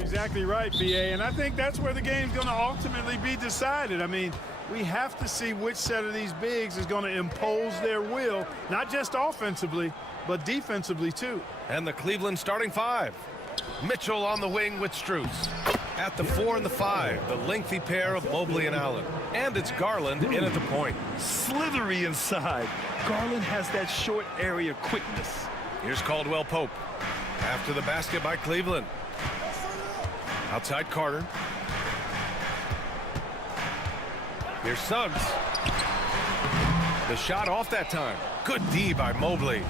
Exactly right, BA, and I think that's where the game's going to ultimately be decided. I mean, we have to see which set of these bigs is going to impose their will, not just offensively, but defensively too. And the Cleveland starting five. Mitchell on the wing with Strus. At the 4 and the 5, the lengthy pair of Mobley and Allen. And it's Garland in at the point. Slithery inside. Garland has that short area quickness. Here's Caldwell Pope. After the basket by Cleveland. Outside Carter. Here's Suggs. The shot off that time. Good D by Mobley.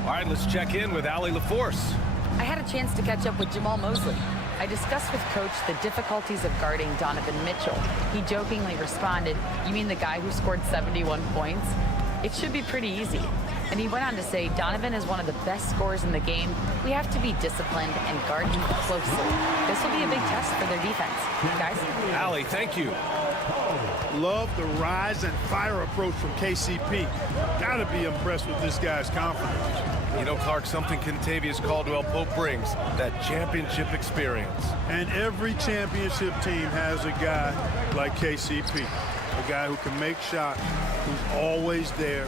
All right, let's check in with Allie LaForce. I had a chance to catch up with Jamal Mosley. I discussed with Coach the difficulties of guarding Donovan Mitchell. He jokingly responded, "You mean the guy who scored 71 points? It should be pretty easy." And he went on to say, "Donovan is one of the best scorers in the game. We have to be disciplined and guard him closely. This will be a big test for their defense." Guys? Allie, thank you. Love the rise and fire approach from KCP. Gotta be impressed with this guy's confidence. You know, Clark, something Kentavious Caldwell-Pope brings, that championship experience. And every championship team has a guy like KCP, a guy who can make shots, who's always there,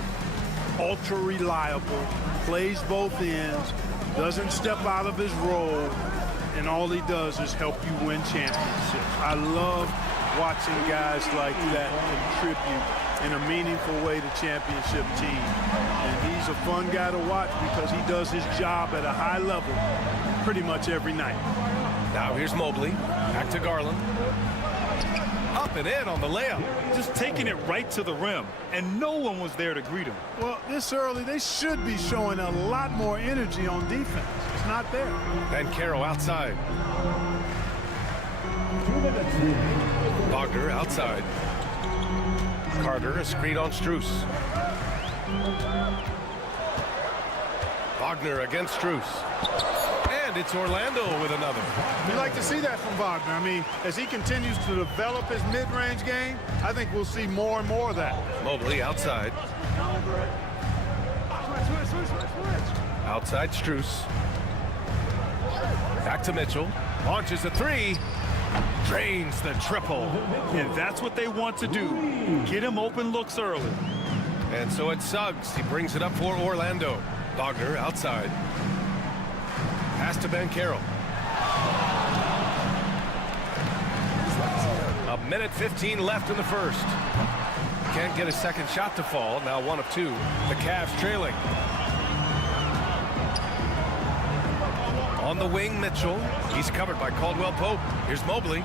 ultra reliable, plays both ends, doesn't step out of his role, and all he does is help you win championships. I love watching guys like that contribute in a meaningful way to championship teams. And he's a fun guy to watch because he does his job at a high level pretty much every night. Now here's Mobley. Back to Garland. Up and in on the layup. Just taking it right to the rim, and no one was there to greet him. Well, this early, they should be showing a lot more energy on defense. It's not there. And Carroll outside. Wagner outside. Carter, a screen on Strus. Wagner against Strus. And it's Orlando with another. You like to see that from Wagner. I mean, as he continues to develop his mid-range game, I think we'll see more and more of that. Mobley outside. Outside Strus. Back to Mitchell. Launches a three. Drains the triple. And that's what they want to do. Get him open looks early. And so it's Suggs. He brings it up for Orlando. Wagner outside. Pass to Banchero. A minute 15 left in the first. Can't get a second shot to fall. Now 1 of 2. The Cavs trailing. On the wing, Mitchell. He's covered by Caldwell Pope. Here's Mobley.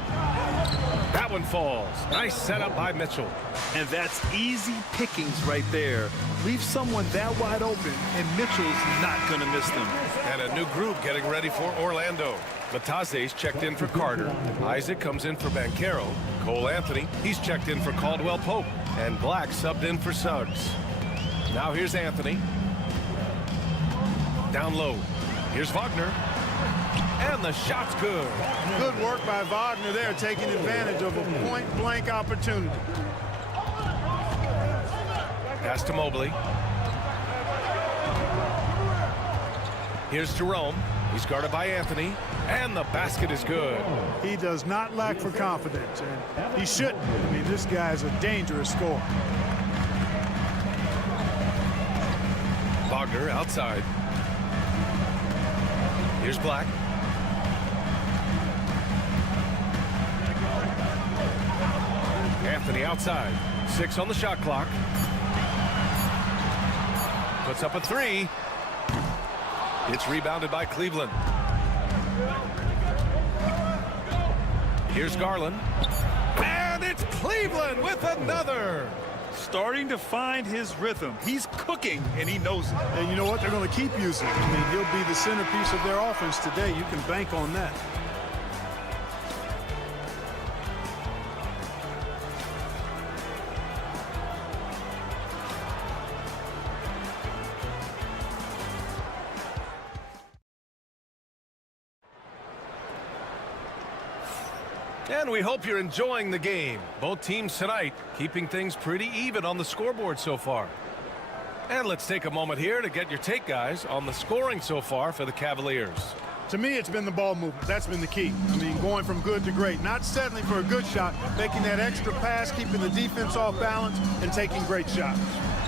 That one falls. Nice setup by Mitchell. And that's easy pickings right there. Leave someone that wide open, and Mitchell's not going to miss them. And a new group getting ready for Orlando. Matazes checked in for Carter. Isaac comes in for Banchero. Cole Anthony, he's checked in for Caldwell Pope. And Black subbed in for Suggs. Now here's Anthony. Down low. Here's Wagner. And the shot's good. Good work by Wagner there, taking advantage of a point-blank opportunity. Pass to Mobley. Here's Jerome. He's guarded by Anthony. And the basket is good. He does not lack for confidence, and he shouldn't. I mean, this guy's a dangerous scorer. Wagner outside. Here's Black. Anthony outside. 6 on the shot clock. Puts up a 3. It's rebounded by Cleveland. Here's Garland. And it's Cleveland with another. Starting to find his rhythm. He's cooking, and he knows it. And you know what? They're going to keep using him. I mean, he'll be the centerpiece of their offense today. You can bank on that. And we hope you're enjoying the game. Both teams tonight keeping things pretty even on the scoreboard so far. And let's take a moment here to get your take, guys, on the scoring so far for the Cavaliers. To me, it's been the ball movement. That's been the key. I mean, going from good to great. Not settling for a good shot, making that extra pass, keeping the defense off balance, and taking great shots.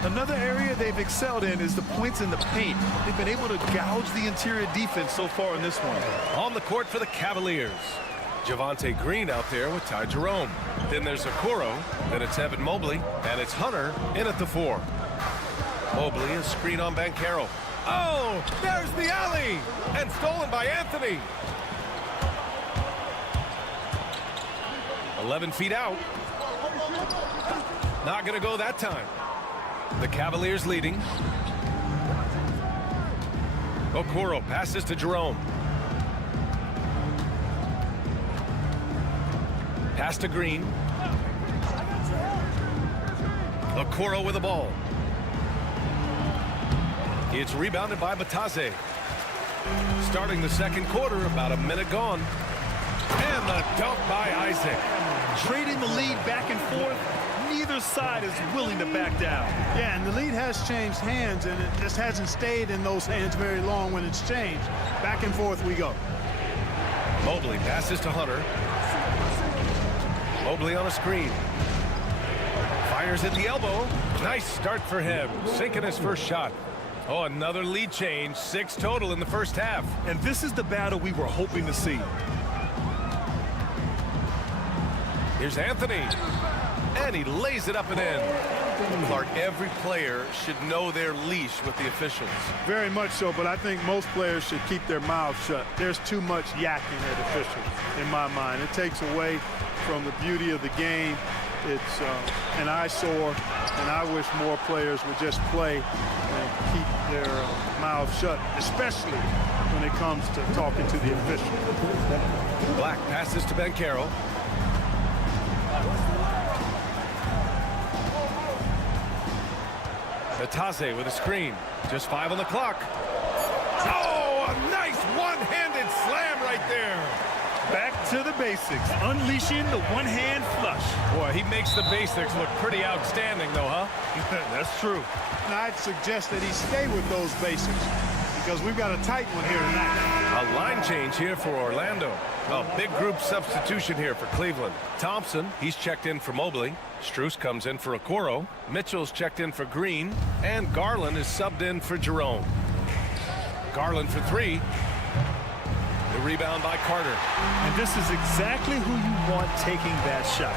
Another area they've excelled in is the points in the paint. They've been able to gouge the interior defense so far in this one. On the court for the Cavaliers, Javonte Green out there with Ty Jerome. Then there's Okoro, then it's Evan Mobley, and it's Hunter in at the 4. Mobley is screen on Banchero. Oh, there's the alley! And stolen by Anthony. 11 feet out. Not going to go that time. The Cavaliers leading. Okoro passes to Jerome. Pass to Green. Okoro with the ball. It's rebounded by Batase. Starting the second quarter, about a minute gone. And the dunk by Isaac. Trading the lead back and forth. Neither side is willing to back down. Yeah, and the lead has changed hands, and it just hasn't stayed in those hands very long when it's changed. Back and forth we go. Mobley passes to Hunter. Mobley on a screen. Fires at the elbow. Nice start for him. Sinking his first shot. Oh, another lead change. 6 total in the first half. And this is the battle we were hoping to see. Here's Anthony. And he lays it up and in. Clark, every player should know their leash with the officials. Very much so, but I think most players should keep their mouths shut. There's too much yakking at officials, in my mind. It takes away from the beauty of the game. It's an eyesore, and I wish more players would just play and keep their mouths shut, especially when it comes to talking to the official. Black passes to Banchero. Batase with a screen. Just 5 on the clock. Oh, a nice one-handed slam right there. Back to the basics, unleashing the one-hand flush. Boy, he makes the basics look pretty outstanding, though, huh? That's true. And I'd suggest that he stay with those basics because we've got a tight one here tonight. A line change here for Orlando. A big group substitution here for Cleveland. Thompson, he's checked in for Mobley. Strus comes in for Okoro. Mitchell's checked in for Green. And Garland is subbed in for Jerome. Garland for 3. The rebound by Carter. And this is exactly who you want taking that shot.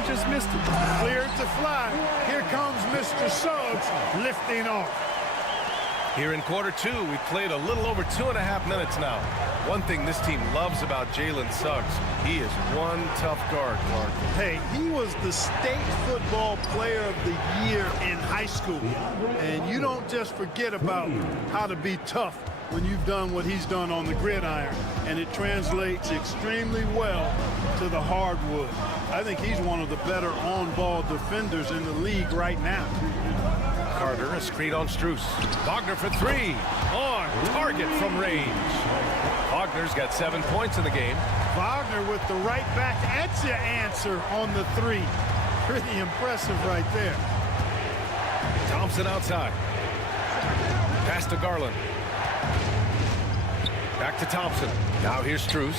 He just missed it. Cleared to fly. Here comes Mr. Suggs lifting off. Here in quarter 2, we've played a little over 2.5 minutes now. One thing this team loves about Jalen Suggs, he is one tough guard, Clark. Hey, he was the state football player of the year in high school. And you don't just forget about how to be tough when you've done what he's done on the gridiron. And it translates extremely well to the hardwood. I think he's one of the better on-ball defenders in the league right now. Carter, a screen on Strus. Wagner for 3. On target from range. Wagner's got 7 points in the game. Wagner with the right back at your answer on the 3. Pretty impressive right there. Thompson outside. Pass to Garland. Back to Thompson. Now here's Strus.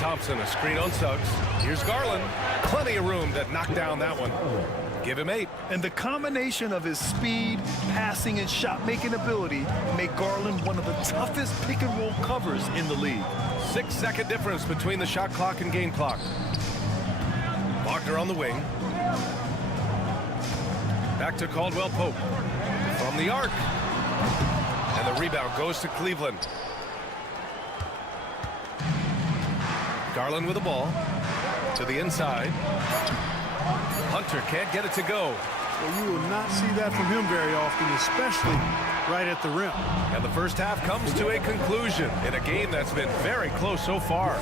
Thompson, a screen on Suggs. Here's Garland. Plenty of room to knock down that one. Give him 8. And the combination of his speed, passing, and shot-making ability make Garland one of the toughest pick-and-roll covers in the league. 6-second difference between the shot clock and game clock. Wagner on the wing. Back to Caldwell Pope. From the arc. And the rebound goes to Cleveland. Garland with the ball. To the inside. Hunter can't get it to go. Well, you will not see that from him very often, especially right at the rim. And the first half comes to a conclusion in a game that's been very close so far.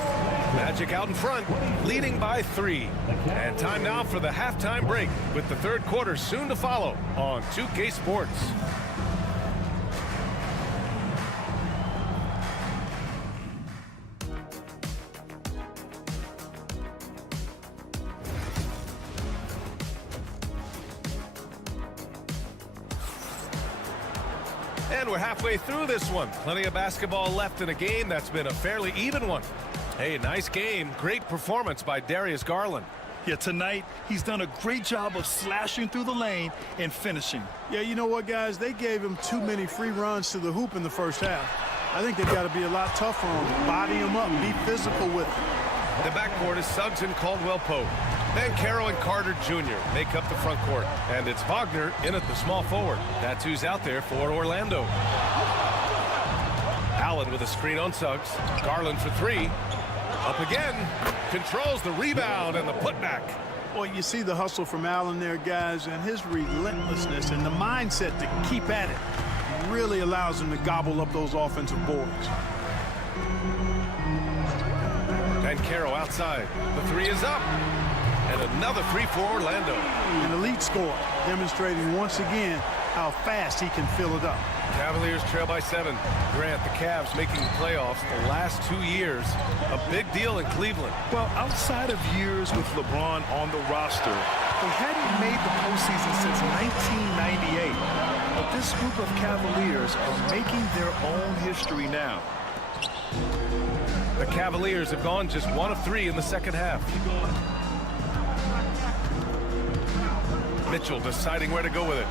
Magic out in front, leading by 3. And time now for the halftime break, with the third quarter soon to follow on 2K Sports. And we're halfway through this one. Plenty of basketball left in a game that's been a fairly even one. Hey, nice game. Great performance by Darius Garland. Yeah, tonight, he's done a great job of slashing through the lane and finishing. Yeah, you know what, guys? They gave him too many free runs to the hoop in the first half. I think they've got to be a lot tougher on him. Body him up, be physical with him. The backcourt is Suggs and Caldwell Pope. Banchero and Carter Jr. make up the front court. And it's Wagner in at the small forward. That's who's out there for Orlando. Allen with a screen on Suggs. Garland for 3. Up again. Controls the rebound and the putback. Well, you see the hustle from Allen there, guys, and his relentlessness and the mindset to keep at it really allows him to gobble up those offensive boards. Banchero outside. The 3 is up. And another 3 for Orlando. An elite score, demonstrating once again how fast he can fill it up. Cavaliers trail by 7. Grant, the Cavs making the playoffs the last 2 years. A big deal in Cleveland. Well, outside of years with LeBron on the roster, they hadn't made the postseason since 1998. But this group of Cavaliers are making their own history now. The Cavaliers have gone just 1 of 3 in the second half. Mitchell deciding where to go with it.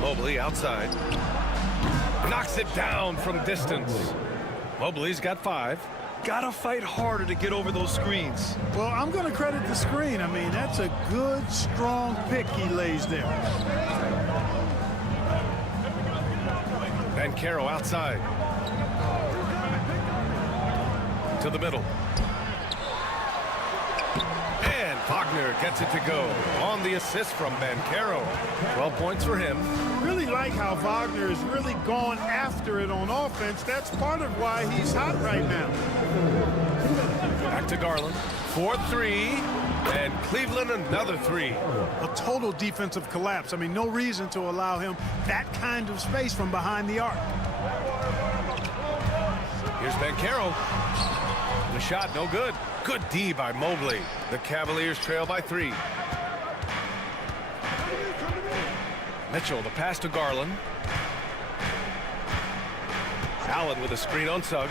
Mobley outside. Knocks it down from distance. Mobley's got 5. Gotta fight harder to get over those screens. Well, I'm going to credit the screen. I mean, that's a good, strong pick he lays there. Banchero outside. To the middle. And Wagner gets it to go on the assist from Banchero. 12 points for him. Really like how Wagner has really gone after it on offense. That's part of why he's hot right now. Back to Garland. 4-3. And Cleveland another 3. A total defensive collapse. I mean, no reason to allow him that kind of space from behind the arc. Here's Banchero. The shot, no good. Good D by Mobley. The Cavaliers trail by 3. Mitchell, the pass to Garland. Allen with a screen on Suggs.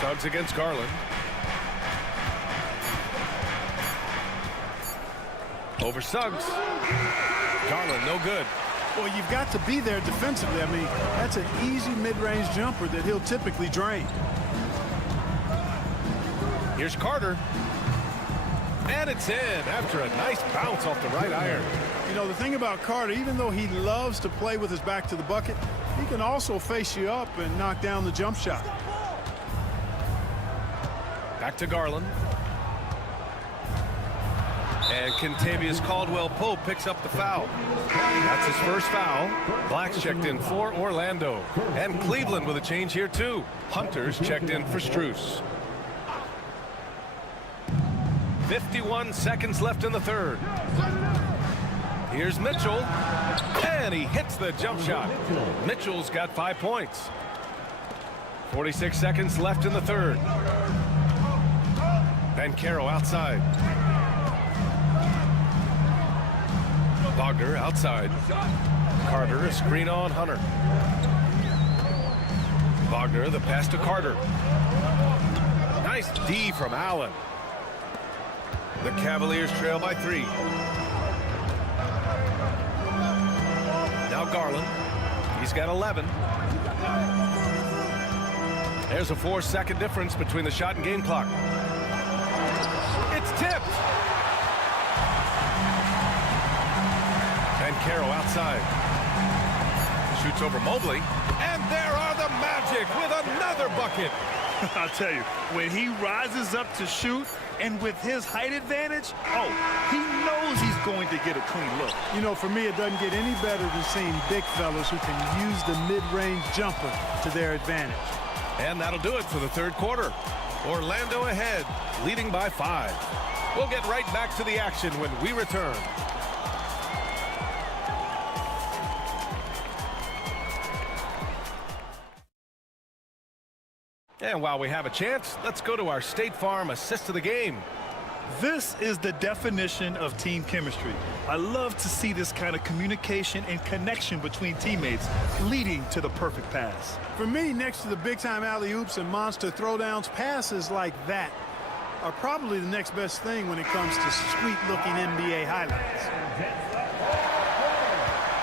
Suggs against Garland. Over Suggs. Garland, no good. Well, you've got to be there defensively. I mean, that's an easy mid-range jumper that he'll typically drain. Here's Carter. And it's in after a nice bounce off the right iron. You know, the thing about Carter, even though he loves to play with his back to the bucket, he can also face you up and knock down the jump shot. Back to Garland. And Kentavious Caldwell-Pope picks up the foul. That's his first foul. Black's checked in for Orlando. And Cleveland with a change here, too. Hunter's checked in for Strus. 51 seconds left in the third. Here's Mitchell. And he hits the jump shot. Mitchell's got 5 points. 46 seconds left in the third. Banchero outside. Wagner outside. Carter, a screen on Hunter. Wagner, the pass to Carter. Nice D from Allen. The Cavaliers trail by 3. Now Garland. He's got 11. There's a 4-second difference between the shot and game clock. It's tipped. Banchero outside. Shoots over Mobley. And there are the Magic with another bucket. I'll tell you, when he rises up to shoot, and with his height advantage, oh, he knows he's going to get a clean look. You know, for me, it doesn't get any better than seeing big fellas who can use the mid-range jumper to their advantage. And that'll do it for the third quarter. Orlando ahead, leading by 5. We'll get right back to the action when we return. And while we have a chance, let's go to our State Farm assist of the game. This is the definition of team chemistry. I love to see this kind of communication and connection between teammates leading to the perfect pass. For me, next to the big-time alley-oops and monster throwdowns, passes like that are probably the next best thing when it comes to sweet-looking NBA highlights.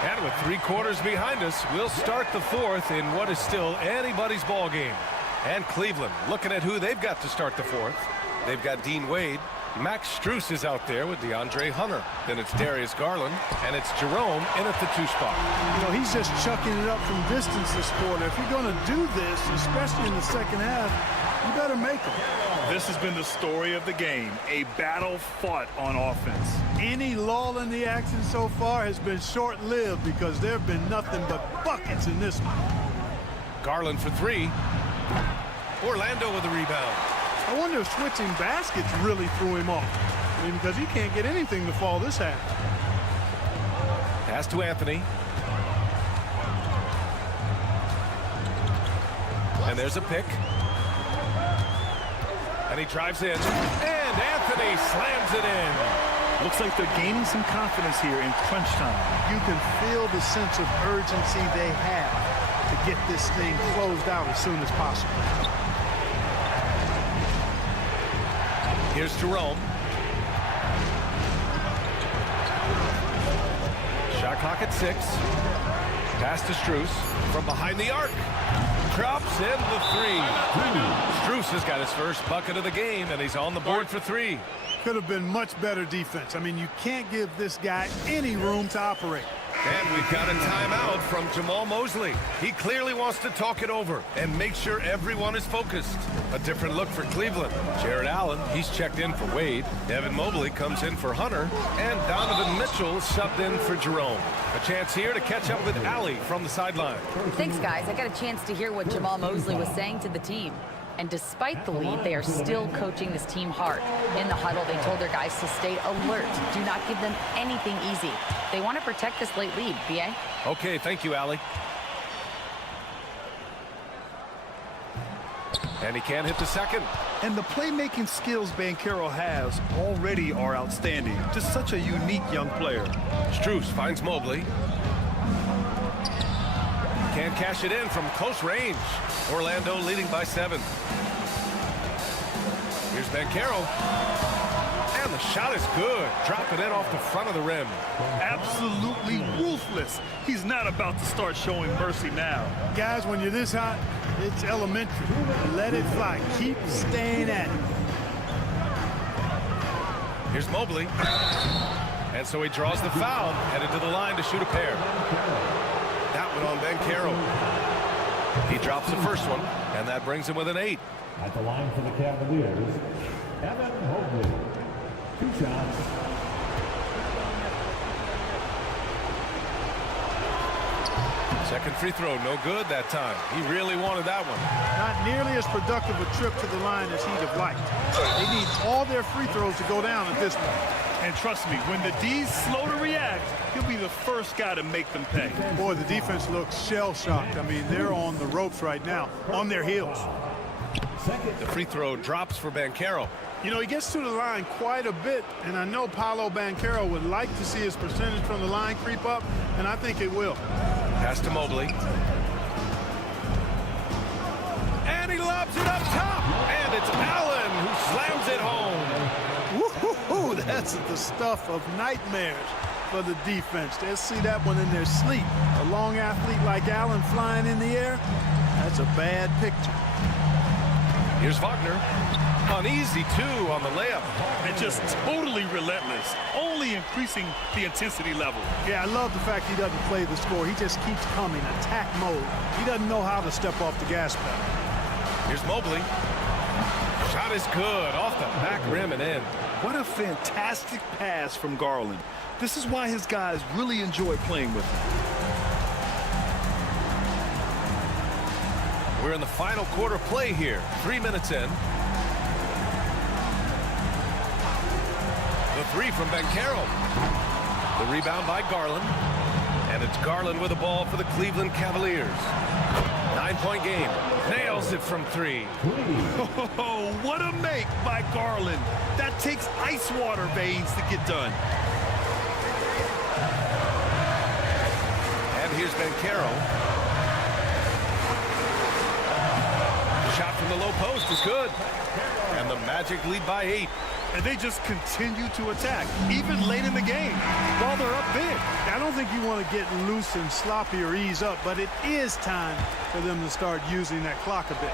And with 3 quarters behind us, we'll start the fourth in what is still anybody's ball game. And Cleveland looking at who they've got to start the fourth. They've got Dean Wade. Max Strus is out there with DeAndre Hunter. Then it's Darius Garland, and it's Jerome in at the 2 spot. You know, he's just chucking it up from distance this quarter. If you're going to do this, especially in the second half, you better make them. This has been the story of the game, a battle fought on offense. Any lull in the action so far has been short-lived because there have been nothing but buckets in this one. Garland for 3. Orlando with the rebound. I wonder if switching baskets really threw him off. I mean, because he can't get anything to fall this half. Pass to Anthony. And there's a pick. And he drives in. And Anthony slams it in. Looks like they're gaining some confidence here in crunch time. You can feel the sense of urgency they have to get this thing closed out as soon as possible. Here's Jerome. Shot clock at 6. Pass to Strus from behind the arc. Drops in the 3. Strus has got his first bucket of the game, and he's on the board for 3. Could have been much better defense. I mean, you can't give this guy any room to operate. And we've got a timeout from Jamal Mosley. He clearly wants to talk it over and make sure everyone is focused. A different look for Cleveland. Jared Allen, he's checked in for Wade. Evan Mobley comes in for Hunter. And Donovan Mitchell subbed in for Jerome. A chance here to catch up with Allie from the sideline. Thanks, guys. I got a chance to hear what Jamal Mosley was saying to the team. And despite the lead, they are still coaching this team hard. In the huddle, they told their guys to stay alert. Do not give them anything easy. They want to protect this late lead, B.A. Okay, thank you, Allie. And he can't hit the second. And the playmaking skills Banchero has already are outstanding. Just such a unique young player. Strus finds Mobley. Can't cash it in from close range. Orlando leading by 7. Here's Banchero. And the shot is good. Dropping it off the front of the rim. Absolutely ruthless. He's not about to start showing mercy now. Guys, when you're this hot, it's elementary. Let it fly. Keep staying at it. Here's Mobley. And so he draws the foul. Headed to the line to shoot a pair. That one on Banchero. He drops the first one, and that brings him with an 8. At the line for the Cavaliers, Evan Mobley. 2 shots. Second free throw, no good that time. He really wanted that one. Not nearly as productive a trip to the line as he'd have liked. They need all their free throws to go down at this point. And trust me, when the D's slow to react, he'll be the first guy to make them pay. Boy, the defense looks shell-shocked. I mean, they're on the ropes right now, on their heels. The free throw drops for Banchero. You know, he gets to the line quite a bit, and I know Paolo Banchero would like to see his percentage from the line creep up, and I think it will. Pass to Mobley. And he lobs it up top. And it's Allen who slams it home. Woo-hoo-hoo, that's the stuff of nightmares for the defense. They'll see that one in their sleep. A long athlete like Allen flying in the air, that's a bad picture. Here's Wagner. Uneasy, too, on the layup. And just totally relentless, only increasing the intensity level. Yeah, I love the fact he doesn't play the score. He just keeps coming, attack mode. He doesn't know how to step off the gas pedal. Here's Mobley. Shot is good. Off the back rim and in. What a fantastic pass from Garland. This is why his guys really enjoy playing with him. We're in the final quarter play here. 3 minutes in. The three from Banchero. The rebound by Garland. And it's Garland with the ball for the Cleveland Cavaliers. 9-point game. Nails it from three. Oh, what a make by Garland. That takes ice water veins to get done. And here's Banchero. The shot from the low post is good. And the Magic lead by 8. And they just continue to attack, even late in the game, while they're up big. I don't think you want to get loose and sloppy or ease up, but it is time for them to start using that clock a bit.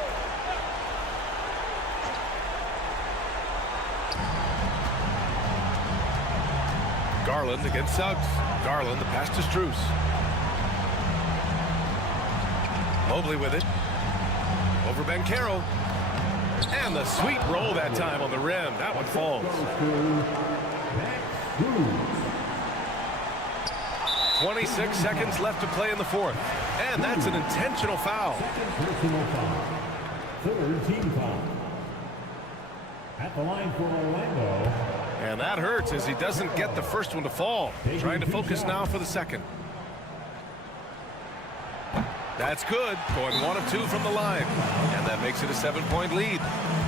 Garland against Suggs. Garland, the pass to Strus. Mobley with it. Over Banchero. And the sweet roll that time on the rim. That one falls. 26 seconds left to play in the fourth. And that's an intentional foul. Personal foul. Third team foul. At the line for Orlando. And that hurts as he doesn't get the first one to fall. Trying to focus now for the second. That's good. Going 1 of 2 from the line. And that makes it a 7-point lead.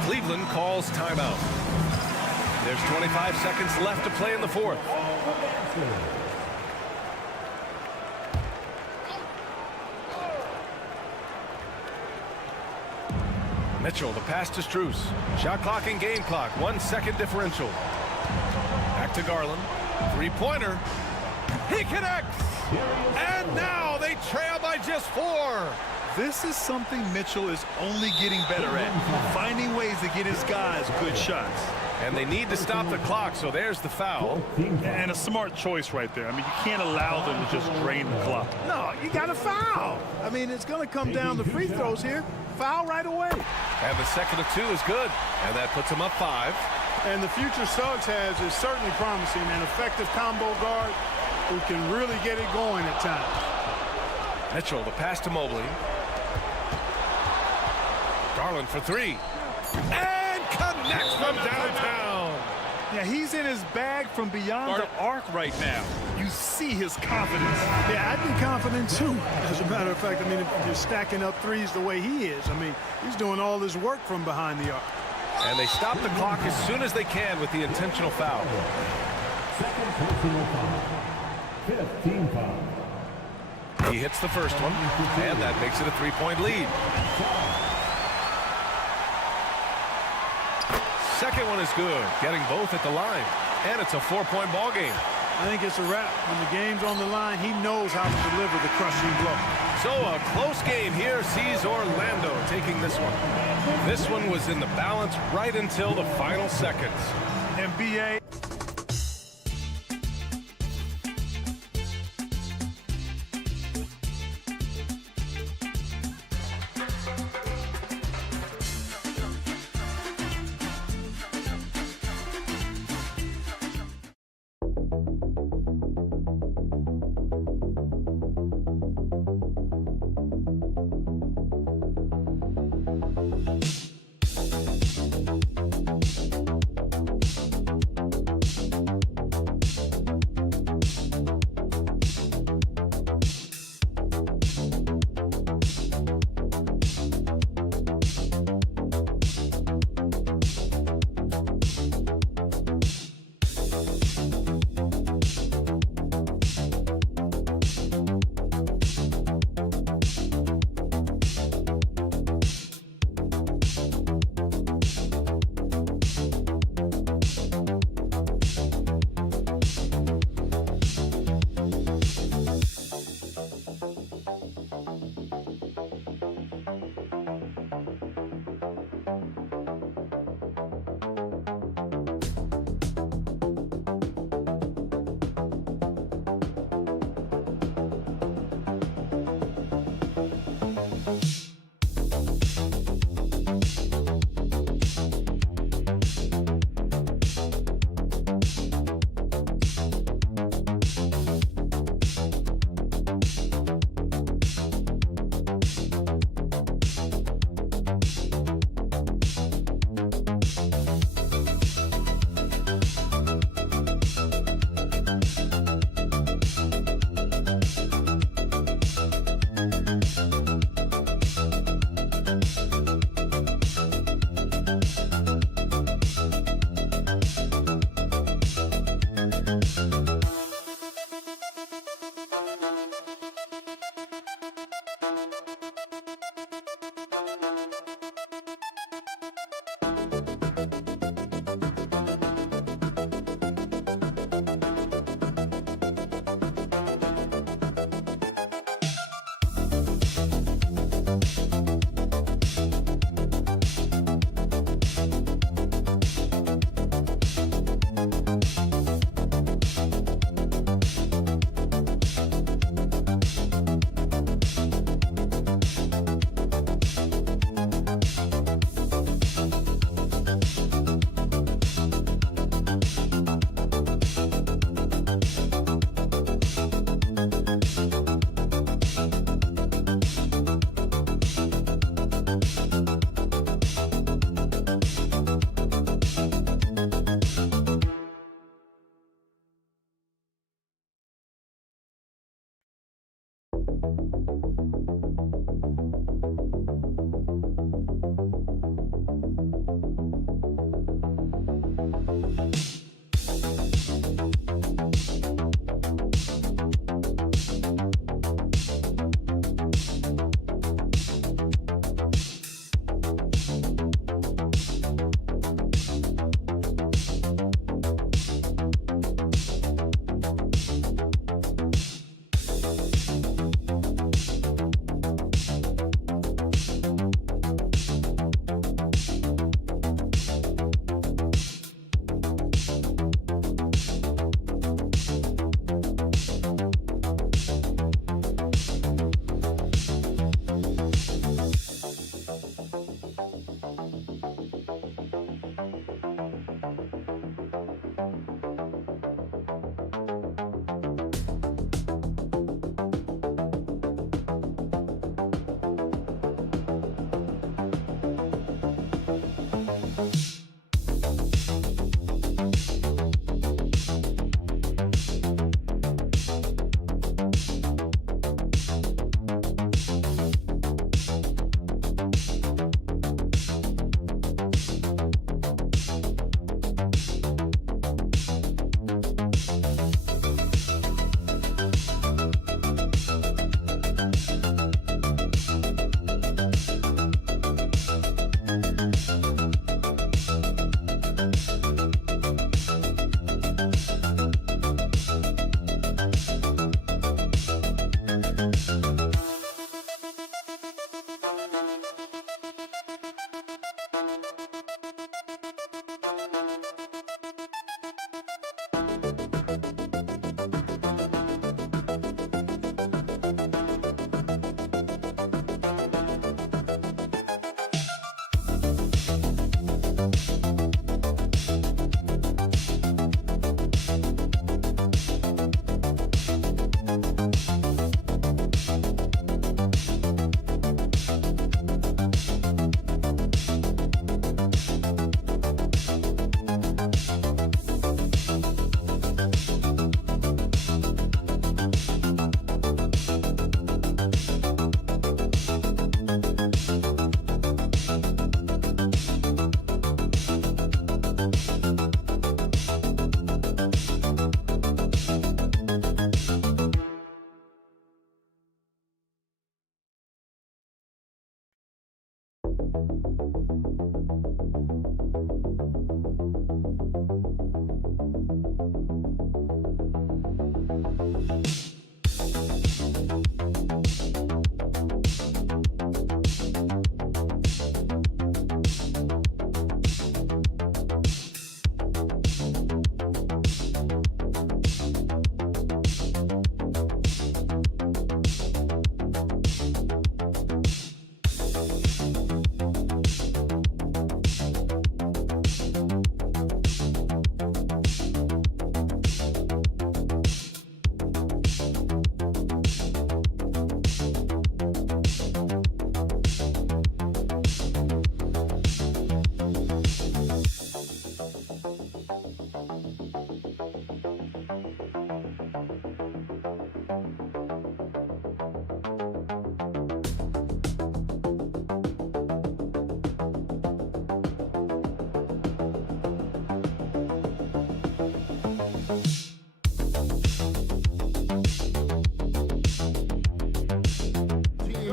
Cleveland calls timeout. There's 25 seconds left to play in the fourth. Mitchell, the pass to Strus. Shot clock and game clock. 1 second differential. Back to Garland. Three-pointer. He connects. And now they trail by just 4. This is something Mitchell is only getting better at, finding ways to get his guys good shots. And they need to stop the clock, so there's the foul. And a smart choice right there. I mean, you can't allow them to just drain the clock. No, you got to foul. I mean, it's going to come down to free throws here. Foul right away. And the second of 2 is good. And that puts him up 5. And the future Suggs has is certainly promising. An effective combo guard who can really get it going at times. Mitchell, the pass to Mobley. Garland for 3. And connects from downtown. Yeah, he's in his bag from beyond the arc right now. You see his confidence. Yeah, I'd be confident too. As a matter of fact, I mean, if you're stacking up threes the way he is, I mean, he's doing all his work from behind the arc. And they stop the clock as soon as they can with the intentional foul. Second personal foul. Fifth team foul. He hits the first one, and that makes it a 3-point lead. Second one is good, getting both at the line. And it's a 4-point ball game. I think it's a wrap. When the game's on the line, he knows how to deliver the crushing blow. So a close game here sees Orlando taking this one. This one was in the balance right until the final seconds. NBA.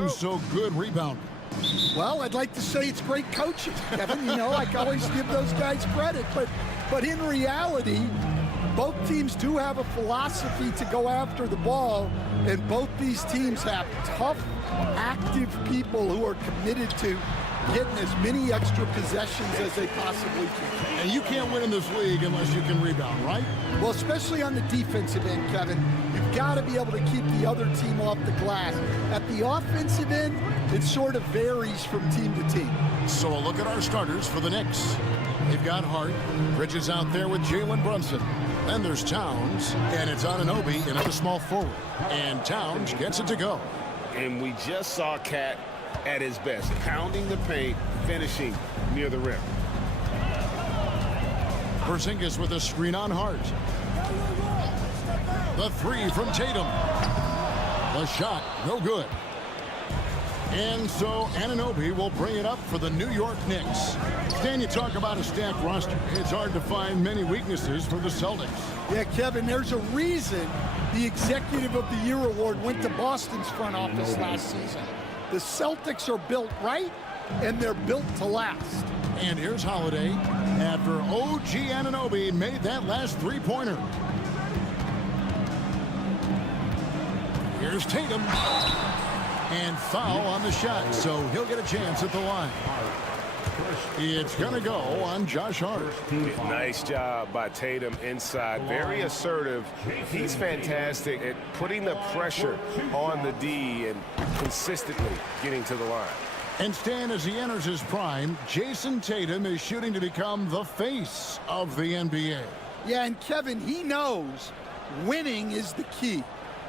So good rebounding. Well, I'd like to say it's great coaching, Kevin. You know, I always give those guys credit, but in reality, both teams do have a philosophy to go after the ball, and both these teams have tough, active people who are committed to getting as many extra possessions as they possibly can. And you can't win in this league unless you can rebound, right? Well, especially on the defensive end, Kevin, you've got to be able to keep the other team off the glass. At the offensive end, it sort of varies from team to team. So a look at our starters for the Knicks. They've got Hart. Bridges out there with Jalen Brunson. Then there's Towns, and it's Anunoby in at the small forward. And Towns gets it to go. And we just saw Cat at his best, pounding the paint, finishing near the rim. Porzingis with a screen on Hart. The three from Tatum. The shot, no good. And so Anunoby will bring it up for the New York Knicks. Stan, you talk about a stacked roster. It's hard to find many weaknesses for the Celtics. Yeah, Kevin, there's a reason the Executive of the Year award went to Boston's front office last season. The Celtics are built right, and they're built to last. And here's Holiday after OG Anunoby made that last three-pointer. Here's Tatum. And foul on the shot, so he'll get a chance at the line. It's going to go on Josh Hart. Nice job by Tatum inside. Very assertive. He's fantastic at putting the pressure on the D and consistently getting to the line. And Stan, as he enters his prime, Jason Tatum is shooting to become the face of the NBA. Yeah, and Kevin, he knows winning is the key.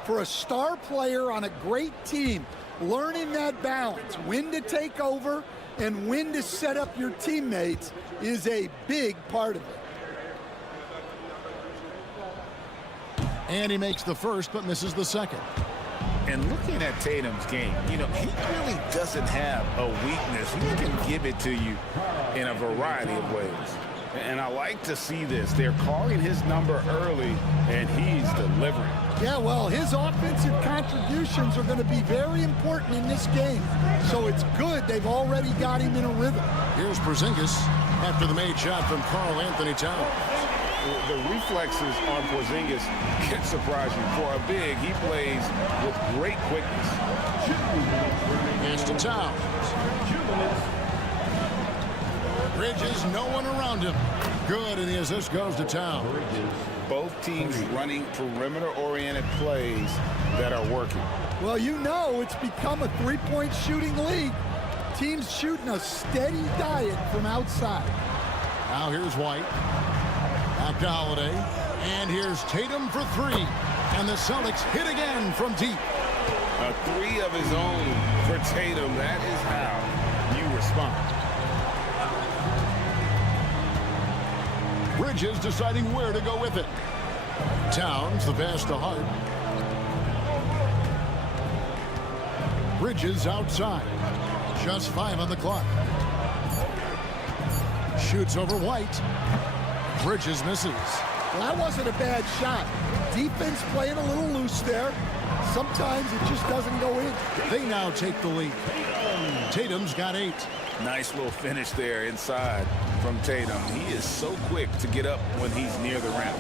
For a star player on a great team, learning that balance, when to take over and when to set up your teammates, is a big part of it. And he makes the first but misses the second. And looking at Tatum's game, you know, he really doesn't have a weakness. He can give it to you in a variety of ways. And I like to see this. They're calling his number early, and he's delivering. Yeah, well, his offensive contributions are going to be very important in this game. So it's good they've already got him in a rhythm. Here's Porzingis after the made shot from Karl Anthony Towns. The reflexes on Porzingis can surprise you. For a big, he plays with great quickness. Pass to Towns. Bridges, no one around him. Good, and the assist goes to Towns. Both teams running perimeter-oriented plays that are working. Well, you know it's become a three-point shooting league. Teams shooting a steady diet from outside. Now here's White. Back to Holiday. And here's Tatum for three. And the Celtics hit again from deep. A three of his own for Tatum. That is how you respond. Bridges deciding where to go with it. Towns, the pass to Hart. Bridges outside. Just 5 on the clock. Shoots over White. Bridges misses. Well, that wasn't a bad shot. defense playing a little loose there. Sometimes it just doesn't go in. They now take the lead. Tatum's got 8. Nice little finish there inside from Tatum. He is so quick to get up when he's near the rim.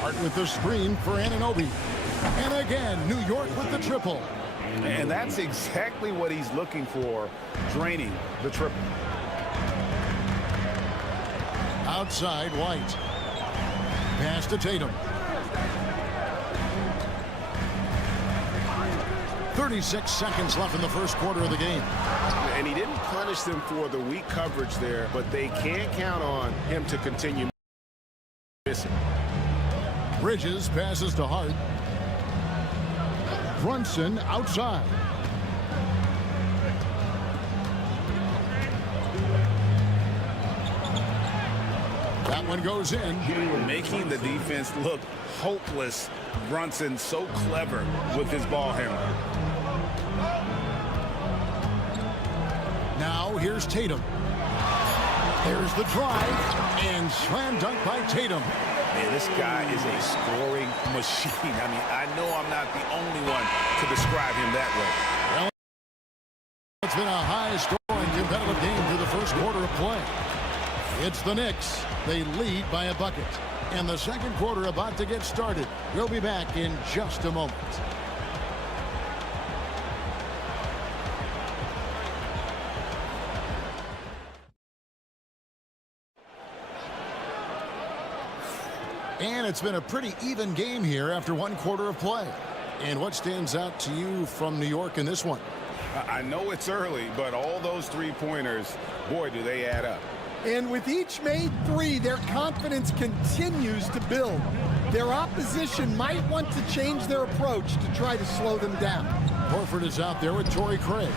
Hart with the screen for Anunoby. And again, New York with the triple. And that's exactly what he's looking for, draining the triple. Outside, White. Pass to Tatum. 36 seconds left in the first quarter of the game. And he didn't punish them for the weak coverage there, but they can't count on him to continue missing. Bridges passes to Hart. Brunson outside. That one goes in. Making the defense look hopeless. Brunson so clever with his ball handler. Now here's Tatum. There's the drive and slam dunk by Tatum. Man, this guy is a scoring machine. I mean, I know I'm not the only one to describe him that way. Well, it's been a high-scoring competitive game through the first quarter of play. It's the Knicks. They lead by a bucket. And the second quarter about to get started. We'll be back in just a moment. And it's been a pretty even game here after one quarter of play. And what stands out to you from New York in this one? I know it's early, but all those three-pointers, boy, do they add up. And with each made 3, their confidence continues to build. Their opposition might want to change their approach to try to slow them down. Horford is out there with Torrey Craig.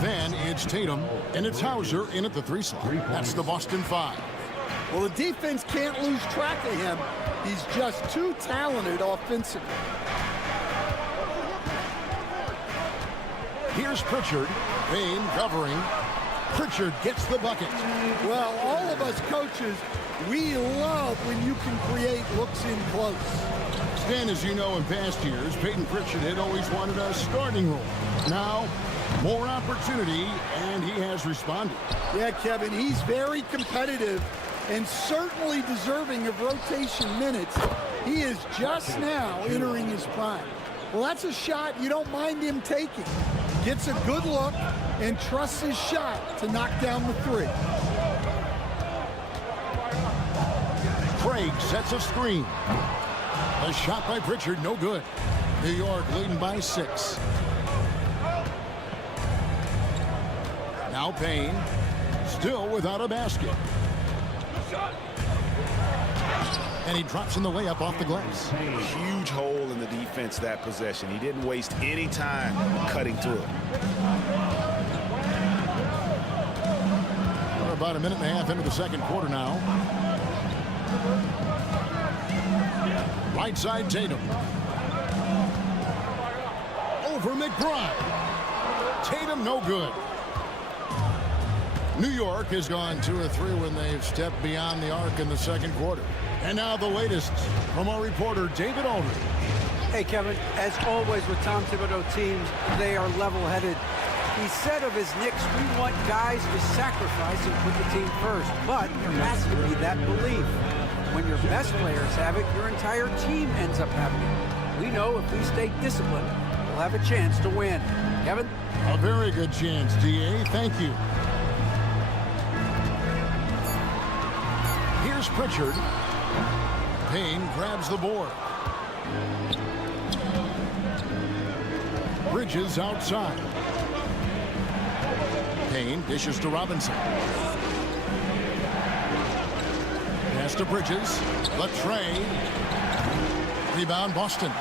Then it's Tatum, and it's Hauser in at the 3 slot. That's the Boston 5. Well, the defense can't lose track of him. He's just too talented offensively. Here's Pritchard. Payne covering. Pritchard gets the bucket. Well, all of us coaches, we love when you can create looks in close. Stan, as you know, in past years, Peyton Pritchard had always wanted a starting role. Now, more opportunity, and he has responded. Yeah, Kevin, he's very competitive and certainly deserving of rotation minutes. He is just now entering his prime. Well, that's a shot you don't mind him taking. Gets a good look and trusts his shot to knock down the 3. Craig sets a screen. A shot by Pritchard, no good. New York leading by 6. Now Payne, still without a basket. And he drops in the layup off the glass. Huge hole in the defense that possession. He didn't waste any time cutting through it. We're about a minute and a half into the second quarter now. Right side Tatum. Over McBride. Tatum no good. New York has gone 2 or 3 when they've stepped beyond the arc in the second quarter. And now the latest from our reporter, David Aldridge. Hey, Kevin, as always with Tom Thibodeau teams, they are level-headed. He said of his Knicks, we want guys to sacrifice and put the team first. But there has to be that belief. When your best players have it, your entire team ends up having it. We know if we stay disciplined, we'll have a chance to win. Kevin? A very good chance, D.A. Thank you. Here's Pritchard. Payne grabs the board. Bridges outside. Payne dishes to Robinson. Pass to Bridges. The tray. Rebound Boston.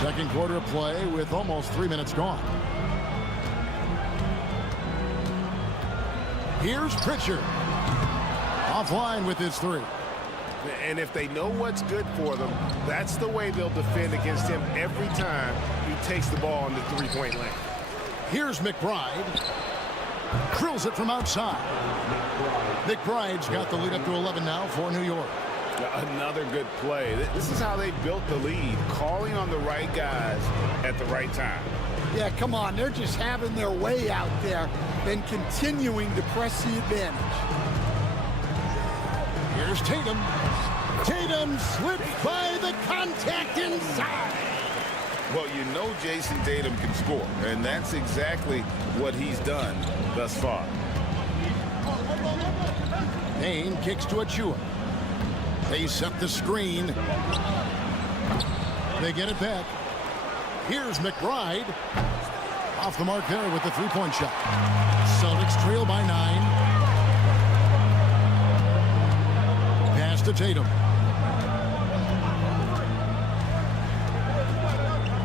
Second quarter of play with almost 3 minutes gone. Here's Pritchard. Offline with his 3. And if they know what's good for them, that's the way they'll defend against him every time he takes the ball in the 3-point lane. Here's McBride. Drills it from outside. McBride's got the lead up to 11 now for New York. Another good play. This is how they built the lead, calling on the right guys at the right time. Yeah, come on. They're just having their way out there and continuing to press the advantage. Here's Tatum. Tatum slips by the contact inside. Well, you know Jason Tatum can score, and that's exactly what he's done thus far. Payne kicks to Achua. They set the screen. They get it back. Here's McBride. Off the mark there with the three-point shot. Celtics trail by 9. Pass to Tatum.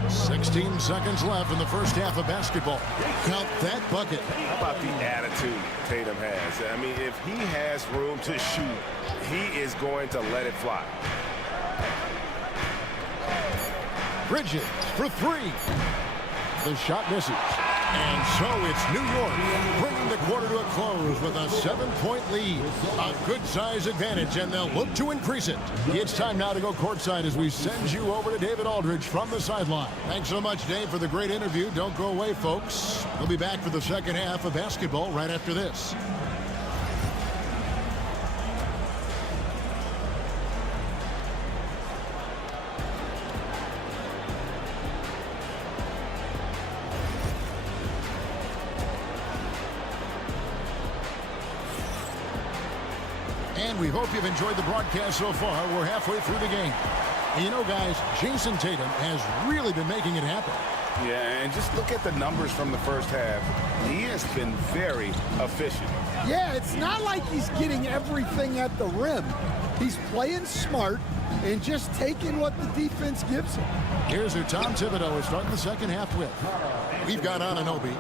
16 seconds left in the first half of basketball. Count that bucket. How about the attitude Tatum has? I mean, if he has room to shoot, he is going to let it fly. Bridges for 3. The shot misses. And so it's New York bringing the quarter to a close with a 7-point lead. A good size advantage, and they'll look to increase it. It's time now to go courtside as we send you over to David Aldridge from the sideline. Thanks so much, Dave, for the great interview. Don't go away, folks. We'll be back for the second half of basketball right after this. And we hope you've enjoyed the broadcast so far. We're halfway through the game. And you know, guys, Jason Tatum has really been making it happen. Yeah, and just look at the numbers from the first half. He has been very efficient. Yeah, it's not like he's getting everything at the rim. He's playing smart and just taking what the defense gives him. Here's who Tom Thibodeau is starting the second half with. We've got Anunoby.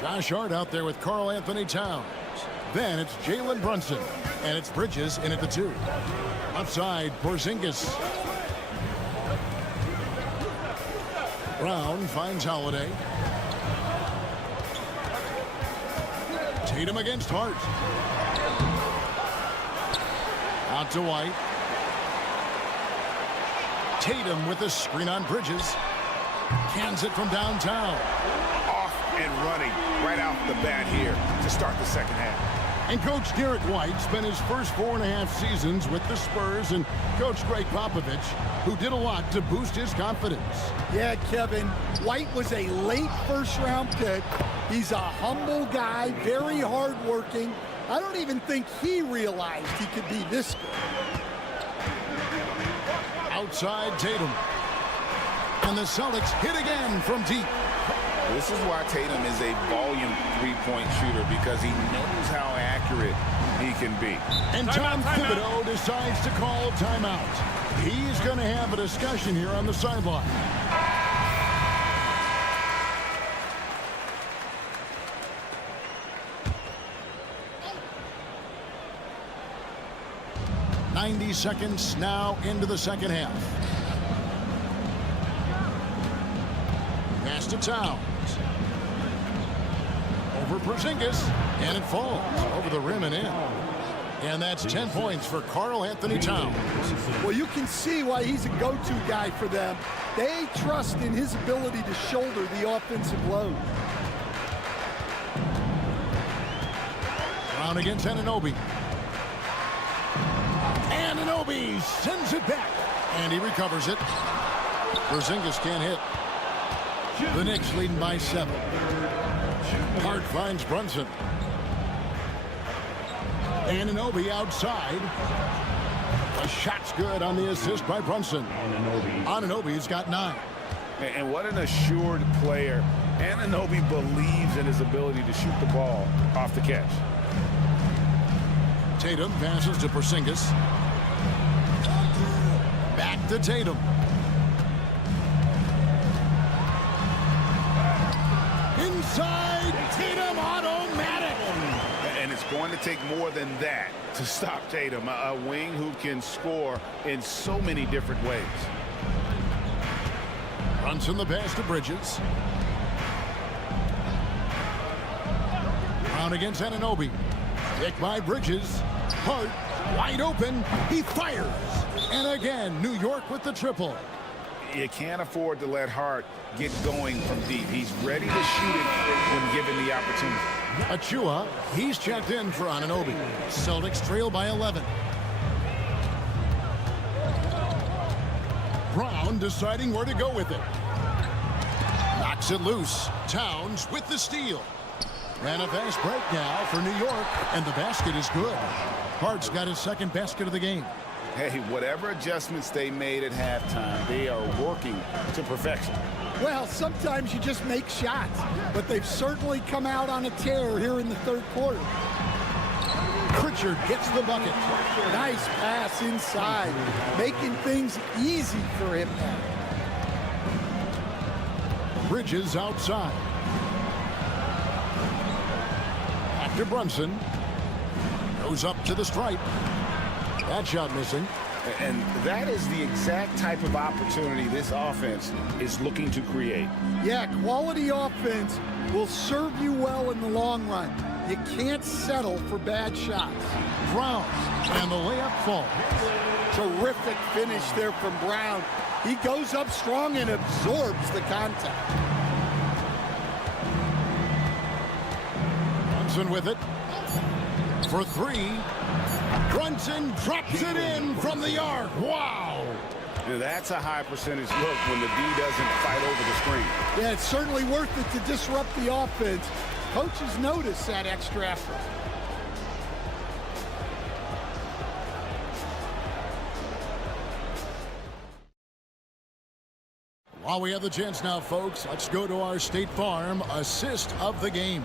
Josh Hart out there with Karl Anthony Towns. Then it's Jalen Brunson. And it's Bridges in at the 2. Outside, Porzingis. Brown finds Holiday. Tatum against Hart. Out to White. Tatum with the screen on Bridges. Cans it from downtown. Off and running right off the bat here to start the second half. And Coach Derek White spent his first 4.5 seasons with the Spurs and Coach Greg Popovich, who did a lot to boost his confidence. Yeah, Kevin, White was a late first-round pick. He's a humble guy, very hardworking. I don't even think he realized he could be this good. Outside Tatum. And the Celtics hit again from deep. This is why Tatum is a volume three-point shooter, because he knows how accurate he can be. And Tom Thibodeau decides to call timeout. He's going to have a discussion here on the sideline. "90 seconds now into the second half. Pass to Towns. Over Porzingis, and it falls over the rim and in. And that's 10 points for Karl Anthony Towns. Well, you can see why he's a go-to guy for them. They trust in his ability to shoulder the offensive load. Brown against Anunoby. Anunoby sends it back, and he recovers it. Porzingis can't hit. The Knicks leading by 7. Hart finds Brunson. Anunoby outside. The shot's good on the assist by Brunson. Anunoby's got 9. And what an assured player. Anunoby believes in his ability to shoot the ball off the catch. Tatum passes to Porzingis. Back to Tatum. Inside, Tatum automatic. And it's going to take more than that to stop Tatum, a wing who can score in so many different ways. Brunson the pass to Bridges. Brown against Anunoby. Pick by Bridges. Hart, wide open. He fires. And again, New York with the triple. You can't afford to let Hart get going from deep. He's ready to shoot it when given the opportunity. Achua, he's checked in for Anunoby. Celtics trail by 11. Brown deciding where to go with it. Knocks it loose. Towns with the steal. And a fast break now for New York, and the basket is good. Hart's got his second basket of the game. Hey, whatever adjustments they made at halftime, they are working to perfection. Well, sometimes you just make shots, but they've certainly come out on a tear here in the third quarter. Pritchard gets the bucket. Nice pass inside, making things easy for him now. Bridges outside. Back to Brunson. Goes up to the stripe. That shot missing. And that is the exact type of opportunity this offense is looking to create. Yeah, quality offense will serve you well in the long run. You can't settle for bad shots. Brown, and the layup falls. Terrific finish there from Brown. He goes up strong and absorbs the contact. Brunson with it. For three. Brunson drops it in from the arc. Wow! And that's a high percentage look when the D doesn't fight over the screen. Yeah, it's certainly worth it to disrupt the offense. Coaches notice that extra effort. While we have the chance now, folks, let's go to our State Farm assist of the game.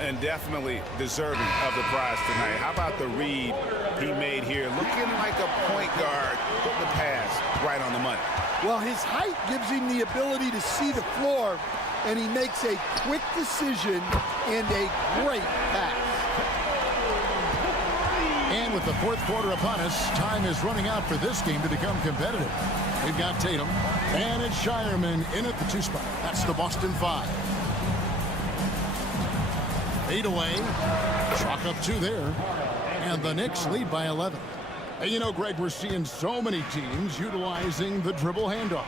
And definitely deserving of the prize tonight. How about the read he made here? Looking like a point guard, put the pass right on the money. Well, his height gives him the ability to see the floor, and he makes a quick decision and a great pass. And with the fourth quarter upon us, time is running out for this game to become competitive. We've got Tatum, and it's Shireman in at the 2 spot. That's the Boston 5. 8 away. Chalk up 2 there. And the Knicks lead by 11. And you know, Greg, we're seeing so many teams utilizing the dribble handoff.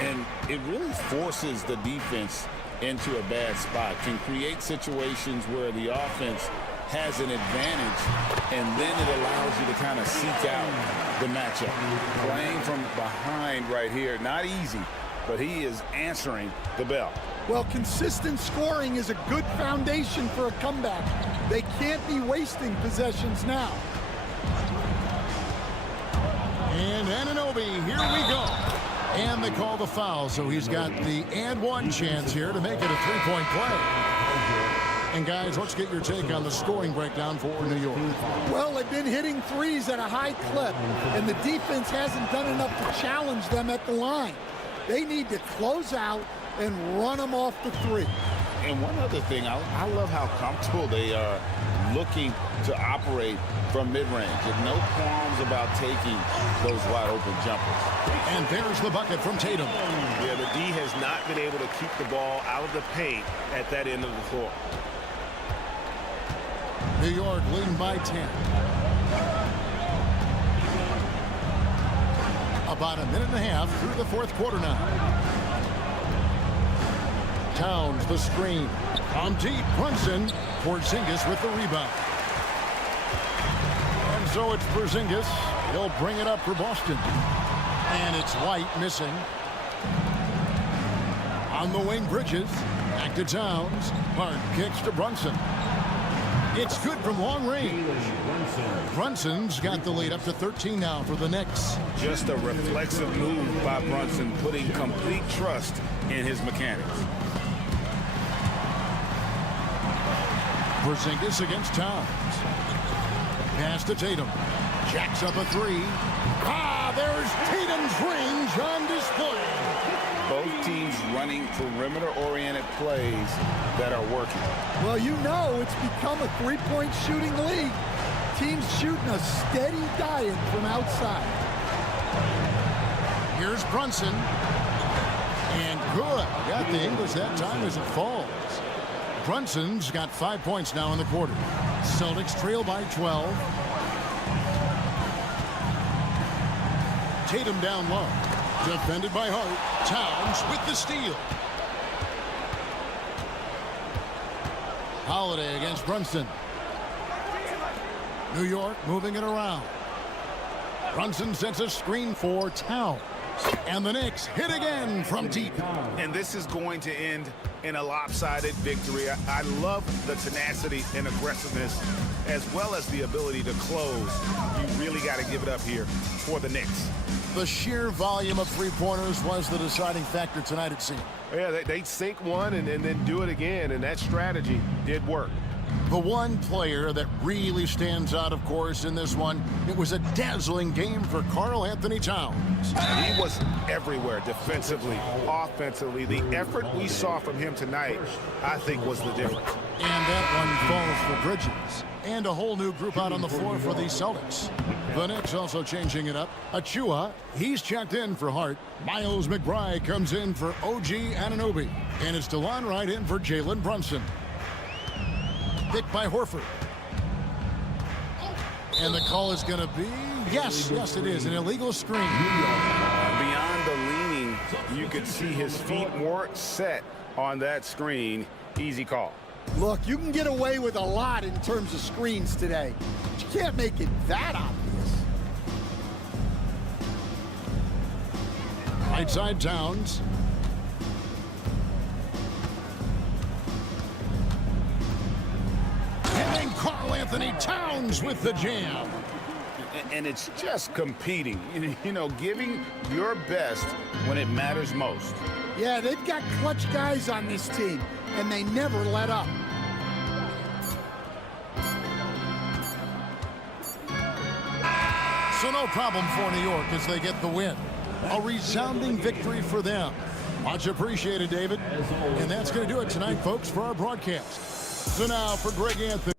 And it really forces the defense into a bad spot. Can create situations where the offense has an advantage, and then it allows you to kind of seek out the matchup. Playing from behind right here, not easy, but he is answering the bell. Well, consistent scoring is a good foundation for a comeback. They can't be wasting possessions now. And Anunoby, here we go. And they call the foul, so he's got the and one chance here to make it a 3-point play. And guys, let's get your take on the scoring breakdown for New York. Well, they've been hitting threes at a high clip, and the defense hasn't done enough to challenge them at the line. They need to close out and run them off the three. And one other thing, I love how comfortable they are looking to operate from mid-range. There's no qualms about taking those wide-open jumpers. And there's the bucket from Tatum. Yeah, the D has not been able to keep the ball out of the paint at that end of the floor. New York leading by 10. About a minute and a half through the fourth quarter now. Towns the screen. From deep, Brunson. Porzingis with the rebound. And so it's Porzingis. He'll bring it up for Boston. And it's White missing. On the wing, Bridges. Back to Towns. Hart kicks to Brunson. It's good from long range. Brunson's got the lead up to 13 now for the Knicks. Just a reflexive move by Brunson, putting complete trust in his mechanics. Porzingis against Towns. Pass to Tatum. Jacks up a three. There's Tatum's range on display. Both teams running perimeter-oriented plays that are working. Well, you know it's become a three-point shooting league. Teams shooting a steady diet from outside. Here's Brunson. And good. Got the English that time as it falls. Brunson's got 5 points now in the quarter. Celtics trail by 12. Tatum down low. Defended by Hart. Towns with the steal. Holiday against Brunson. New York moving it around. Brunson sets a screen for Towns. And the Knicks hit again from deep. And this is going to end in a lopsided victory. I love the tenacity and aggressiveness as well as the ability to close. You really got to give it up here for the Knicks. The sheer volume of three-pointers was the deciding factor tonight, it seemed. Yeah, they sink one and then do it again, and that strategy did work. The one player that really stands out, of course, in this one, it was a dazzling game for Karl Anthony Towns. He was everywhere defensively, offensively. The effort we saw from him tonight, I think, was the difference. And that one falls for Bridges. And a whole new group out on the floor for the Celtics. The Knicks also changing it up. Achua, he's checked in for Hart. Miles McBride comes in for OG Anunoby. And it's DeLon Wright in for Jalen Brunson. Picked by Horford. And the call is going to be, yes, it is, an illegal screen. Beyond the leaning, you could see his feet weren't set on that screen. Easy call. Look, you can get away with a lot in terms of screens today, but you can't make it that obvious. Right side Towns. And then Karl Anthony Towns with the jam. And it's just competing, you know, giving your best when it matters most. Yeah, they've got clutch guys on this team, and they never let up. So no problem for New York as they get the win. A resounding victory for them. Much appreciated, David. And that's going to do it tonight, folks, for our broadcast. So now for Greg Anthony.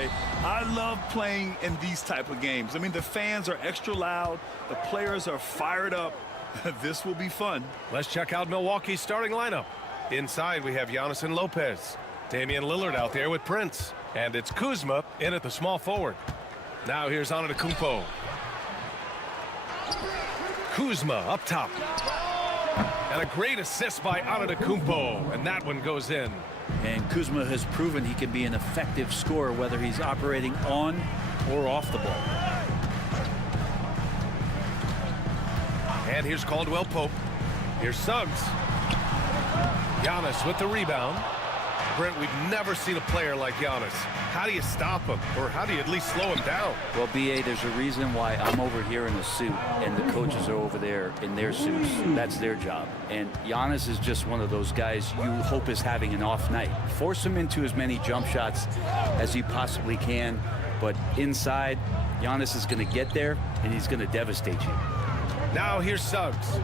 Ray. I love playing in these type of games. I mean, the fans are extra loud. The players are fired up. This will be fun. Let's check out Milwaukee's starting lineup. Inside, we have Giannis and Lopez. Damian Lillard out there with Prince. And it's Kuzma in at the small forward. Now here's Antetokounmpo. Kuzma up top. And a great assist by Antetokounmpo. And that one goes in. And Kuzma has proven he can be an effective scorer, whether he's operating on or off the ball. And here's Caldwell Pope. Here's Suggs. Giannis with the rebound. Brent, we've never seen a player like Giannis. How do you stop him? Or how do you at least slow him down? Well, B.A., there's a reason why I'm over here in a suit and the coaches are over there in their suits. That's their job. And Giannis is just one of those guys you hope is having an off night. Force him into as many jump shots as you possibly can. But inside, Giannis is going to get there and he's going to devastate you. Now here's Suggs.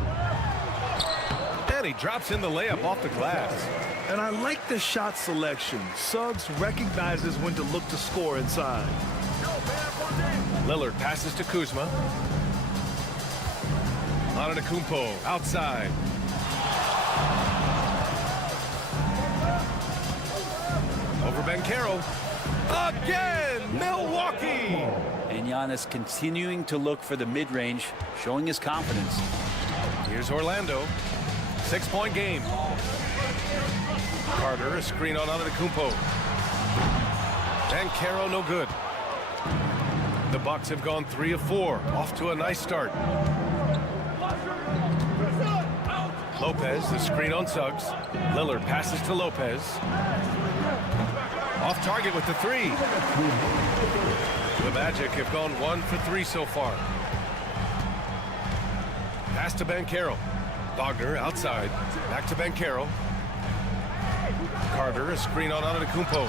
And he drops in the layup off the glass. And I like the shot selection. Suggs recognizes when to look to score inside. Lillard passes to Kuzma. Antetokounmpo outside. Over Banchero. Again, Milwaukee! And Giannis continuing to look for the mid-range, showing his confidence. Here's Orlando. 6-point game. Carter, a screen on Antetokounmpo. Banchero, no good. The Bucks have gone 3 of 4. Off to a nice start. Lopez, the screen on Suggs. Lillard passes to Lopez. Off target with the 3. The Magic have gone 1 for 3 so far. Pass to Banchero. Wagner outside. Back to Banchero. Carter, a screen on Antetokounmpo.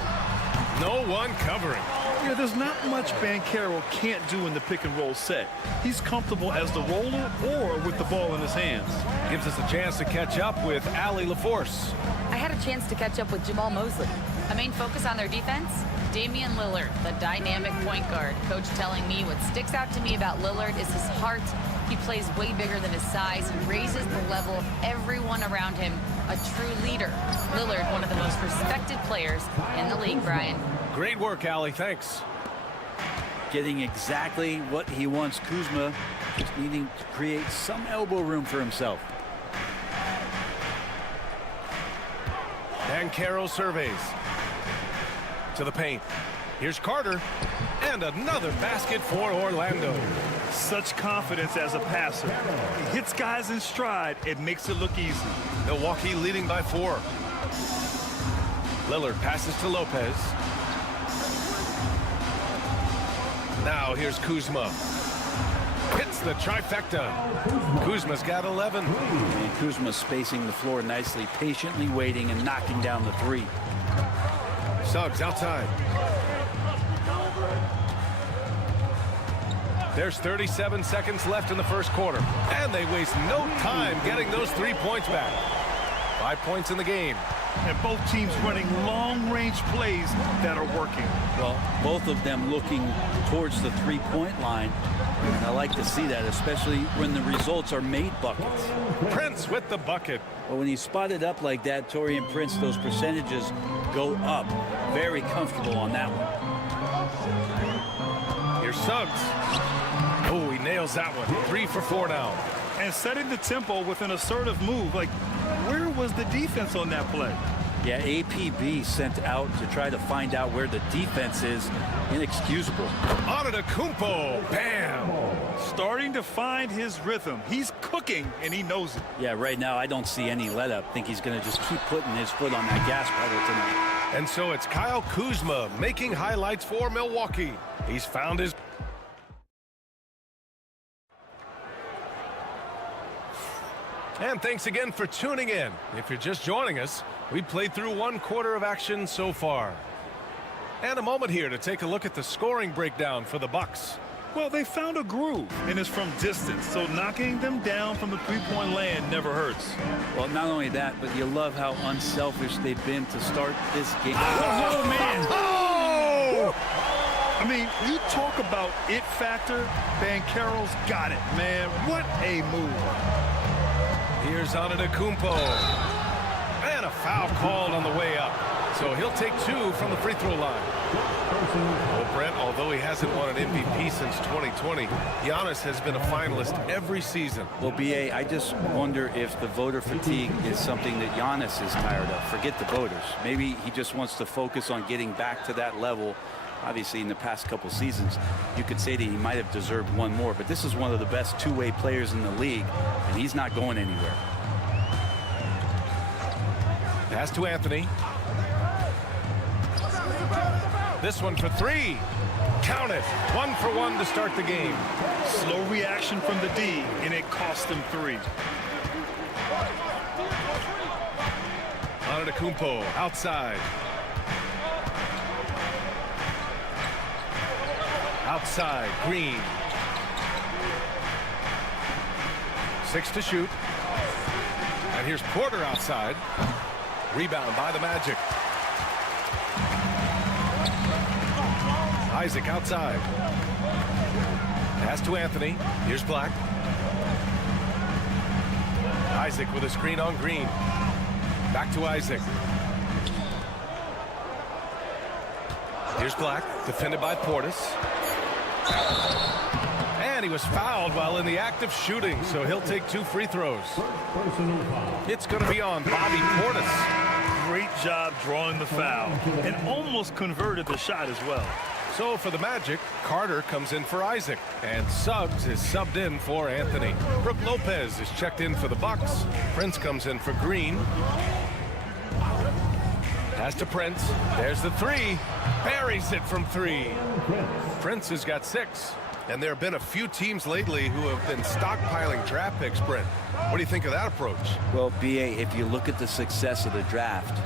No one covering. Yeah, there's not much Banchero can't do in the pick and roll set. He's comfortable as the roller or with the ball in his hands. Gives us a chance to catch up with Allie LaForce. I had a chance to catch up with Jamal Mosley. A main focus on their defense? Damian Lillard, the dynamic point guard. Coach telling me what sticks out to me about Lillard is his heart. He plays way bigger than his size. He raises the level of everyone around him. A true leader. Lillard, one of the most respected players in the league, Brian. Great work, Allie. Thanks. Getting exactly what he wants. Kuzma just needing to create some elbow room for himself. Banchero surveys. To the paint. Here's Carter. And another basket for Orlando. Such confidence as a passer. He hits guys in stride. It makes it look easy. Milwaukee leading by 4. Lillard passes to Lopez. Now here's Kuzma. Hits the trifecta. Kuzma's got 11. And Kuzma spacing the floor nicely, patiently waiting and knocking down the 3. Suggs outside. There's 37 seconds left in the first quarter. And they waste no time getting those 3 points back. 5 points in the game. And both teams running long-range plays that are working. Well, both of them looking towards the 3-point line. And I like to see that, especially when the results are made buckets. Prince with the bucket. Well, when you spot it up like that, Taurean Prince, those percentages go up. Very comfortable on that one. Here's Suggs. Oh, he nails that one. 3 for 4 now. And setting the tempo with an assertive move. Like, where was the defense on that play? Yeah, APB sent out to try to find out where the defense is. Inexcusable. Antetokounmpo. Bam. Starting to find his rhythm. He's cooking, and he knows it. Yeah, right now I don't see any let up. Think he's going to just keep putting his foot on that gas pedal tonight. And so it's Kyle Kuzma making highlights for Milwaukee. He's found his... And thanks again for tuning in. If you're just joining us, we played through 1 quarter of action so far. And a moment here to take a look at the scoring breakdown for the Bucks. Well, they found a groove, and it's from distance, so knocking them down from the 3-point land never hurts. Well, not only that, but you love how unselfish they've been to start this game. Oh, man! Oh! I mean, you talk about it factor. Banchero's got it, man. What a move. Here's Antetokounmpo. And a foul called on the way up. So he'll take 2 from the free throw line. Well, Brent, although he hasn't won an MVP since 2020, Giannis has been a finalist every season. Well, B.A., I just wonder if the voter fatigue is something that Giannis is tired of. Forget the voters. Maybe he just wants to focus on getting back to that level. Obviously, in the past couple seasons, you could say that he might have deserved one more, but this is one of the best two-way players in the league, and he's not going anywhere. Pass to Anthony. This one for 3. Count it. 1 for 1 to start the game. Slow reaction from the D, and it cost him 3. Antetokounmpo outside. Outside, Green. 6 to shoot. And here's Porter outside. Rebound by the Magic. Isaac outside. Pass to Anthony. Here's Black. Isaac with a screen on Green. Back to Isaac. Here's Black, defended by Portis. And he was fouled while in the act of shooting, so he'll take 2 free throws. It's going to be on Bobby Portis. Great job drawing the foul, and almost converted the shot as well. So for the Magic, Carter comes in for Isaac, and Suggs is subbed in for Anthony. Brook Lopez is checked in for the Bucks. Prince comes in for Green. Pass to Prince. There's the 3. Buries it from 3. Prince has got 6. And there have been a few teams lately who have been stockpiling draft picks, Brent. What do you think of that approach? Well, B.A., if you look at the success of the draft,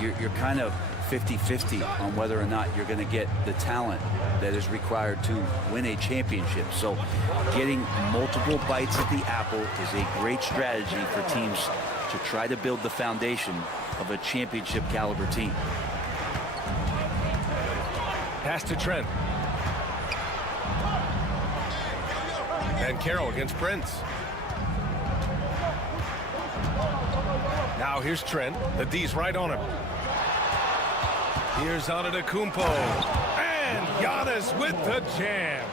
you're kind of 50-50 on whether or not you're going to get the talent that is required to win a championship. So getting multiple bites at the apple is a great strategy for teams to try to build the foundation of a championship caliber team. Pass to Trent. And Carroll against Prince. Now here's Trent. The D's right on him. Here's Antetokounmpo. And Giannis with the jam.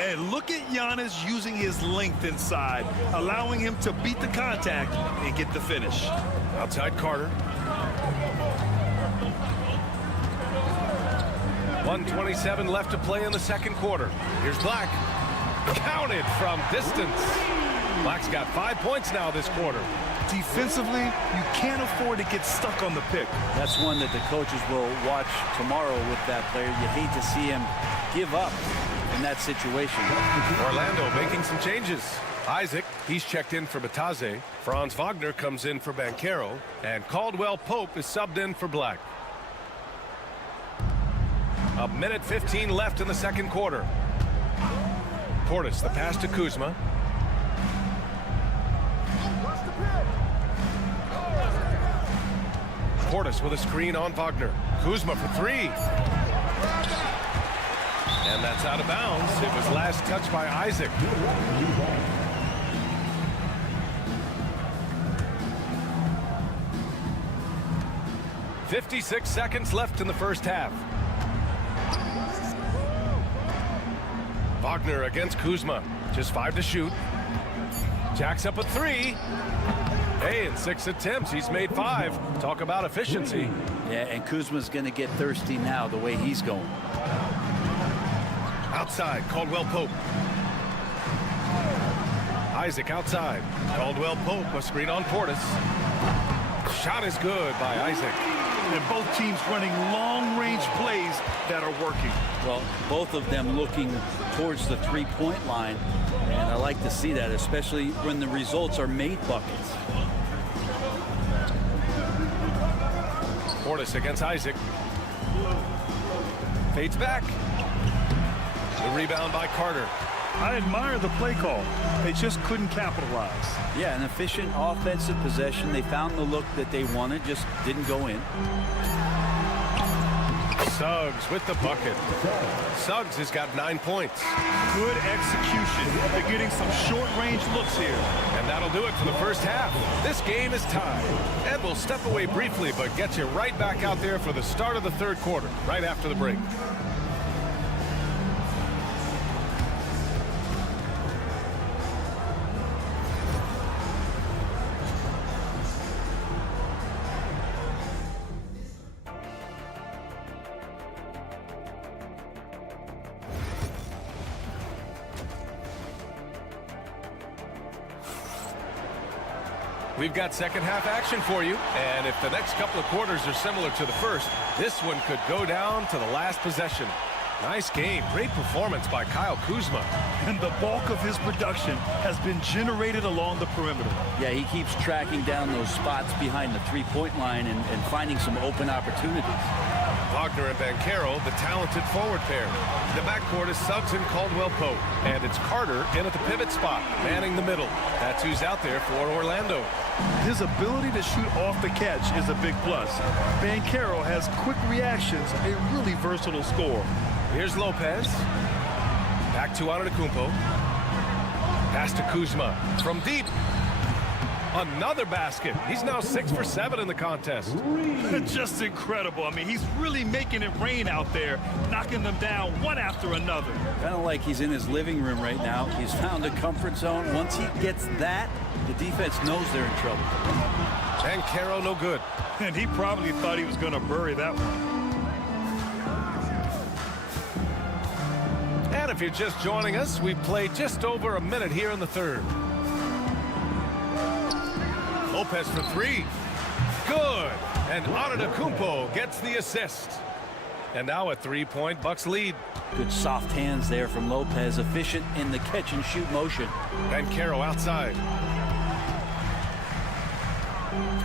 And look at Giannis using his length inside, allowing him to beat the contact and get the finish. Outside Carter. 1:27 left to play in the second quarter. Here's Black. Counted from distance. Black's got 5 points now this quarter. Defensively, you can't afford to get stuck on the pick. That's one that the coaches will watch tomorrow with that player. You hate to see him give up in that situation. Orlando making some changes. Isaac, he's checked in for Bataze. Franz Wagner comes in for Banchero. And Caldwell Pope is subbed in for Black. 1:15 left in the second quarter. Portis, the pass to Kuzma. Portis with a screen on Wagner. Kuzma for 3. And that's out of bounds. It was last touched by Isaac. "56 seconds left in the first half. Wagner against Kuzma. Just 5 to shoot. Jacks up a 3. Hey, in 6 attempts, he's made 5. Talk about efficiency. Yeah, and Kuzma's going to get thirsty now the way he's going. Outside, Caldwell Pope. Isaac outside. Caldwell Pope, a screen on Portis. Shot is good by Isaac. And both teams running long-range plays that are working. Well, both of them looking towards the three-point line, and I like to see that, especially when the results are made buckets. Portis against Isaac. Fades back. The rebound by Carter. I admire the play call. They just couldn't capitalize. Yeah, an efficient offensive possession. They found the look that they wanted, just didn't go in. Suggs with the bucket. Suggs has got 9 points. Good execution. They're getting some short-range looks here. And that'll do it for the first half. This game is tied. And we'll step away briefly, but get you right back out there for the start of the third quarter, right after the break. We've got second half action for you, and if the next couple of quarters are similar to the first, this one could go down to the last possession. Nice game. Great performance by Kyle Kuzma. And the bulk of his production has been generated along the perimeter. Yeah, he keeps tracking down those spots behind the three-point line and finding some open opportunities. Wagner and Banchero, the talented forward pair. The backcourt is Suggs and Caldwell-Pope, and it's Carter in at the pivot spot, manning the middle. That's who's out there for Orlando. His ability to shoot off the catch is a big plus. Banchero has quick reactions, a really versatile scorer. Here's Lopez. Back to Antetokounmpo. Pass to Kuzma from deep. Another basket. He's now 6 for 7 in the contest. Just incredible. I mean, he's really making it rain out there, knocking them down one after another. Kind of like he's in his living room right now. He's found a comfort zone. Once he gets that, the defense knows they're in trouble. Banchero no good. And he probably thought he was going to bury that one. And if you're just joining us, we've played just over a minute here in the third. Lopez for three. Good. And Antetokounmpo gets the assist. And now a 3-point Bucks lead. Good soft hands there from Lopez, efficient in the catch-and-shoot motion. Banchero outside.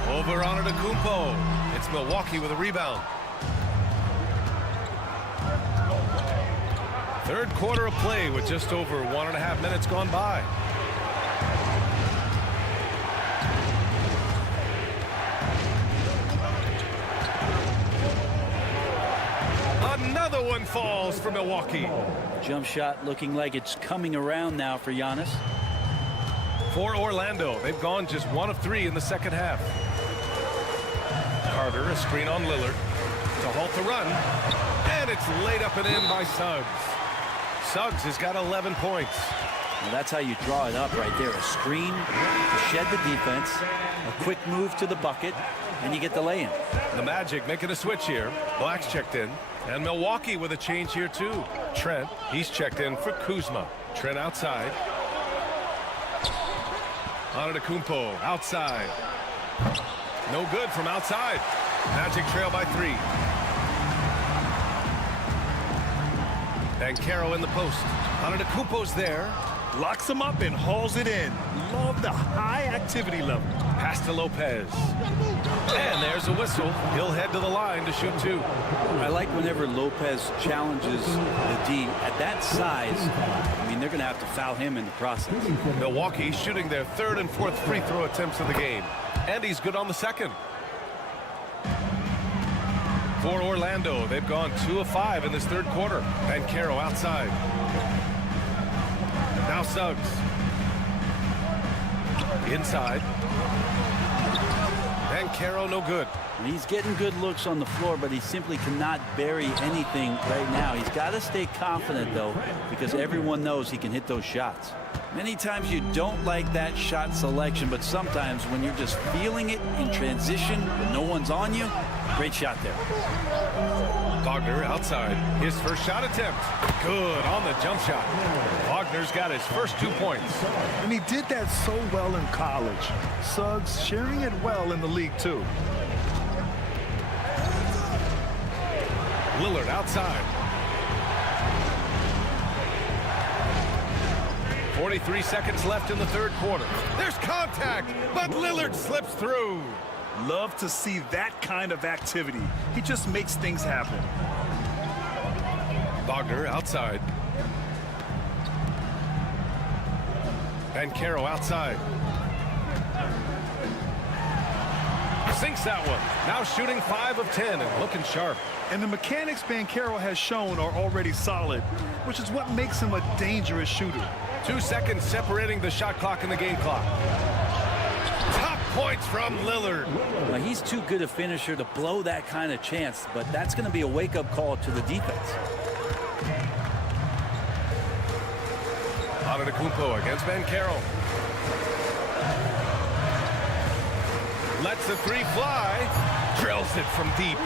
Over Antetokounmpo. It's Milwaukee with a rebound. Third quarter of play with just over 1.5 minutes gone by. Another one falls for Milwaukee. Jump shot looking like it's coming around now for Giannis. For Orlando, they've gone just 1 of 3 in the second half. Carter, a screen on Lillard to halt the run. And it's laid up and in by Suggs. Suggs has got 11 points. Well, that's how you draw it up right there. A screen to shed the defense, a quick move to the bucket, and you get the lay-in. The Magic making a switch here. Black's checked in. And Milwaukee with a change here too. Trent, he's checked in for Kuzma. Trent outside. Antetokounmpo outside. No good from outside. Magic trail by 3. Banchero in the post. Antetokounmpo's there. Locks him up and hauls it in. Love the high activity level. Pass to Lopez. And there's a whistle. He'll head to the line to shoot 2. I like whenever Lopez challenges the D at that size. I mean, they're going to have to foul him in the process. Milwaukee shooting their 3rd and 4th free throw attempts of the game. And he's good on the 2nd. For Orlando, they've gone 2 of 5 in this 3rd quarter. Banchero outside. Now Suggs. Inside. Banchero no good. He's getting good looks on the floor, but he simply cannot bury anything right now. He's got to stay confident, though, because everyone knows he can hit those shots. Many times you don't like that shot selection, but sometimes when you're just feeling it in transition, when no one's on you, great shot there. Wagner outside. His first shot attempt. Good on the jump shot. Wagner's got his first 2 points. And he did that so well in college. Suggs sharing it well in the league, too. Lillard outside. 43 seconds left in the 3rd quarter. There's contact, but Lillard slips through. Love to see that kind of activity. He just makes things happen. Wagner outside. Banchero outside. Sinks that one. Now shooting 5 of 10 and looking sharp. And the mechanics Banchero has shown are already solid, which is what makes him a dangerous shooter. 2 seconds separating the shot clock and the game clock. Top points from Lillard. Well, he's too good a finisher to blow that kind of chance, but that's going to be a wake-up call to the defense. Antetokounmpo against Banchero. Lets the three fly. Drills it from deep.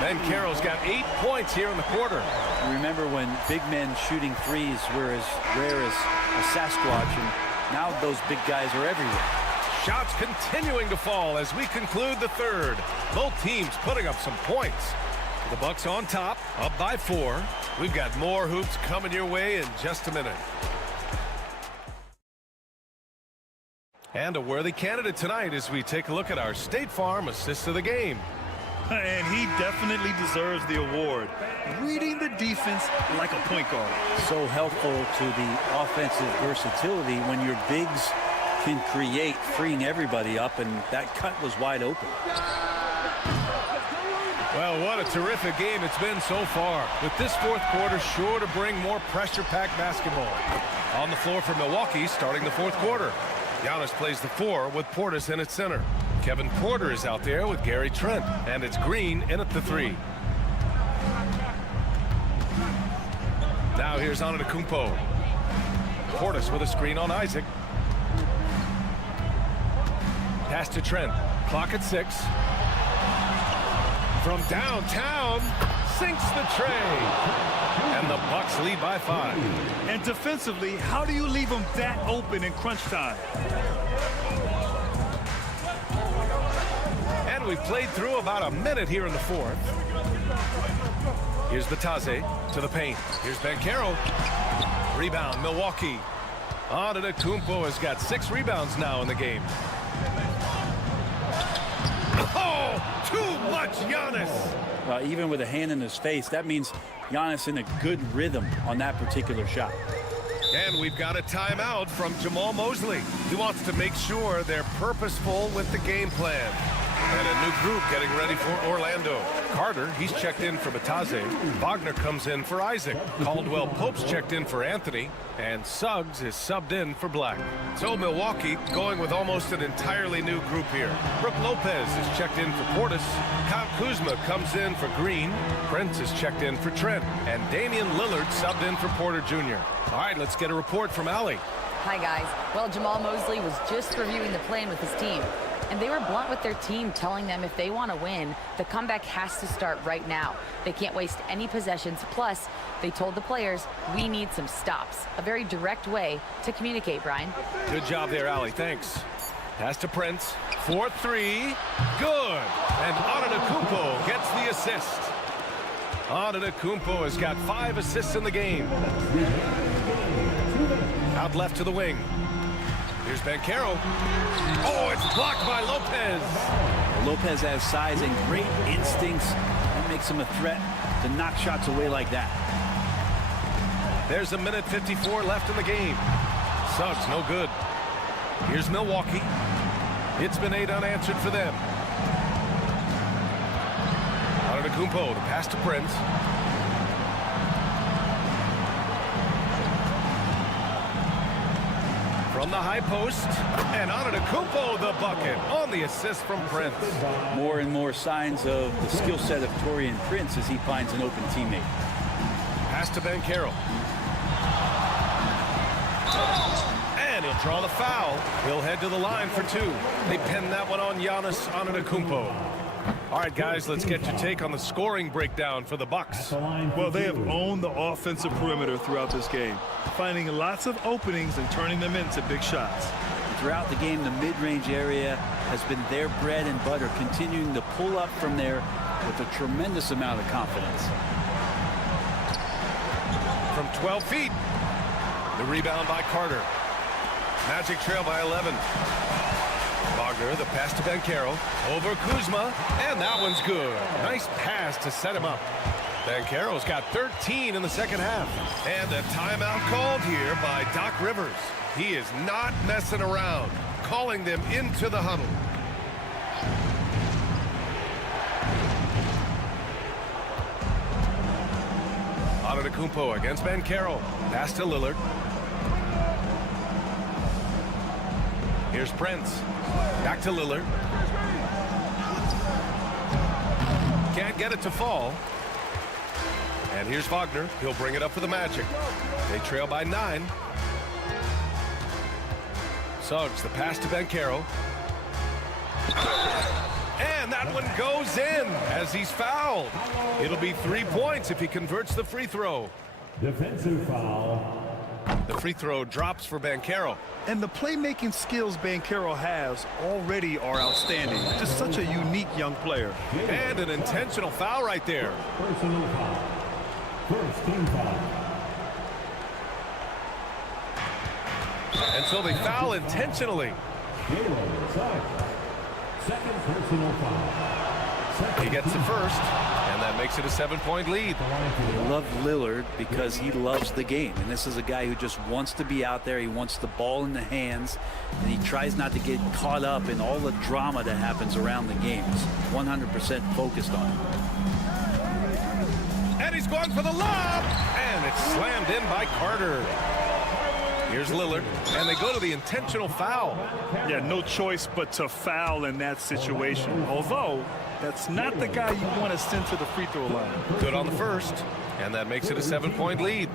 Banchero's got 8 points here in the quarter. Remember when big men shooting threes were as rare as a Sasquatch, and now those big guys are everywhere. Shots continuing to fall as we conclude the third. Both teams putting up some points. The Bucks on top, up by 4. We've got more hoops coming your way in just a minute. And a worthy candidate tonight as we take a look at our State Farm assist of the game. And he definitely deserves the award. Reading the defense like a point guard. So helpful to the offensive versatility when your bigs can create, freeing everybody up, and that cut was wide open. Well, what a terrific game it's been so far. With this fourth quarter sure to bring more pressure-packed basketball. On the floor for Milwaukee starting the fourth quarter. Giannis plays the 4 with Portis in at center. Kevin Porter is out there with Gary Trent, and it's Green in at the 3. Now here's Antetokounmpo. Portis with a screen on Isaac. Pass to Trent. Clock at 6. From downtown, sinks the tray. And the Bucks lead by 5. And defensively, how do you leave them that open in crunch time? And we've played through about a minute here in the fourth. Here's Batase to the paint. Here's Banchero. Rebound, Milwaukee. Antetokounmpo has got 6 rebounds now in the game. Oh, too much Giannis. Well, even with a hand in his face, that means Giannis in a good rhythm on that particular shot. And we've got a timeout from Jamal Mosley. He wants to make sure they're purposeful with the game plan. And a new group getting ready for Orlando. Carter, he's checked in for Batase. Wagner comes in for Isaac. Caldwell Pope's checked in for Anthony. And Suggs is subbed in for Black. So Milwaukee going with almost an entirely new group here. Brook Lopez is checked in for Portis. Kyle Kuzma comes in for Green. Prince is checked in for Trent. And Damian Lillard subbed in for Porter Jr. All right, let's get a report from Allie. Hi, guys. Well, Jamal Mosley was just reviewing the plan with his team. And they were blunt with their team, telling them if they want to win, the comeback has to start right now. They can't waste any possessions. Plus, they told the players, we need some stops. A very direct way to communicate, Brian. Good job there, Allie. Thanks. Pass to Prince. 4-3. Good. And Antetokounmpo gets the assist. Antetokounmpo has got 5 assists in the game. Out left to the wing. Here's Banchero. Oh, it's blocked by Lopez. Lopez has size and great instincts. That makes him a threat to knock shots away like that. There's a minute 54 left in the game. Suggs, no good. Here's Milwaukee. It's been 8 unanswered for them. Antetokounmpo, the pass to Prince. From the high post, and Antetokounmpo the bucket on the assist from Prince. More and more signs of the skill set of Taurean Prince as he finds an open teammate. Pass to Banchero. And he'll draw the foul. He'll head to the line for 2. They pin that one on Giannis Antetokounmpo. All right, guys, let's get your take on the scoring breakdown for the Bucks. Well, they have owned the offensive perimeter throughout this game, finding lots of openings and turning them into big shots. Throughout the game, the mid-range area has been their bread and butter, continuing to pull up from there with a tremendous amount of confidence. From 12 feet, the rebound by Carter. Magic trail by 11. Wagner, the pass to Banchero, over Kuzma, and that one's good. Nice pass to set him up. Banchero's got 13 in the second half. And a timeout called here by Doc Rivers. He is not messing around, calling them into the huddle. Antetokounmpo against Banchero. Pass to Lillard. Here's Prince. Back to Lillard. Can't get it to fall. And here's Wagner. He'll bring it up for the Magic. They trail by 9. Suggs, the pass to Banchero. And that one goes in as he's fouled. It'll be 3 points if he converts the free throw. Defensive foul. The free throw drops for Banchero. And the playmaking skills Banchero has already are outstanding. Just such a unique young player. And an intentional foul right there. Personal foul. First team foul. And so they foul intentionally. Jalen Suggs. Second personal foul. He gets the first, and that makes it a 7-point lead. I love Lillard because he loves the game. And this is a guy who just wants to be out there. He wants the ball in the hands. And he tries not to get caught up in all the drama that happens around the game. He's 100% focused on it. And he's going for the lob. And it's slammed in by Carter. Here's Lillard, and they go to the intentional foul. Yeah, no choice but to foul in that situation. Although, that's not the guy you want to send to the free throw line. Good on the first, and that makes it a 7-point lead.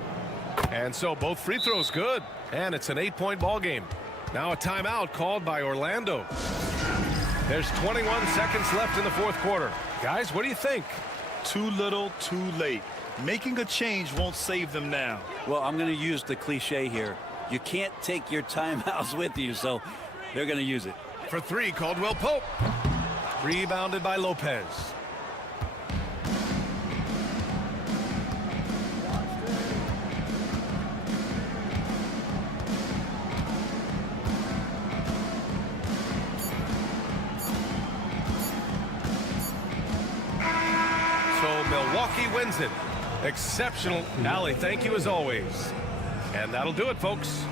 And so both free throws good, and it's an 8-point ball game. Now a timeout called by Orlando. There's 21 seconds left in the fourth quarter. Guys, what do you think? Too little, too late. Making a change won't save them now. Well, I'm going to use the cliche here. You can't take your timeouts with you, so they're going to use it. For 3, Caldwell Pope. Rebounded by Lopez. So Milwaukee wins it. Exceptional. Allie, thank you as always. And that'll do it, folks.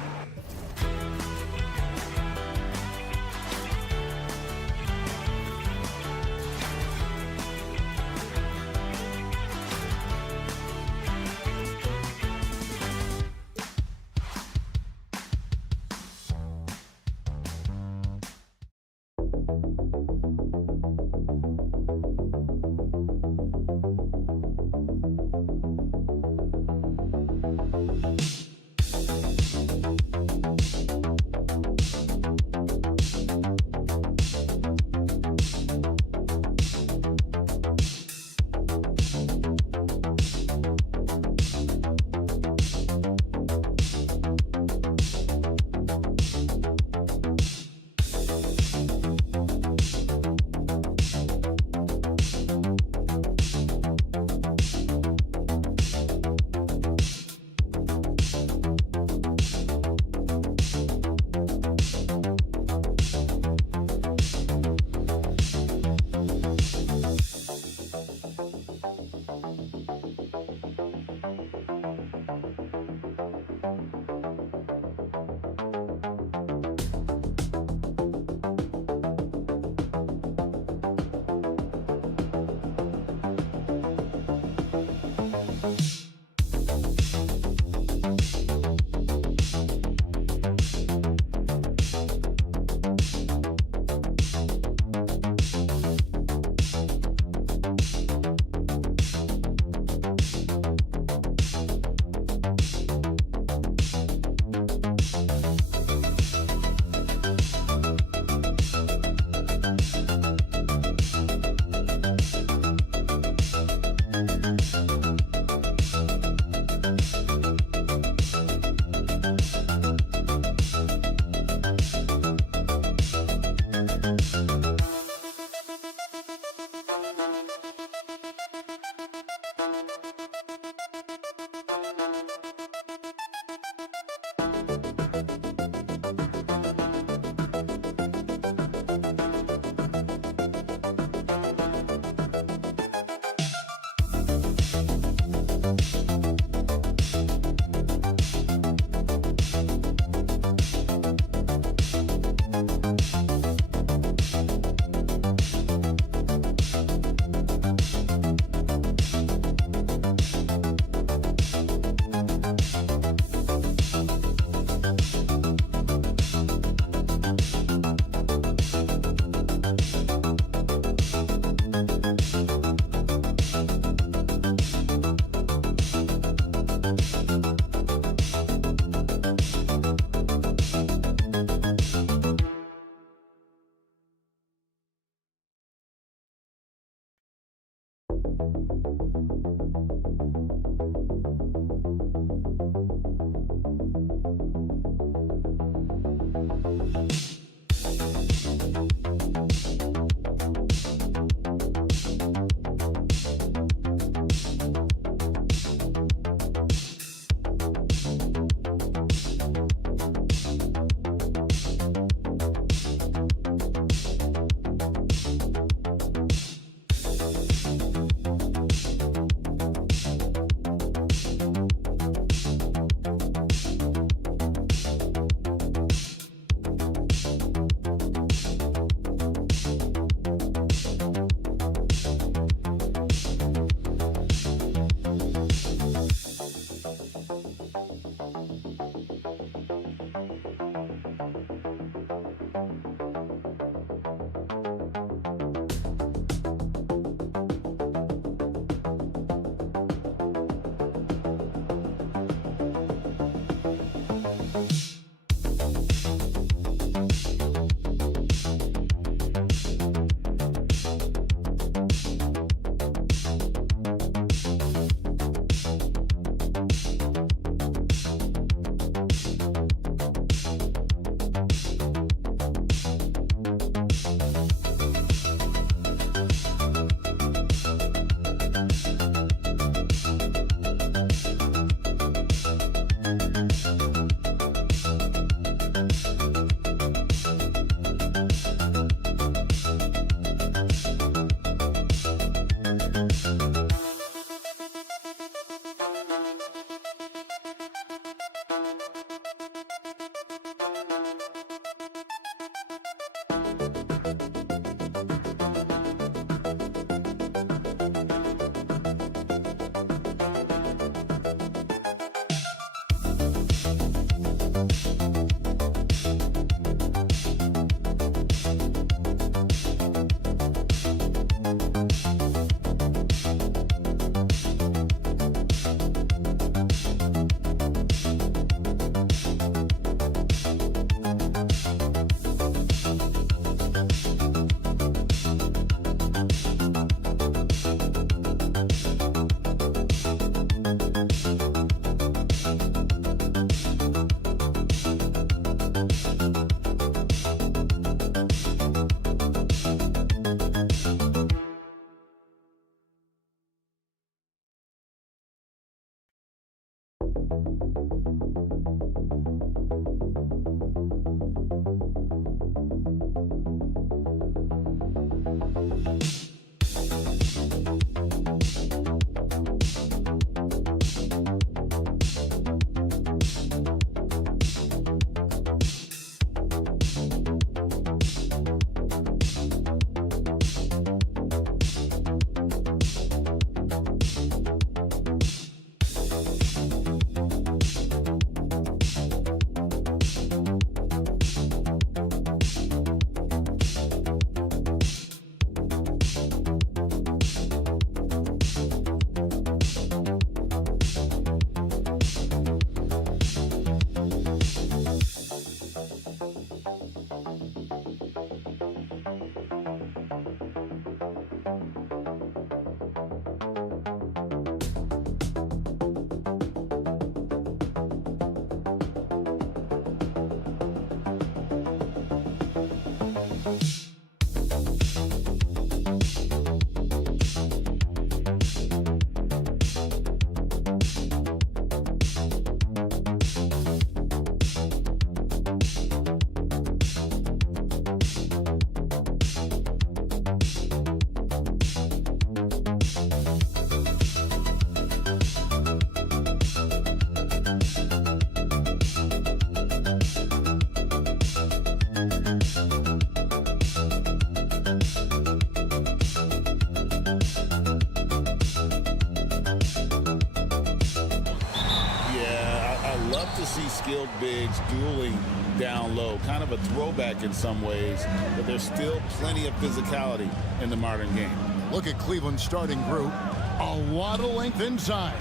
see skilled bigs dueling down low, kind of a throwback in some ways, but there's still plenty of physicality in the modern game. Look at Cleveland's starting group. A lot of length inside.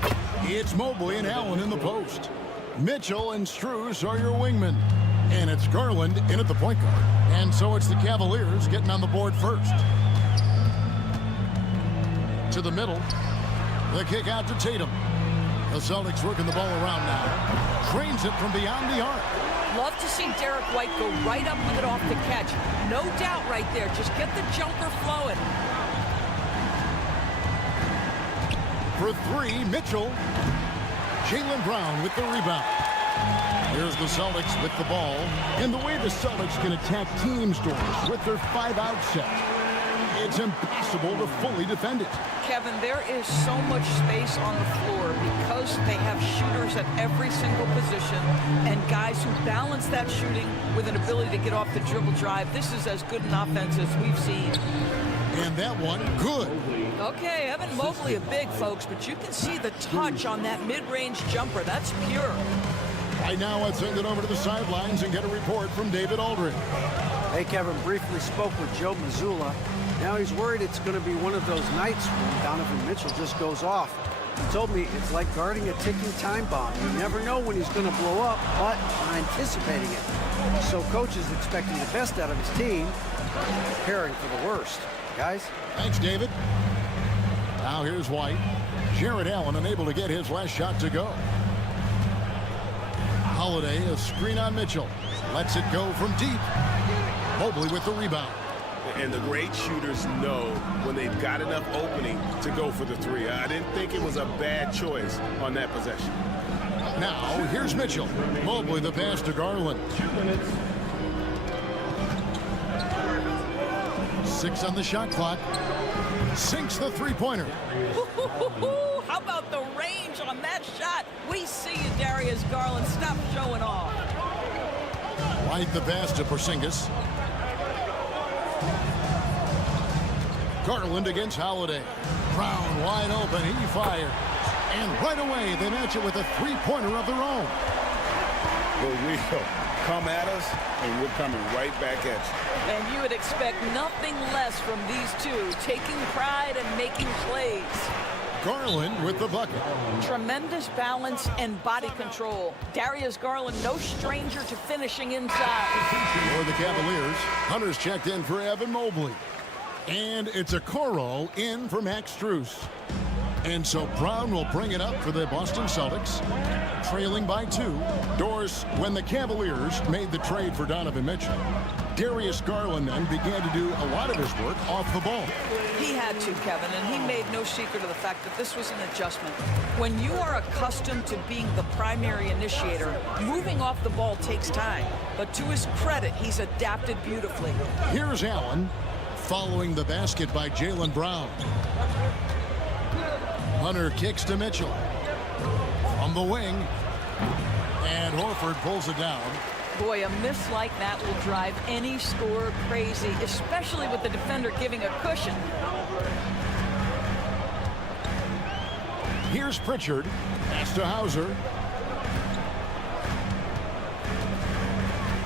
It's Mobley and Allen in the post. Mitchell and Strus are your wingmen. And it's Garland in at the point guard. And so it's the Cavaliers getting on the board first. to the middle. The kick out to Tatum. The Celtics working the ball around now. Trains it from beyond the arc. Love to see Derek White go right up with it off the catch. No doubt right there. Just get the jumper flowing. For three, Mitchell. Jaylen Brown with the rebound. Here's the Celtics with the ball. And the way the Celtics can attack teams, Doris, with their 5-out set, it's impossible to fully defend it. Kevin, there is so much space on the floor because they have shooters at every single position and guys who balance that shooting with an ability to get off the dribble drive. This is as good an offense as we've seen. And that one, good. Okay, Evan Mobley a big, folks, but you can see the touch on that mid-range jumper. That's pure. Right now, let's send it over to the sidelines and get a report from David Aldridge. Hey, Kevin briefly spoke with Joe Mazzulla. Now he's worried it's going to be one of those nights when Donovan Mitchell just goes off. He told me it's like guarding a ticking time bomb. You never know when he's going to blow up, but I'm anticipating it. So coach is expecting the best out of his team, preparing for the worst. Guys? Thanks, David. Now here's White. Jared Allen unable to get his last shot to go. Holiday, a screen on Mitchell. Lets it go from deep. Mobley with the rebound. And the great shooters know when they've got enough opening to go for the three. I didn't think it was a bad choice on that possession. Now, here's Mitchell. Mobley the pass to Garland. 6 on the shot clock. Sinks the three-pointer. How about the range on that shot? We see you, Darius Garland. Stop showing off. White the pass to Porzingis. Garland against Holiday. Brown wide open. He fires. And right away, they match it with a three-pointer of their own. Well, we'll come at us, and we're coming right back at you. And you would expect nothing less from these two, taking pride and making plays. Garland with the bucket. Tremendous balance and body control. Darius Garland, no stranger to finishing inside. For the Cavaliers, Hunter's checked in for Evan Mobley. And it's a Okoro in for Max Strus. And so Brown will bring it up for the Boston Celtics, trailing by 2. Doris, when the Cavaliers made the trade for Donovan Mitchell, Darius Garland then began to do a lot of his work off the ball. He had to, Kevin, and he made no secret of the fact that this was an adjustment. When you are accustomed to being the primary initiator, moving off the ball takes time. But to his credit, he's adapted beautifully. Here's Allen following the basket by Jaylen Brown. Hunter kicks to Mitchell from the wing, and Horford pulls it down. Boy, a miss like that will drive any scorer crazy, especially with the defender giving a cushion. Here's Pritchard. Pass to Hauser.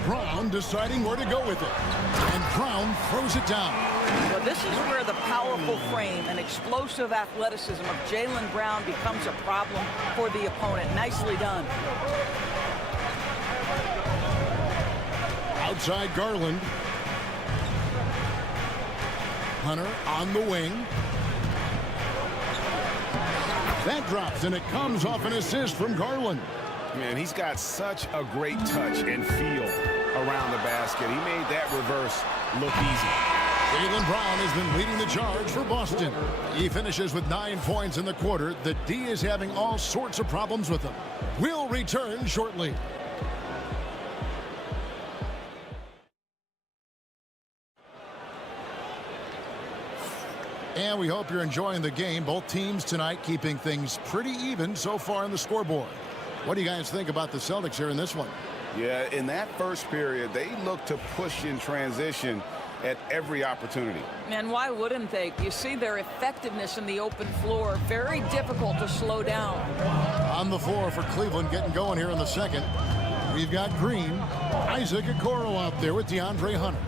Brown deciding where to go with it. And Brown throws it down. Well, this is where the powerful frame and explosive athleticism of Jaylen Brown becomes a problem for the opponent. Nicely done. Outside Garland. Hunter on the wing. That drops, and it comes off an assist from Garland. Man, he's got such a great touch and feel around the basket. He made that reverse look easy. Jaylen Brown has been leading the charge for Boston. He finishes with 9 points in the quarter. The D is having all sorts of problems with him. We'll return shortly. And we hope you're enjoying the game. Both teams tonight keeping things pretty even so far on the scoreboard. What do you guys think about the Celtics here in this one? Yeah, in that first period, they looked to push in transition at every opportunity. And why wouldn't they? You see their effectiveness in the open floor. Very difficult to slow down. On the floor for Cleveland getting going here in the second. We've got Green, Isaac Okoro out there with DeAndre Hunter.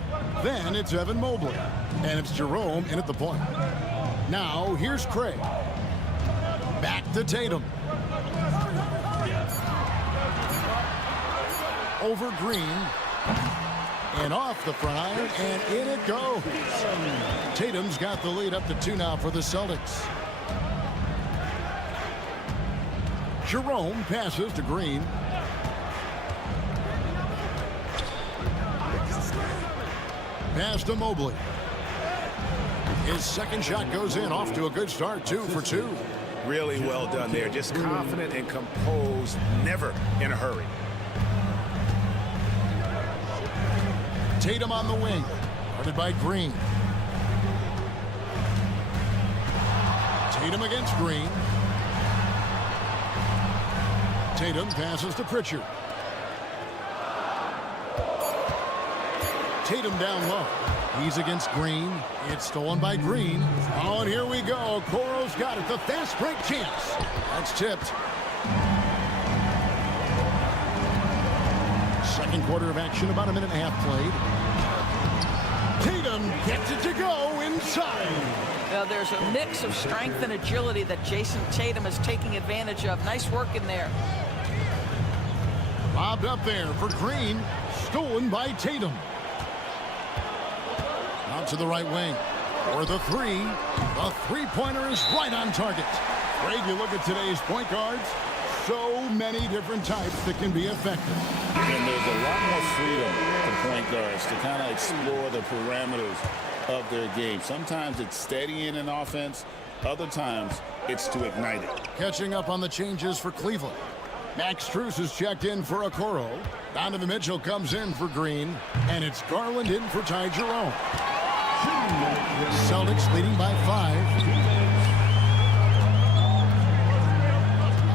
Then it's Evan Mobley. And it's Jerome in at the point. Now here's Craig. Back to Tatum. Over Green. And off the front iron, and in it goes. Tatum's got the lead up to 2 now for the Celtics. Jerome passes to Green. Pass to Mobley. His second shot goes in, off to a good start, 2 for 2. Really well done there. Just confident and composed, never in a hurry. Tatum on the wing, guarded by Green. Tatum against Green. Tatum passes to Pritchard. Tatum down low. He's against Green. It's stolen by Green. Oh, and here we go. Okoro's got it. The fast break chance. That's tipped. Second quarter of action, about a minute and a half played. Tatum gets it to go inside. Now there's a mix of strength and agility that Jason Tatum is taking advantage of. Nice work in there. Lobbed up there for Green. Stolen by Tatum. Out to the right wing. For the three. The three-pointer is right on target. Greg, you look at today's point guards. So many different types that can be effective. And there's a lot more freedom for point guards to kind of explore the parameters of their game. Sometimes it's steadying an offense. Other times it's to ignite it. Catching up on the changes for Cleveland. Max Strus is checked in for Okoro. Donovan Mitchell comes in for Green. And it's Garland in for Ty Jerome. Celtics leading by 5.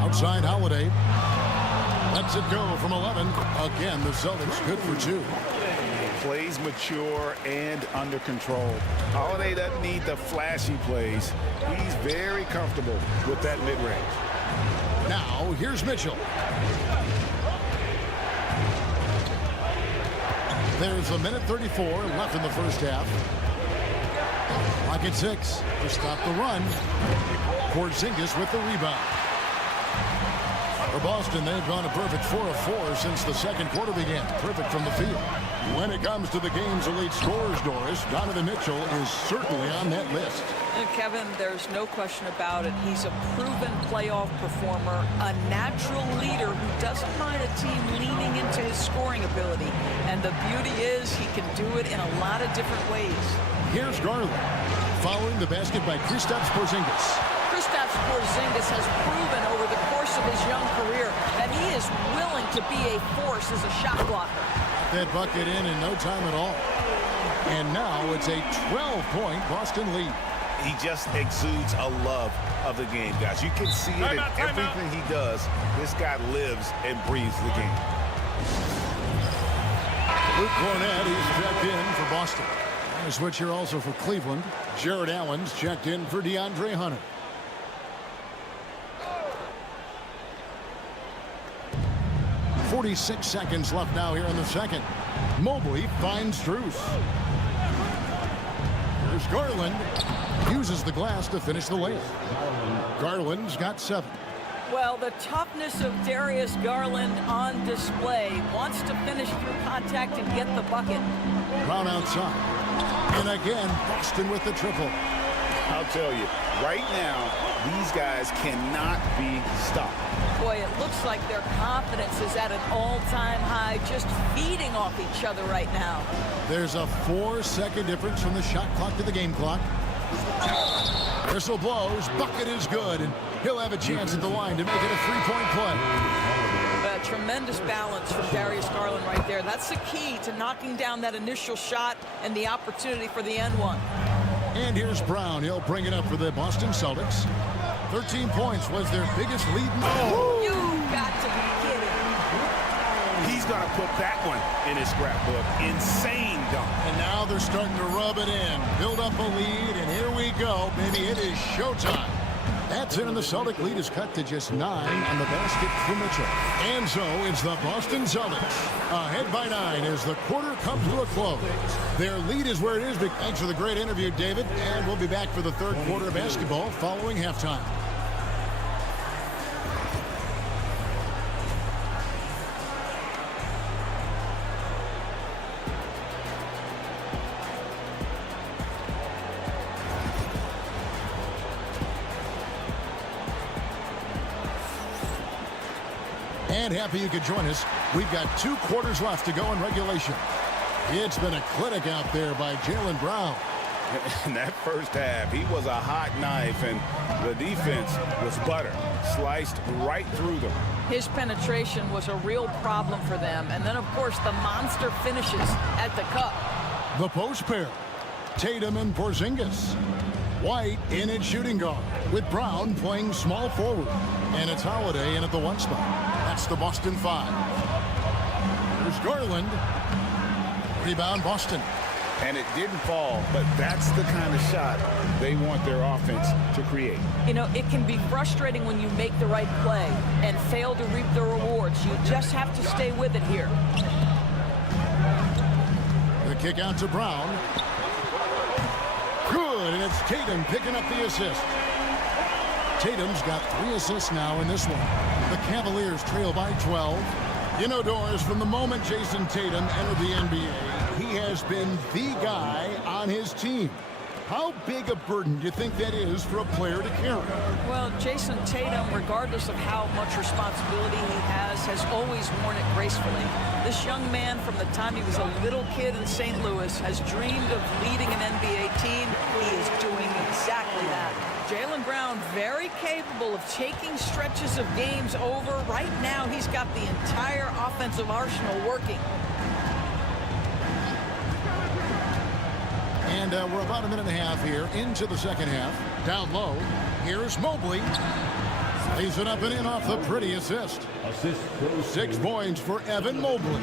Outside Holiday. Lets it go from 11. Again, the Celtics good for 2. Plays mature and under control. Holiday doesn't need the flashy plays. He's very comfortable with that mid-range. Now, here's Mitchell. There's a minute 34 left in the first half. Clock at 6 to stop the run. Porzingis with the rebound. For Boston, they've gone a perfect 4 of 4 since the second quarter began. Perfect from the field. When it comes to the game's elite scorers, Doris, Donovan Mitchell is certainly on that list. And Kevin, there's no question about it. He's a proven playoff performer, a natural leader who doesn't mind a team leaning into his scoring ability. And the beauty is he can do it in a lot of different ways. Here's Garland, following the basket by Kristaps Porzingis. Kristaps Porzingis has proven over the course of his young career that he is willing to be a force as a shot blocker. That bucket in no time at all. And now it's a 12-point Boston lead. He just exudes a love of the game, guys. You can see it in everything he does. This guy lives and breathes the game. Luke Cornett, he's checked in for Boston. And a switch here also for Cleveland. Jared Allen's checked in for DeAndre Hunter. .46 seconds left now here in the second. Mobley finds Strus. Here's Garland. Uses the glass to finish the layup. Garland's got 7. Well, the toughness of Darius Garland on display. Wants to finish through contact and get the bucket. Brown outside. And again, Boston with the triple. I'll tell you, right now, these guys cannot be stopped. Boy, it looks like their confidence is at an all-time high, just feeding off each other right now. There's a 4-second difference from the shot clock to the game clock. Whistle blows, bucket is good, and he'll have a chance at the line to make it a 3-point play. Tremendous balance from Darius Garland right there. That's the key to knocking down that initial shot and the opportunity for the N1. And here's Brown. He'll bring it up for the Boston Celtics. 13 points was their biggest lead. You got to be kidding. He's going to put that one in his scrapbook. Insane dunk. And now they're starting to rub it in. Build up a lead, and here we go. Baby, it is showtime. That's it, and the Celtic lead is cut to just 9 on the basket for Mitchell. And so it's the Boston Celtics ahead by 9 as the quarter comes to a close. Their lead is where it is. Big thanks for the great interview, David. And we'll be back for the third quarter of basketball following halftime. And happy you could join us. We've got 2 quarters left to go in regulation. It's been a clinic out there by Jaylen Brown. In that first half, he was a hot knife, and the defense was butter, sliced right through them. His penetration was a real problem for them. And then, of course, the monster finishes at the cup. The post pair, Tatum and Porzingis. White in at shooting guard, with Brown playing small forward. And it's Holiday in at the 1 spot. That's the Boston 5. There's Garland. Rebound, Boston. And it didn't fall, but that's the kind of shot they want their offense to create. You know, it can be frustrating when you make the right play and fail to reap the rewards. You just have to stay with it here. The kick out to Brown. Good, and it's Tatum picking up the assist. Tatum's got 3 assists now in this one. The Cavaliers trail by 12. You know, Doris, from the moment Jason Tatum entered the NBA, he has been the guy on his team. How big a burden do you think that is for a player to carry? Well, Jason Tatum, regardless of how much responsibility he has always worn it gracefully. This young man, from the time he was a little kid in St. Louis, has dreamed of leading an NBA team. He is doing exactly that. Jaylen Brown, very capable of taking stretches of games over. Right now, he's got the entire offensive arsenal working. And we're about a minute and a half here into the second half. Down low, here's Mobley. Lays it up and in off the pretty assist. 6 points for Evan Mobley.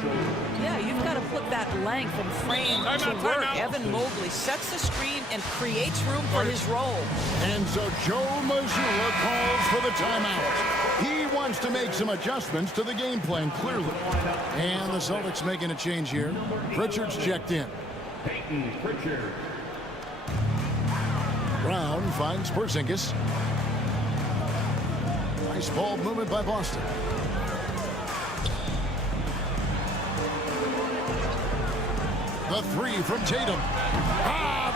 Yeah, you've got to put that length and frame to work. Evan Mobley sets the screen and creates room for his role. And so Joe Mazzulla calls for the timeout. He wants to make some adjustments to the game plan, clearly. And the Celtics making a change here. Pritchard's checked in. Brown finds Porzingis. Nice ball movement by Boston. The 3 from Tatum.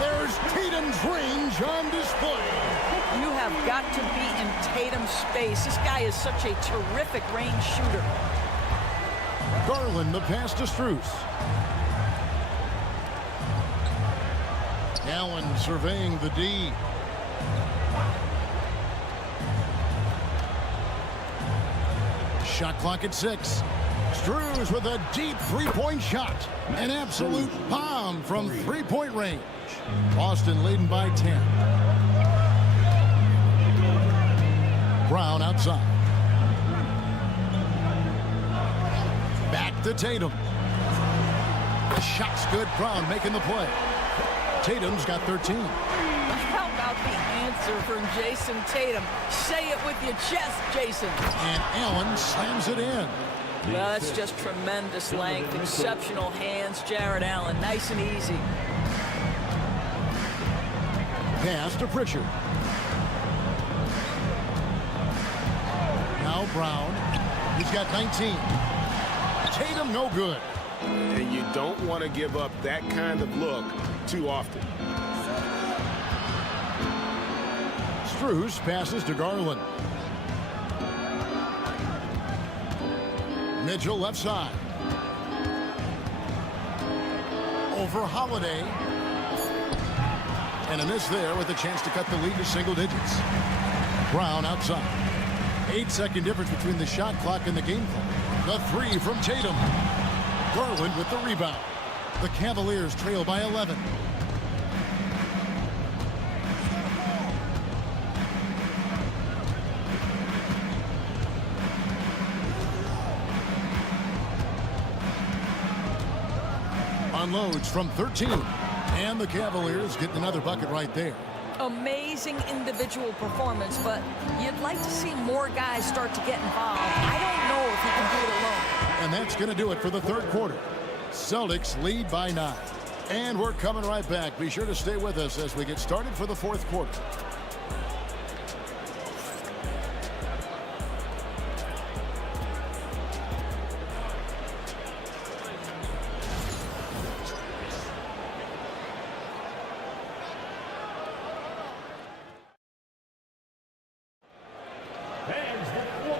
There's Tatum's range on display. You have got to be in Tatum's space. This guy is such a terrific range shooter. Garland, the pass to Strus. Allen surveying the D. Shot clock at 6. Strus with a deep 3-point shot. An absolute bomb from 3-point range. Boston leading by 10. Brown outside. Back to Tatum. The shot's good. Brown making the play. Tatum's got 13. How about the answer from Jason Tatum? Say it with your chest, Jason. And Allen slams it in. Well, that's just tremendous length, exceptional hands. Jared Allen, nice and easy. Pass to Pritchard. Now Brown. He's got 19. Tatum no good. And you don't want to give up that kind of look too often. Strus passes to Garland. Mitchell left side. Over Holiday. And a miss there with a chance to cut the lead to single digits. Brown outside. 8-second difference between the shot clock and the game clock. The 3 from Tatum. Garland with the rebound. The Cavaliers trail by 11. Unloads from 13. And the Cavaliers getting another bucket right there. Amazing individual performance, but you'd like to see more guys start to get involved. I don't know if he can do it alone. And that's going to do it for the third quarter. Celtics lead by 9. And we're coming right back. Be sure to stay with us as we get started for the fourth quarter.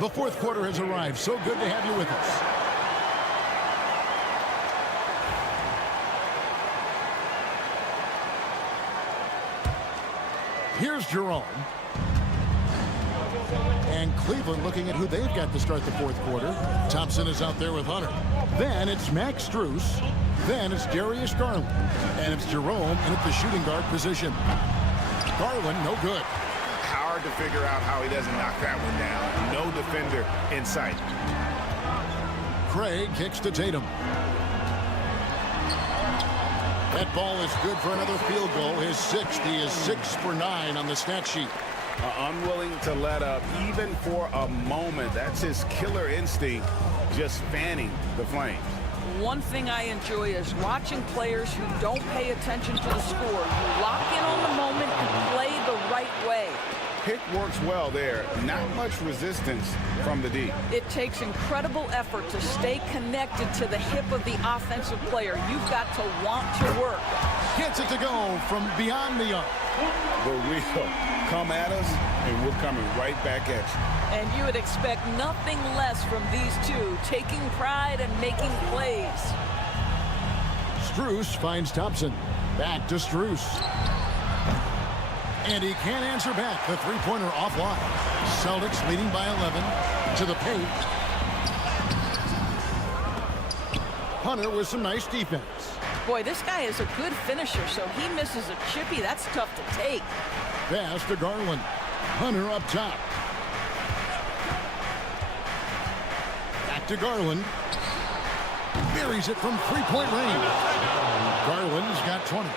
The fourth quarter has arrived. So good to have you with us. Here's Jerome. And Cleveland looking at who they've got to start the fourth quarter. Thompson is out there with Hunter. Then it's Max Strus. Then it's Darius Garland. And it's Jerome in at the shooting guard position. Garland, no good. Hard to figure out how he doesn't knock that one down. No defender in sight. Craig kicks to Tatum. That ball is good for another field goal. His sixth. He is 6 for 9 on the stat sheet. Unwilling to let up even for a moment. That's his killer instinct, just fanning the flames. One thing I enjoy is watching players who don't pay attention to the score. You lock in on the moment and play the right way. Pick works well there. Not much resistance from the D. It takes incredible effort to stay connected to the hip of the offensive player. You've got to want to work. Gets it to go from beyond the arc. The real come at us, and we're coming right back at you. And you would expect nothing less from these two, taking pride and making plays. Strus finds Thompson. Back to Strus. And he can't answer back. The three-pointer offline. Celtics leading by 11 to the paint. Hunter with some nice defense. Boy, this guy is a good finisher, so he misses a chippy. That's tough to take. Pass to Garland. Hunter up top. Back to Garland. Buries it from three-point range. Garland's got 20.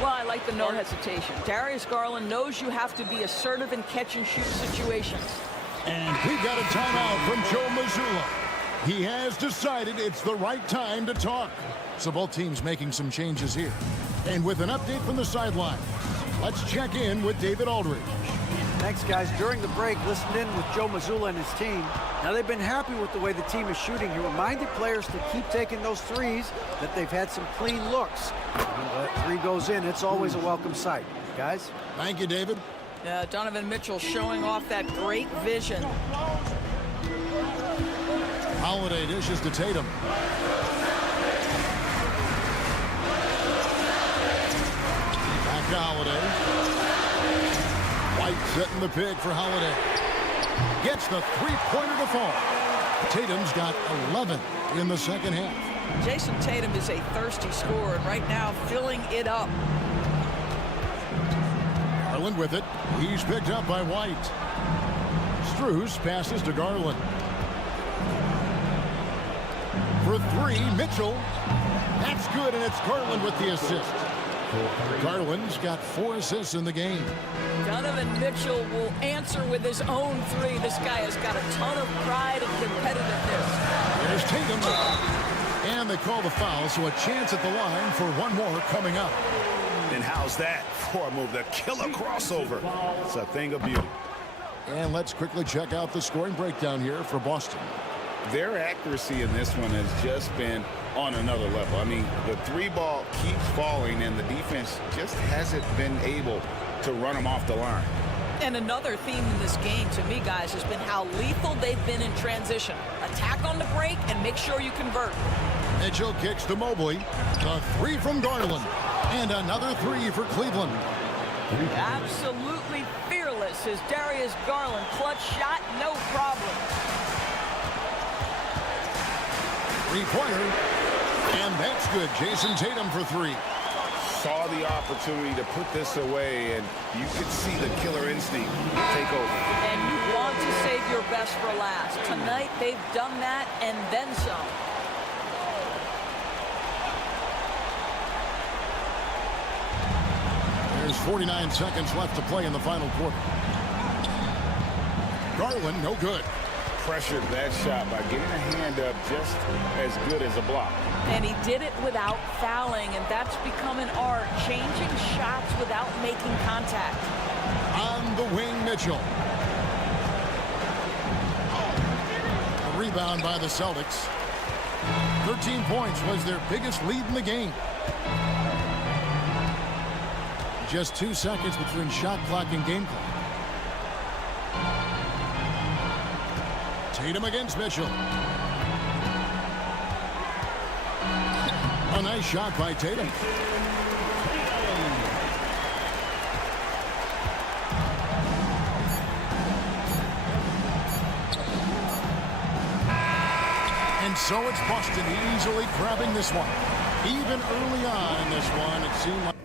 Well, I like the no hesitation. Darius Garland knows you have to be assertive in catch-and-shoot situations. And we've got a timeout from Joe Mazzulla. He has decided it's the right time to talk. So both teams making some changes here. And with an update from the sideline, let's check in with David Aldridge. Thanks, guys. During the break, listened in with Joe Mazzulla and his team. Now, they've been happy with the way the team is shooting. He reminded players to keep taking those threes, that they've had some clean looks. When that three goes in, it's always a welcome sight. Guys? Thank you, David. Donovan Mitchell showing off that great vision. Holiday dishes to Tatum. Back to Holiday. White setting the pick for Holiday. Gets the three-pointer to fall. Tatum's got 11 in the second half. Jason Tatum is a thirsty scorer, and right now filling it up. Garland with it. He's picked up by White. Strus passes to Garland. For three, Mitchell. That's good, and it's Garland with the assist. Garland's got 4 assists in the game. Donovan Mitchell will answer with his own three. This guy has got a ton of pride and competitiveness. There's Tatum. And they call the foul, so a chance at the line for one more coming up. And how's that for a move? The killer crossover. It's a thing of beauty. And let's quickly check out the scoring breakdown here for Boston. Their accuracy in this one has just been on another level. I mean, the three ball keeps falling, and the defense just hasn't been able to run them off the line. And another theme in this game, to me, guys, has been how lethal they've been in transition. Attack on the break and make sure you convert. Mitchell kicks to Mobley. The three from Garland. And another three for Cleveland. Absolutely fearless is Darius Garland. Clutch shot, no problem. Three-pointer. And that's good. Jason Tatum for three. Saw the opportunity to put this away, and you could see the killer instinct take over. And you want to save your best for last. Tonight, they've done that and then some. There's 49 seconds left to play in the final quarter. Garland, no good. Pressured that shot by getting a hand up just as good as a block. And he did it without fouling, and that's become an art, changing shots without making contact. On the wing, Mitchell. A rebound by the Celtics. 13 points was their biggest lead in the game. Just 2 seconds between shot clock and game clock. Tatum against Mitchell. A nice shot by Tatum. And so it's Boston easily grabbing this one. Even early on in this one, it seemed like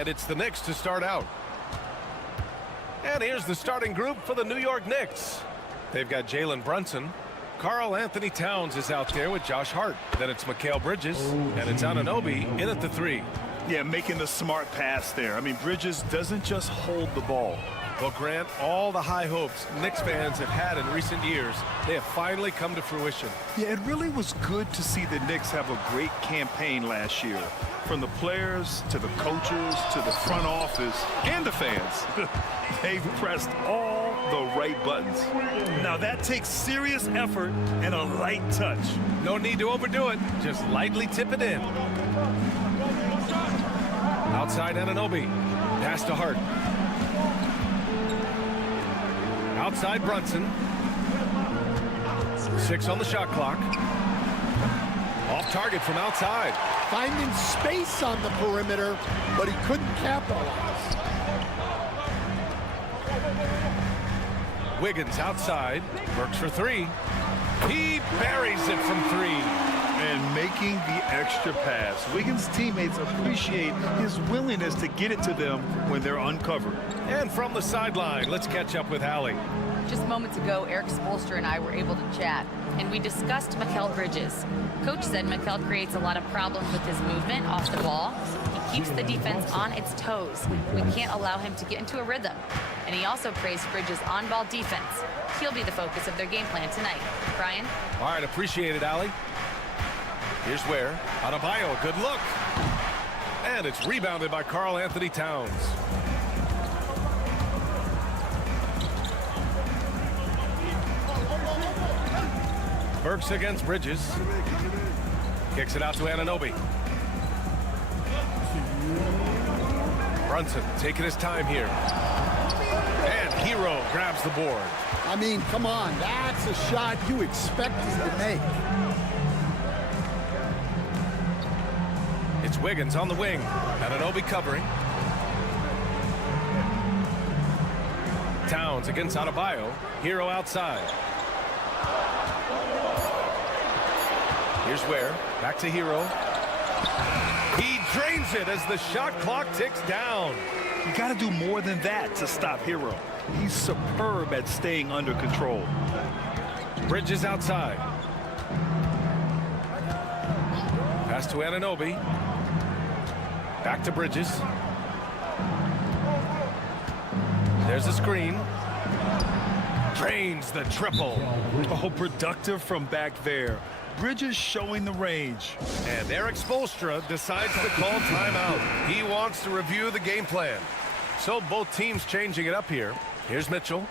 And it's the Knicks to start out. And here's the starting group for the New York Knicks. They've got Jalen Brunson. Karl Anthony Towns is out there with Josh Hart. Then it's Mikal Bridges. And it's Anunoby in at the 3. Yeah, making the smart pass there. I mean, Bridges doesn't just hold the ball. Well, Grant, all the high hopes Knicks fans have had in recent years, they have finally come to fruition. Yeah, it really was good to see the Knicks have a great campaign last year. From the players to the coaches to the front office and the fans. They've pressed all the right buttons. Now that takes serious effort and a light touch. No need to overdo it. Just lightly tip it in. Outside Anunoby. Pass to Hart. Outside Brunson. 6 on the shot clock. Off target from outside. Finding space on the perimeter, but he couldn't capitalize. Wiggins outside. Works for 3. He buries it from 3. And making the extra pass. Wiggins' teammates appreciate his willingness to get it to them when they're uncovered. And from the sideline, let's catch up with Hallie. Just moments ago, Eric Spoelstra and I were able to chat, and we discussed Mikal Bridges. Coach said Mikal creates a lot of problems with his movement off the ball. He keeps the defense on its toes. We can't allow him to get into a rhythm. And he also praised Bridges' on-ball defense. He'll be the focus of their game plan tonight. Brian? All right, appreciate it, Allie. Here's where Adebayo, a good look. And it's rebounded by Karl Anthony Towns. Burks against Bridges. Kicks it out to Anunoby. Brunson taking his time here. And Hero grabs the board. I mean, come on, that's a shot you expect him to make. It's Wiggins on the wing. Anunoby covering. Towns against Adebayo. Hero outside. Here's where. Back to Hero. He drains it as the shot clock ticks down. You got to do more than that to stop Hero. He's superb at staying under control. Bridges outside. Pass to Anunoby. Back to Bridges. There's a screen. Drains the triple. Oh, productive from back there. Bridges showing the range. And Eric Spoelstra decides to call timeout. He wants to review the game plan. So both teams changing it up here. Here's Mitchell.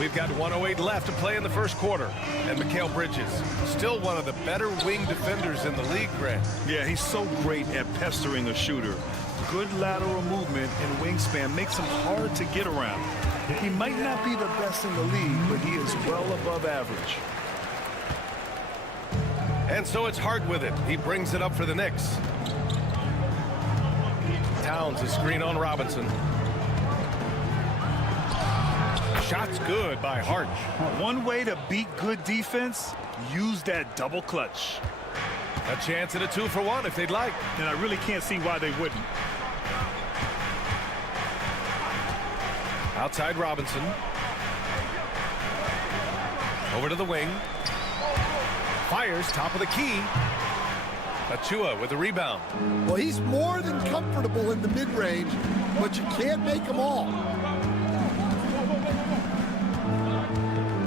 We've got 1:08 left to play in the first quarter. And Mikal Bridges, still one of the better wing defenders in the league, Grant. Yeah, he's so great at pestering a shooter. Good lateral movement and wingspan makes him hard to get around. He might not be the best in the league, but he is well above average. And so it's Hart with it. He brings it up for the Knicks. Towns a screen on Robinson. Shot's good by Hart. One way to beat good defense, use that double clutch. A chance at a 2-for-1 if they'd like. And I really can't see why they wouldn't. Outside Robinson. Over to the wing. Fires top of the key. Achua with the rebound. Well, he's more than comfortable in the mid-range, but you can't make them all.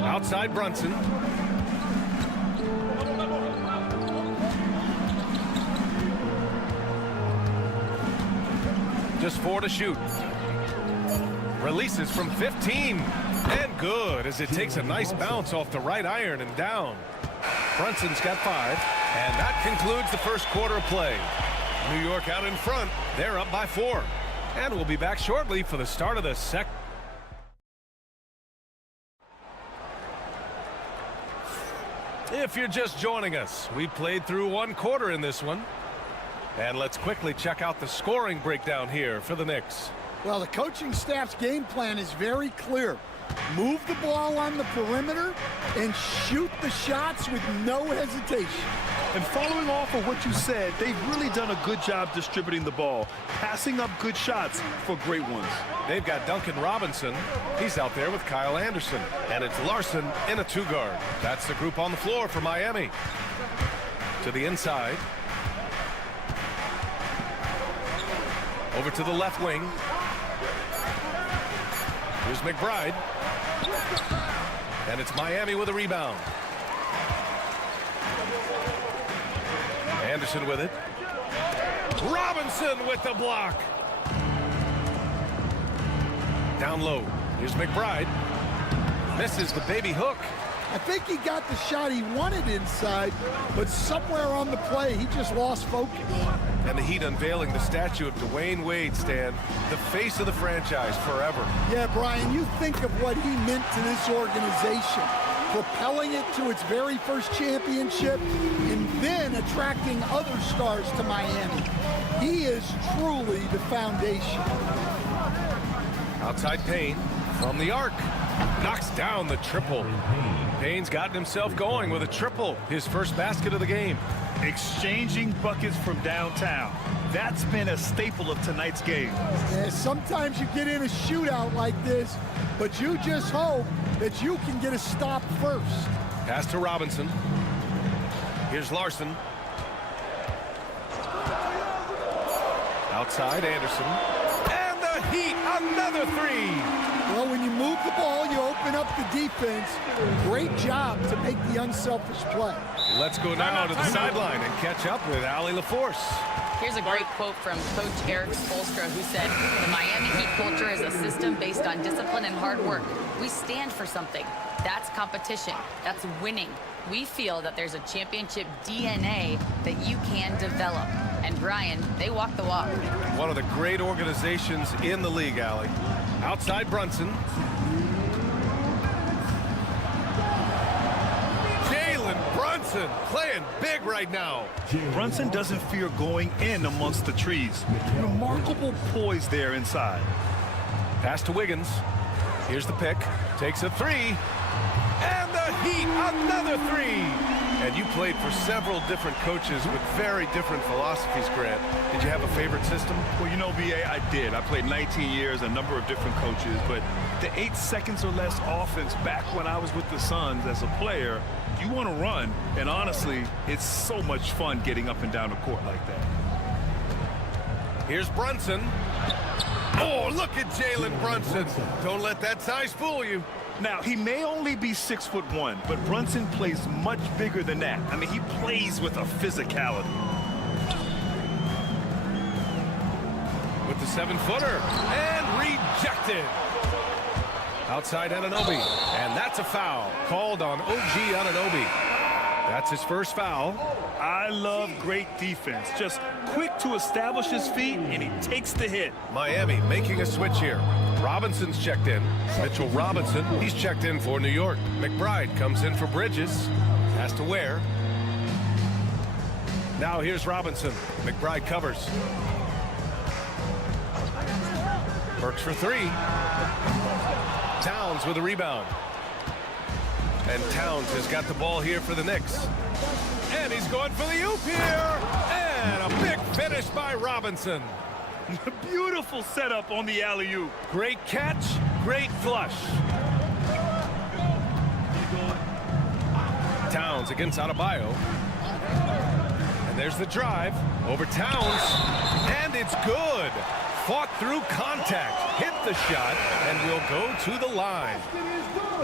Outside Brunson. Just 4 to shoot. Releases from 15. And good as it takes a nice bounce off the right iron and down. Brunson's got 5. And that concludes the first quarter of play. New York out in front. They're up by 4. And we'll be back shortly for the start of the second. If you're just joining us, we played through 1 quarter in this one. And let's quickly check out the scoring breakdown here for the Knicks. Well, the coaching staff's game plan is very clear. Move the ball on the perimeter and shoot the shots with no hesitation. And following off of what you said, they've really done a good job distributing the ball, passing up good shots for great ones. They've got Duncan Robinson. He's out there with Kyle Anderson. And it's Larson in a 2-guard. That's the group on the floor for Miami. To the inside. Over to the left wing. Here's McBride. And it's Miami with a rebound. Anderson with it. Robinson with the block. Down low. Here's McBride. Misses the baby hook. I think he got the shot he wanted inside, but somewhere on the play, he just lost focus. And the Heat unveiling the statue of Dwayne Wade, Stan, the face of the franchise forever. Yeah, Brian, you think of what he meant to this organization, propelling it to its very first championship, and then attracting other stars to Miami. He is truly the foundation. Outside Payne from the arc. Knocks down the triple. Payne's gotten himself going with a triple, his first basket of the game. Exchanging buckets from downtown. That's been a staple of tonight's game. Yeah, sometimes you get in a shootout like this, but you just hope that you can get a stop first. Pass to Robinson. Here's Larson. Outside Anderson. And the Heat, another three. Well, when you move the ball, you open up the defense. Great job to make the unselfish play. Let's go now to the sideline and catch up with Allie LaForce. Here's a great quote from Coach Eric Spoelstra, who said, "The Miami Heat culture is a system based on discipline and hard work. We stand for something. That's competition. That's winning. We feel that there's a championship DNA that you can develop." And Brian, they walk the walk. One of the great organizations in the league, Allie. Outside Brunson. Jalen Brunson playing big right now. Brunson doesn't fear going in amongst the trees. Remarkable poise there inside. Pass to Wiggins. Here's the pick. Takes a three. And the Heat, another three. And you played for several different coaches with very different philosophies, Grant. Did you have a favorite system? Well, you know, B.A., I did. I played 19 years, a number of different coaches, but the 8 seconds or less offense back when I was with the Suns as a player, you want to run, and honestly, it's so much fun getting up and down the court like that. Here's Brunson. Oh, look at Jalen Brunson. Don't let that size fool you. Now, he may only be 6'1", but Brunson plays much bigger than that. I mean, he plays with a physicality. With the 7-footer, and rejected. Outside Anunoby, and that's a foul called on OG Anunoby. That's his first foul. I love great defense. Just quick to establish his feet, and he takes the hit. Miami making a switch here. Robinson's checked in. Mitchell Robinson, he's checked in for New York. McBride comes in for Bridges. Has to Ware. Now here's Robinson. McBride covers. Burks for three. Towns with a rebound. And Towns has got the ball here for the Knicks. And he's going for the oop here. And a big finish by Robinson. Beautiful setup on the alley-oop. Great catch, great flush. Towns against Adebayo. And there's the drive over Towns. And it's good. Fought through contact, hit the shot, and will go to the line.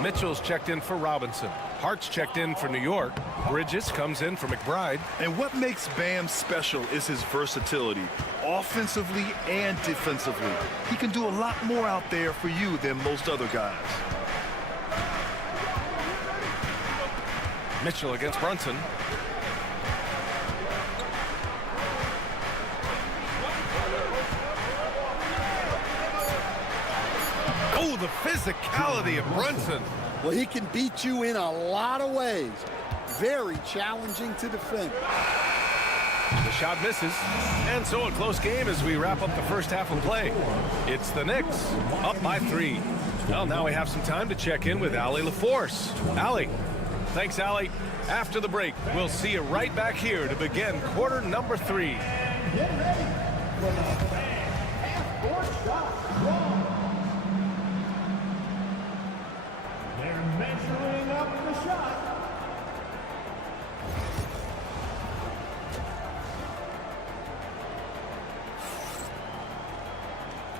Mitchell's checked in for Robinson. Hart's checked in for New York. Bridges comes in for McBride. And what makes Bam special is his versatility, offensively and defensively. He can do a lot more out there for you than most other guys. Mitchell against Brunson. Oh, the physicality of Brunson. Well, he can beat you in a lot of ways. Very challenging to defend. The shot misses. And so a close game as we wrap up the first half of play. It's the Knicks up by 3. Well, now we have some time to check in with Allie LaForce. Allie. Thanks, Allie. After the break, we'll see you right back here to begin quarter number 3. Get ready for the half-court shot. They're measuring up the shot.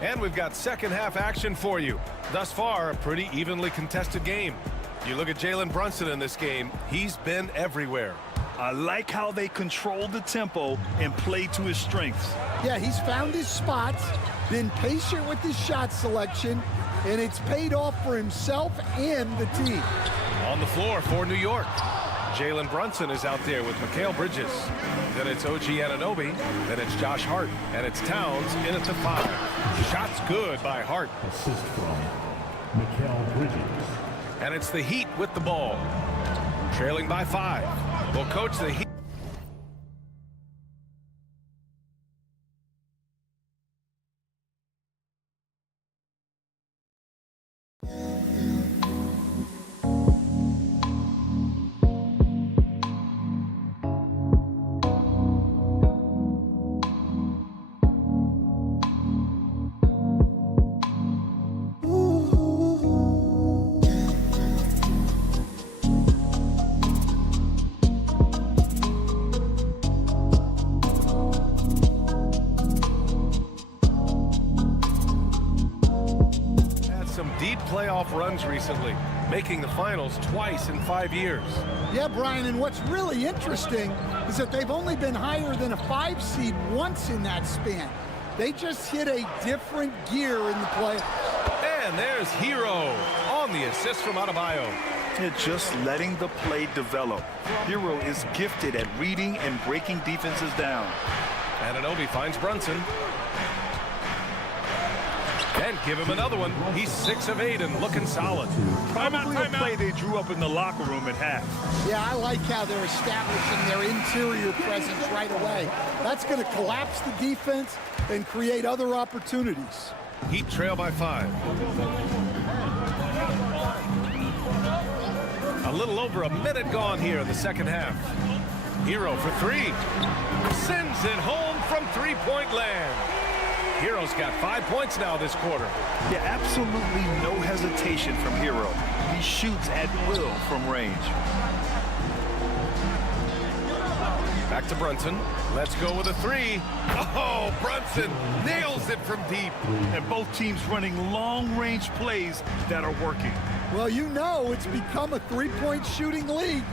And we've got second half action for you. Thus far, a pretty evenly contested game. You look at Jalen Brunson in this game, he's been everywhere. I like how they control the tempo and play to his strengths. Yeah, he's found his spots, been patient with his shot selection, and it's paid off for himself and the team. On the floor for New York, Jalen Brunson is out there with Mikal Bridges. Then it's OG Anunoby. Then it's Josh Hart. And it's Towns in at the 5. Shots good by Hart. Assist from Mikal Bridges. And it's the Heat with the ball. Trailing by 5. Well, coach, the Heat. Playoff runs recently, making the finals twice in 5 years. Yeah, Brian, and what's really interesting is that they've only been higher than a 5 seed once in that span. They just hit a different gear in the playoffs. And there's Hero on the assist from Adebayo. It's just letting the play develop. Hero is gifted at reading and breaking defenses down. Anunoby finds Brunson. And give him another one. He's 6 of 8 and looking solid. Probably a play they drew up in the locker room at half. Yeah, I like how they're establishing their interior presence right away. That's going to collapse the defense and create other opportunities. Heat trail by 5. A little over a minute gone here in the second half. Hero for 3. Sends it home from three-point land. Hero's got 5 points now this quarter. Yeah, absolutely no hesitation from Hero. He shoots at will from range. Back to Brunson. Let's go with a 3. Oh, Brunson nails it from deep. And both teams running long-range plays that are working. Well, you know it's become a three-point shooting league.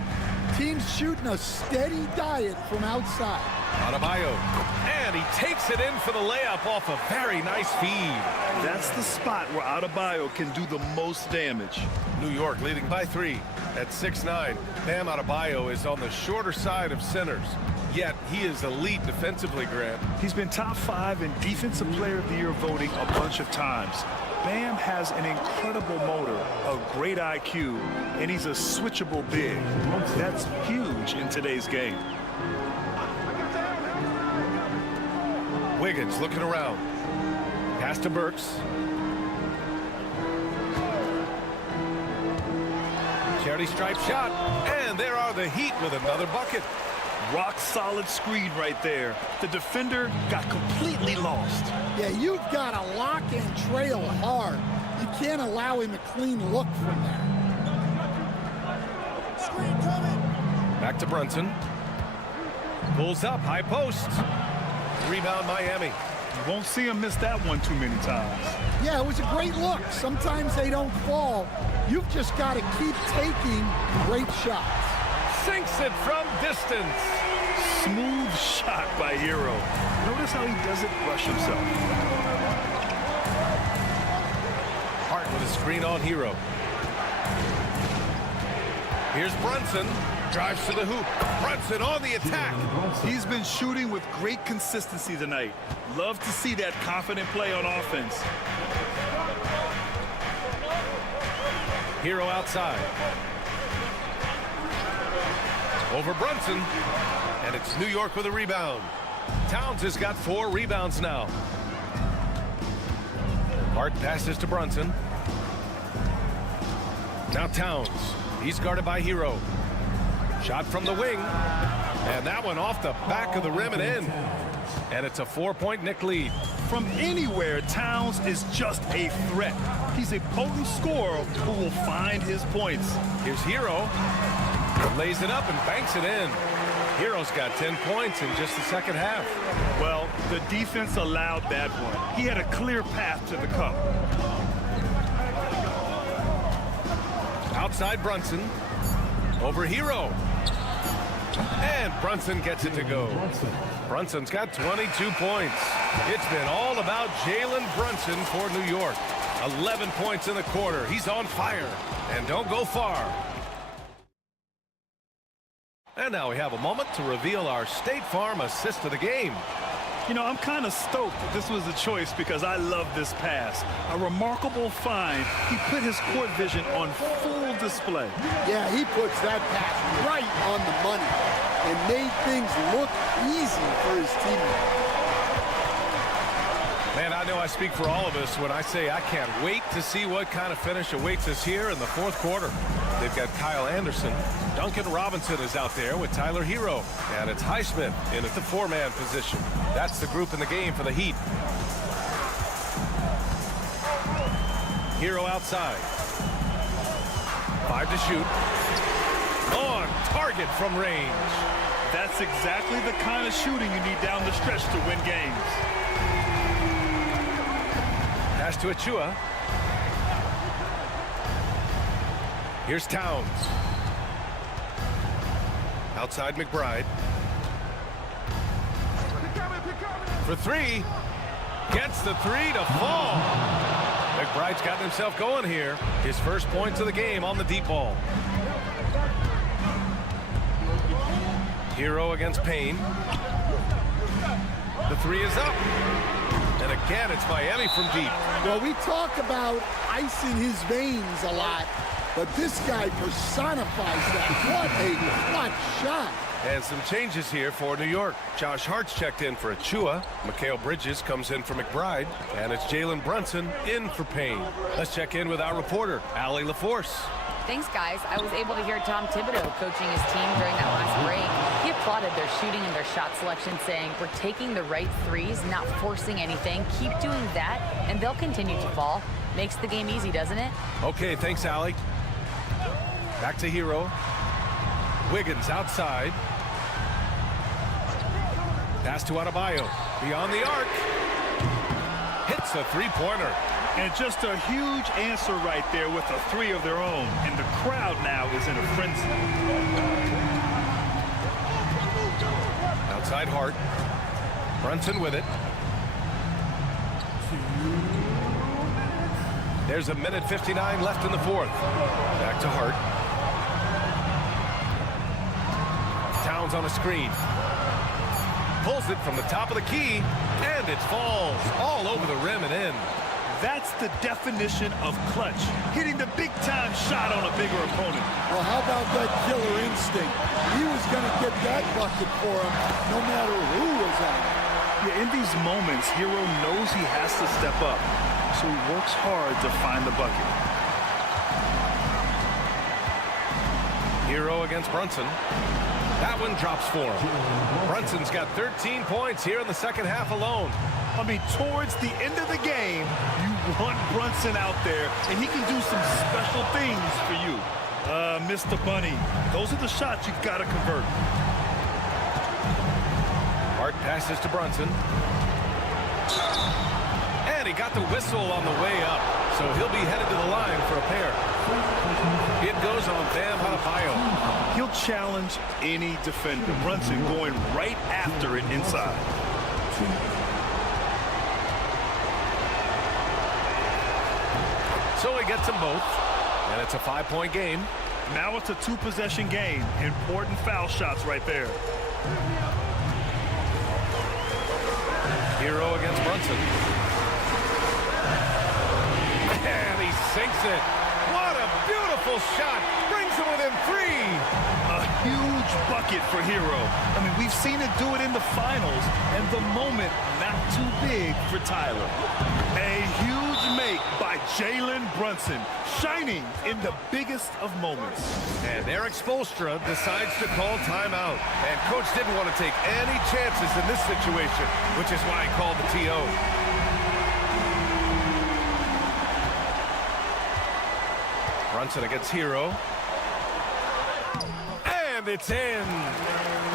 Teams shooting a steady diet from outside. Adebayo, and he takes it in for the layup off a very nice feed. That's the spot where Adebayo can do the most damage. New York leading by 3 at 6'9". Bam Adebayo is on the shorter side of centers, yet he is elite defensively, Grant. He's been top 5 in Defensive Player of the Year voting a bunch of times. Bam has an incredible motor, a great IQ, and he's a switchable big. That's huge in today's game. Wiggins looking around. Pass to Burks. Charity stripe shot. And there are the Heat with another bucket. Rock solid screen right there. The defender got completely lost. Yeah, you've got to lock and trail hard. You can't allow him a clean look from there. Screen coming. Back to Brunson. Pulls up, high post. Rebound Miami. You won't see him miss that one too many times. Yeah, it was a great look. Sometimes they don't fall. You've just got to keep taking great shots. Sinks it from distance. Smooth shot by Hero. Notice how he doesn't rush himself. Hart with a screen on Hero. Here's Brunson. Drives to the hoop. Brunson on the attack. He's been shooting with great consistency tonight. Love to see that confident play on offense. Hero outside. Over Brunson. And it's New York with a rebound. Towns has got 4 rebounds now. Hart passes to Brunson. Now Towns. He's guarded by Hero. Shot from the wing. And that one off the back of the rim and in. And it's a 4-point Knick lead. From anywhere, Towns is just a threat. He's a potent scorer who will find his points. Here's Hero. Lays it up and banks it in. Hero's got 10 points in just the second half. Well, the defense allowed that one. He had a clear path to the cup. Outside Brunson. Over Hero. And Brunson gets it to go. Brunson's got 22 points. It's been all about Jalen Brunson for New York. 11 points in the quarter. He's on fire. And don't go far. And now we have a moment to reveal our State Farm assist of the game. You know, I'm kind of stoked that this was a choice because I love this pass. A remarkable find. He put his court vision on full display. Yeah, he puts that pass right on the money and made things look easy for his teammates. Man, I know I speak for all of us when I say I can't wait to see what kind of finish awaits us here in the fourth quarter. They've got Kyle Anderson. Duncan Robinson is out there with Tyler Hero. And it's Highsmith in at the four-man position. That's the group in the game for the Heat. Hero outside. 5 to shoot. On target from range. That's exactly the kind of shooting you need down the stretch to win games. Pass to Achua. Here's Towns. Outside McBride. For three. Gets the three to fall. McBride's gotten himself going here. His first points of the game on the deep ball. Hero against Payne. The three is up. And again, it's Miami from deep. Well, we talk about ice in his veins a lot, but this guy personifies that. What a clutch shot. And some changes here for New York. Josh Hart's checked in for Achua. Mikal Bridges comes in for McBride. And it's Jalen Brunson in for Payne. Let's check in with our reporter, Allie LaForce. Thanks, guys. I was able to hear Tom Thibodeau coaching his team during that last break. He applauded their shooting and their shot selection, saying, we're taking the right threes, not forcing anything. Keep doing that, and they'll continue to fall. Makes the game easy, doesn't it? Okay, thanks, Allie. Back to Hero. Wiggins outside. Pass to Adebayo. Beyond the arc. Hits a three-pointer. And just a huge answer right there with a three of their own. And the crowd now is in a frenzy. Outside Hart. Brunson with it. There's a minute 59 left in the fourth. Back to Hart. Towns on a screen. Pulls it from the top of the key. And it falls all over the rim and in. That's the definition of clutch. Hitting the big-time shot on a bigger opponent. Well, how about that killer instinct? He was going to get that bucket for him no matter who was on it. Yeah, in these moments, Hero knows he has to step up, so he works hard to find the bucket. Hero against Brunson. That one drops for him. Brunson's got 13 points here in the second half alone. I mean, towards the end of the game, you want Brunson out there, and he can do some special things for you. Mr. Bunny, those are the shots you've got to convert. Hart passes to Brunson. And he got the whistle on the way up, so he'll be headed to the line for a pair. It goes on Bam Adebayo. He'll challenge any defender. Brunson going right after it inside. So he gets them both, and it's a 5-point game. Now it's a 2-possession game. Important foul shots right there. Hero against Brunson. And he sinks it. What a beautiful shot. Brings him within 3. A huge bucket for Hero. I mean, we've seen it do it in the finals, and the moment not too big for Tyler. A huge make by Jalen Brunson, shining in the biggest of moments. And Eric Spoelstra decides to call timeout. And coach didn't want to take any chances in this situation, which is why he called the TO. Brunson against Hero. And it's in.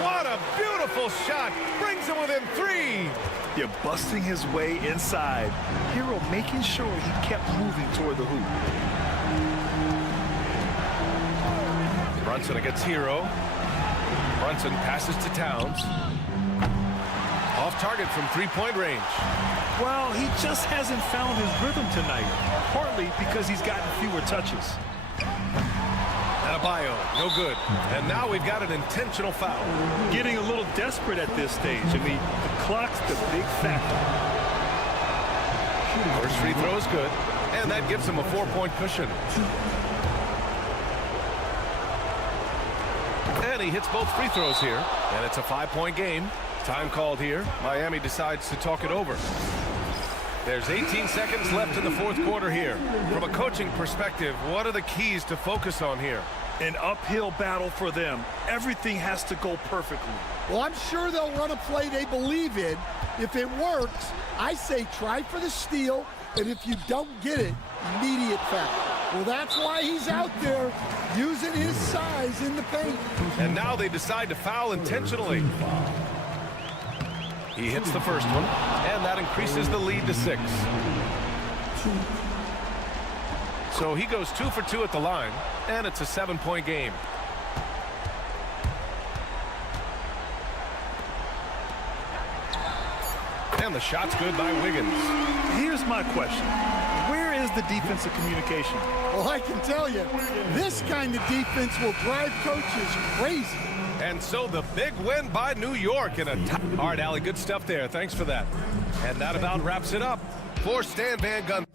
What a beautiful shot. Brings him within 3. Yeah, busting his way inside. Hero making sure he kept moving toward the hoop. Brunson against Hero. Brunson passes to Towns. Off target from 3-point range. Well, he just hasn't found his rhythm tonight, partly because he's gotten fewer touches. Adebayo, no good. And now we've got an intentional foul. Getting a little desperate at this stage. I mean, the clock's the big factor. First free throw is good, and that gives him a 4-point cushion. And he hits both free throws here, and it's a 5-point game. Time called here. Miami decides to talk it over. There's 18 seconds left in the fourth quarter here. From a coaching perspective, what are the keys to focus on here? An uphill battle for them. Everything has to go perfectly. Well, I'm sure they'll run a play they believe in. If it works, I say try for the steal, and if you don't get it, immediate foul. Well, that's why he's out there using his size in the paint. And now they decide to foul intentionally. He hits the first one, and that increases the lead to 6. So he goes 2 for 2 at the line, and it's a 7-point game. And the shot's good by Wiggins. Here's my question. Where is the defensive communication? Well, I can tell you, this kind of defense will drive coaches crazy. And so the big win by New York in a all right, Allie, good stuff there. Thanks for that. And that about wraps it up for Stan Van Gundy.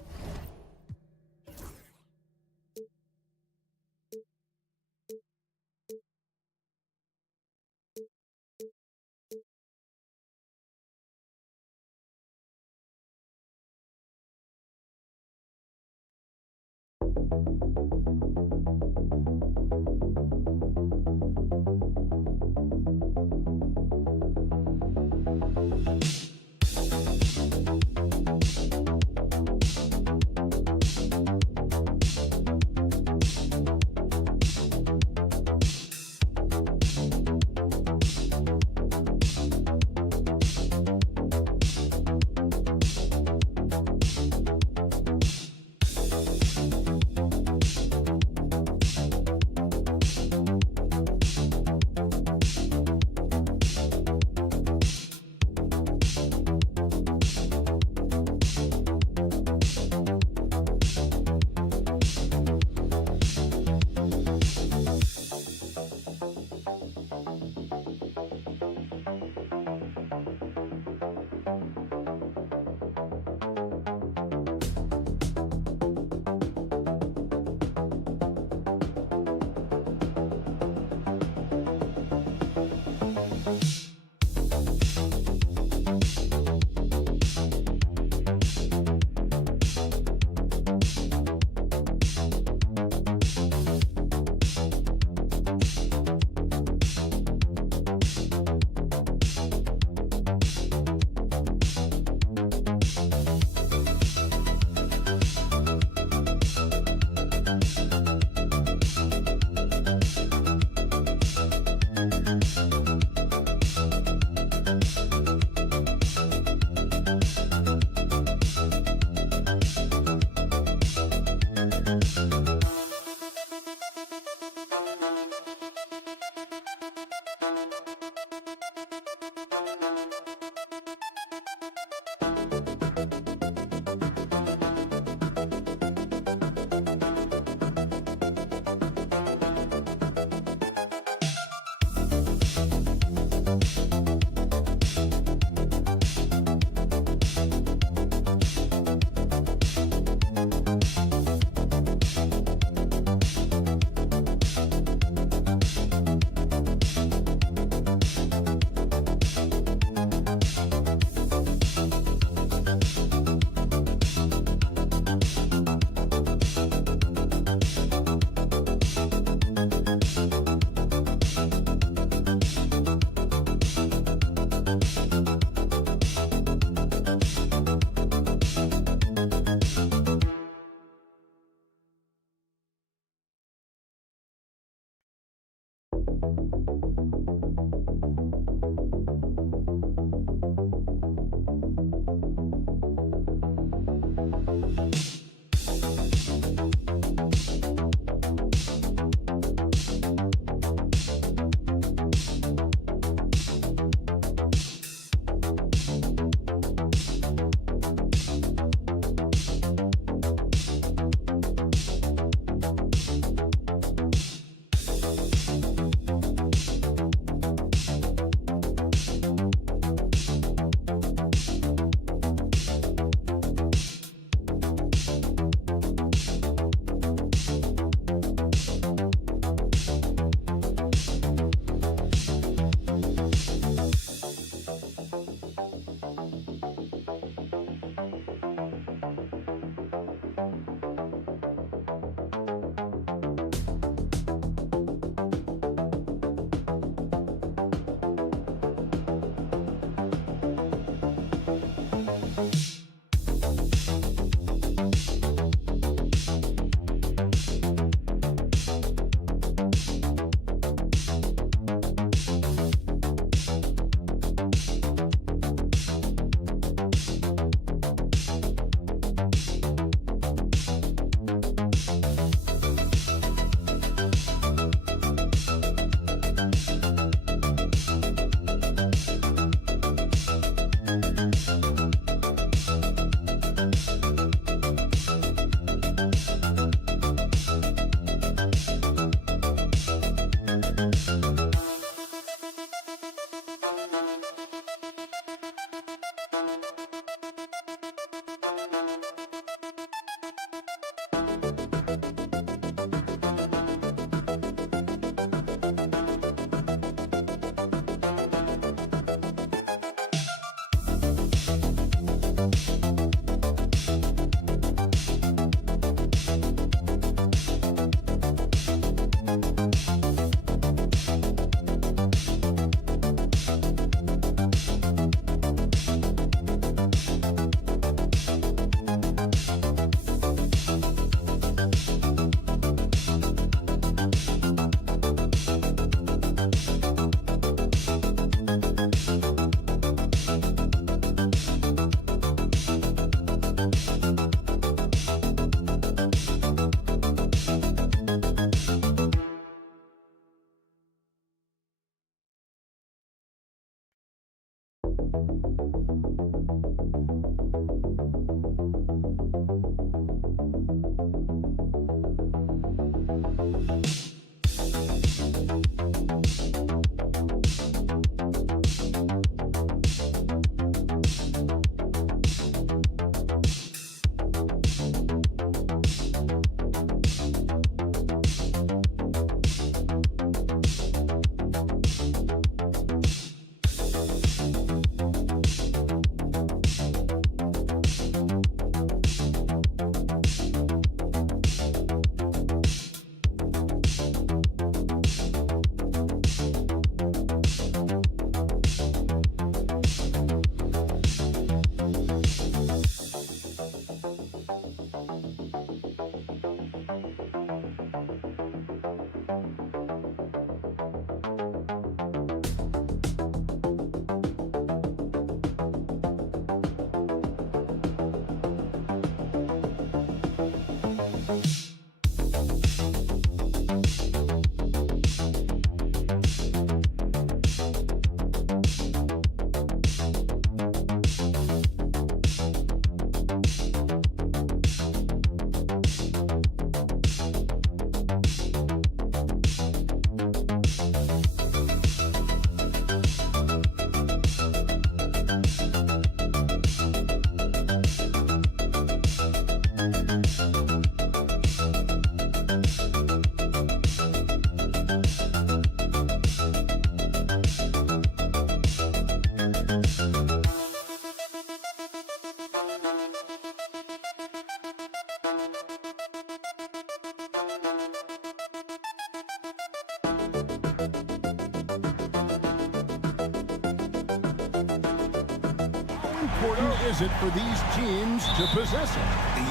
important is it for these teams to possess it?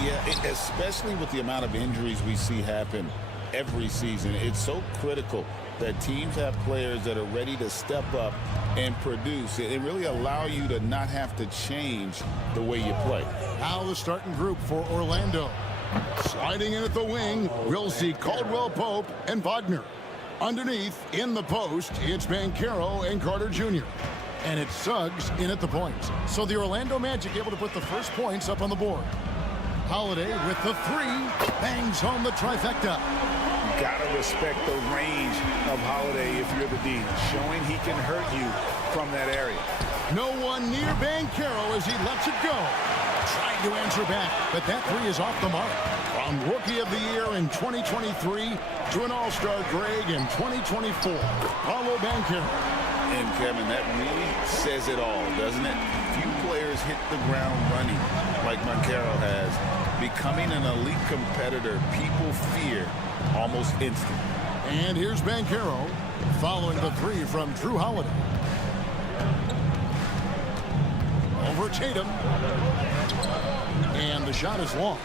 Yeah, especially with the amount of injuries we see happen every season. It's so critical that teams have players that are ready to step up and produce. It really allow you to not have to change the way you play. Now the starting group for Orlando. Sliding in at the wing, we'll see Caldwell Pope and Wagner. Underneath, in the post, it's Banchero and Carter Jr. And it's Suggs in at the points. So the Orlando Magic able to put the first points up on the board. Holiday with the three, bangs home the trifecta. You gotta respect the range of Holiday if you're the D, showing he can hurt you from that area. No one near Banchero as he lets it go. Trying to answer back, but that three is off the mark. From Rookie of the Year in 2023 to an All-Star grade in 2024, Paolo Banchero. And Kevin, that really says it all, doesn't it? Few players hit the ground running like Banchero has. Becoming an elite competitor, people fear almost instant. And here's Banchero following the three from Drew Holiday. Over Tatum. And the shot is long.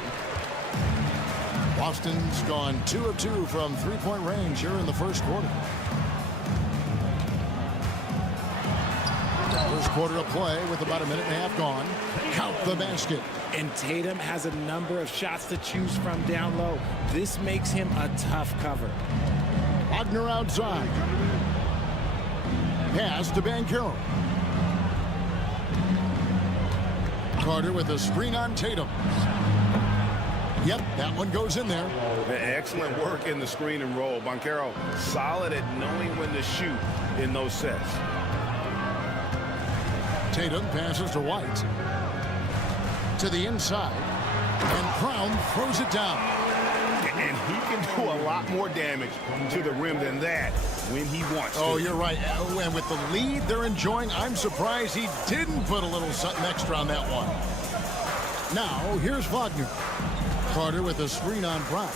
Boston's gone 2 of 2 from three-point range here in the first quarter. First quarter of play with about a minute and a half gone. Count the basket. And Tatum has a number of shots to choose from down low. This makes him a tough cover. Wagner outside. Pass to Banchero. Carter with a screen on Tatum. Yep, that one goes in there. Excellent work in the screen and roll. Banchero solid at knowing when to shoot in those sets. Tatum passes to White. To the inside. And Brown throws it down. And he can do a lot more damage to the rim than that when he wants to. Oh, you're right. And with the lead they're enjoying, I'm surprised he didn't put a little something extra on that one. Now, here's Wagner. Carter with a screen on Brown.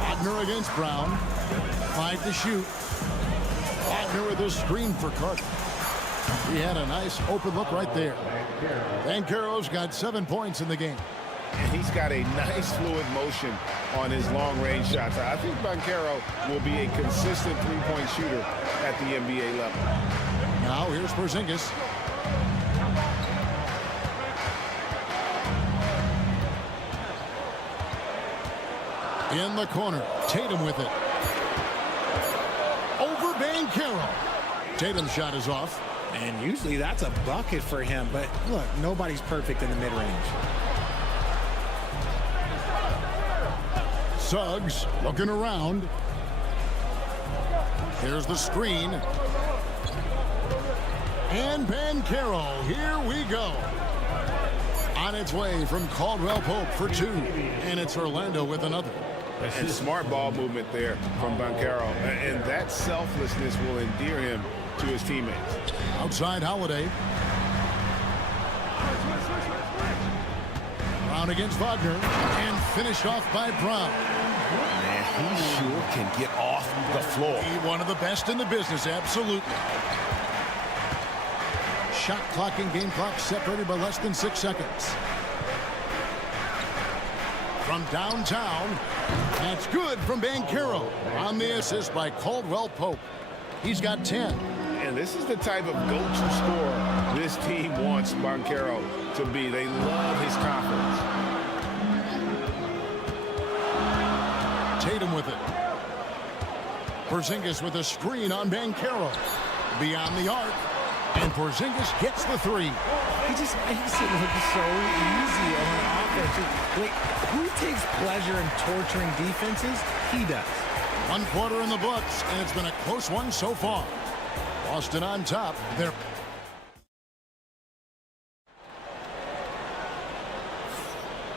Wagner against Brown. 5 to shoot. Wagner with a screen for Carter. He had a nice open look right there. Banchero's got 7 points in the game. And he's got a nice fluid motion on his long-range shots. I think Banchero will be a consistent three-point shooter at the NBA level. Now here's Porzingis. In the corner, Tatum with it. Over Banchero. Tatum's shot is off. And usually that's a bucket for him, but look, nobody's perfect in the mid-range. Suggs looking around. Here's the screen. And Banchero, here we go. On its way from Caldwell Pope for 2. And it's Orlando with another. And smart ball movement there from Banchero. And that selflessness will endear him to his teammates. Outside Holiday. Brown against Wagner. And finished off by Brown. Man, he sure can get off the floor. One of the best in the business, absolutely. Shot clock and game clock separated by less than 6 seconds. From downtown, that's good from Banchero on the assist by Caldwell Pope. He's got 10. And this is the type of go-to scorer this team wants Banchero to be. They love his confidence. Tatum with it. Porzingis with a screen on Banchero. Beyond the arc. And Porzingis gets the 3. He just makes it look so easy on offense. Wait, who takes pleasure in torturing defenses? He does. 1 quarter in the books, and it's been a close one so far. Boston on top. They're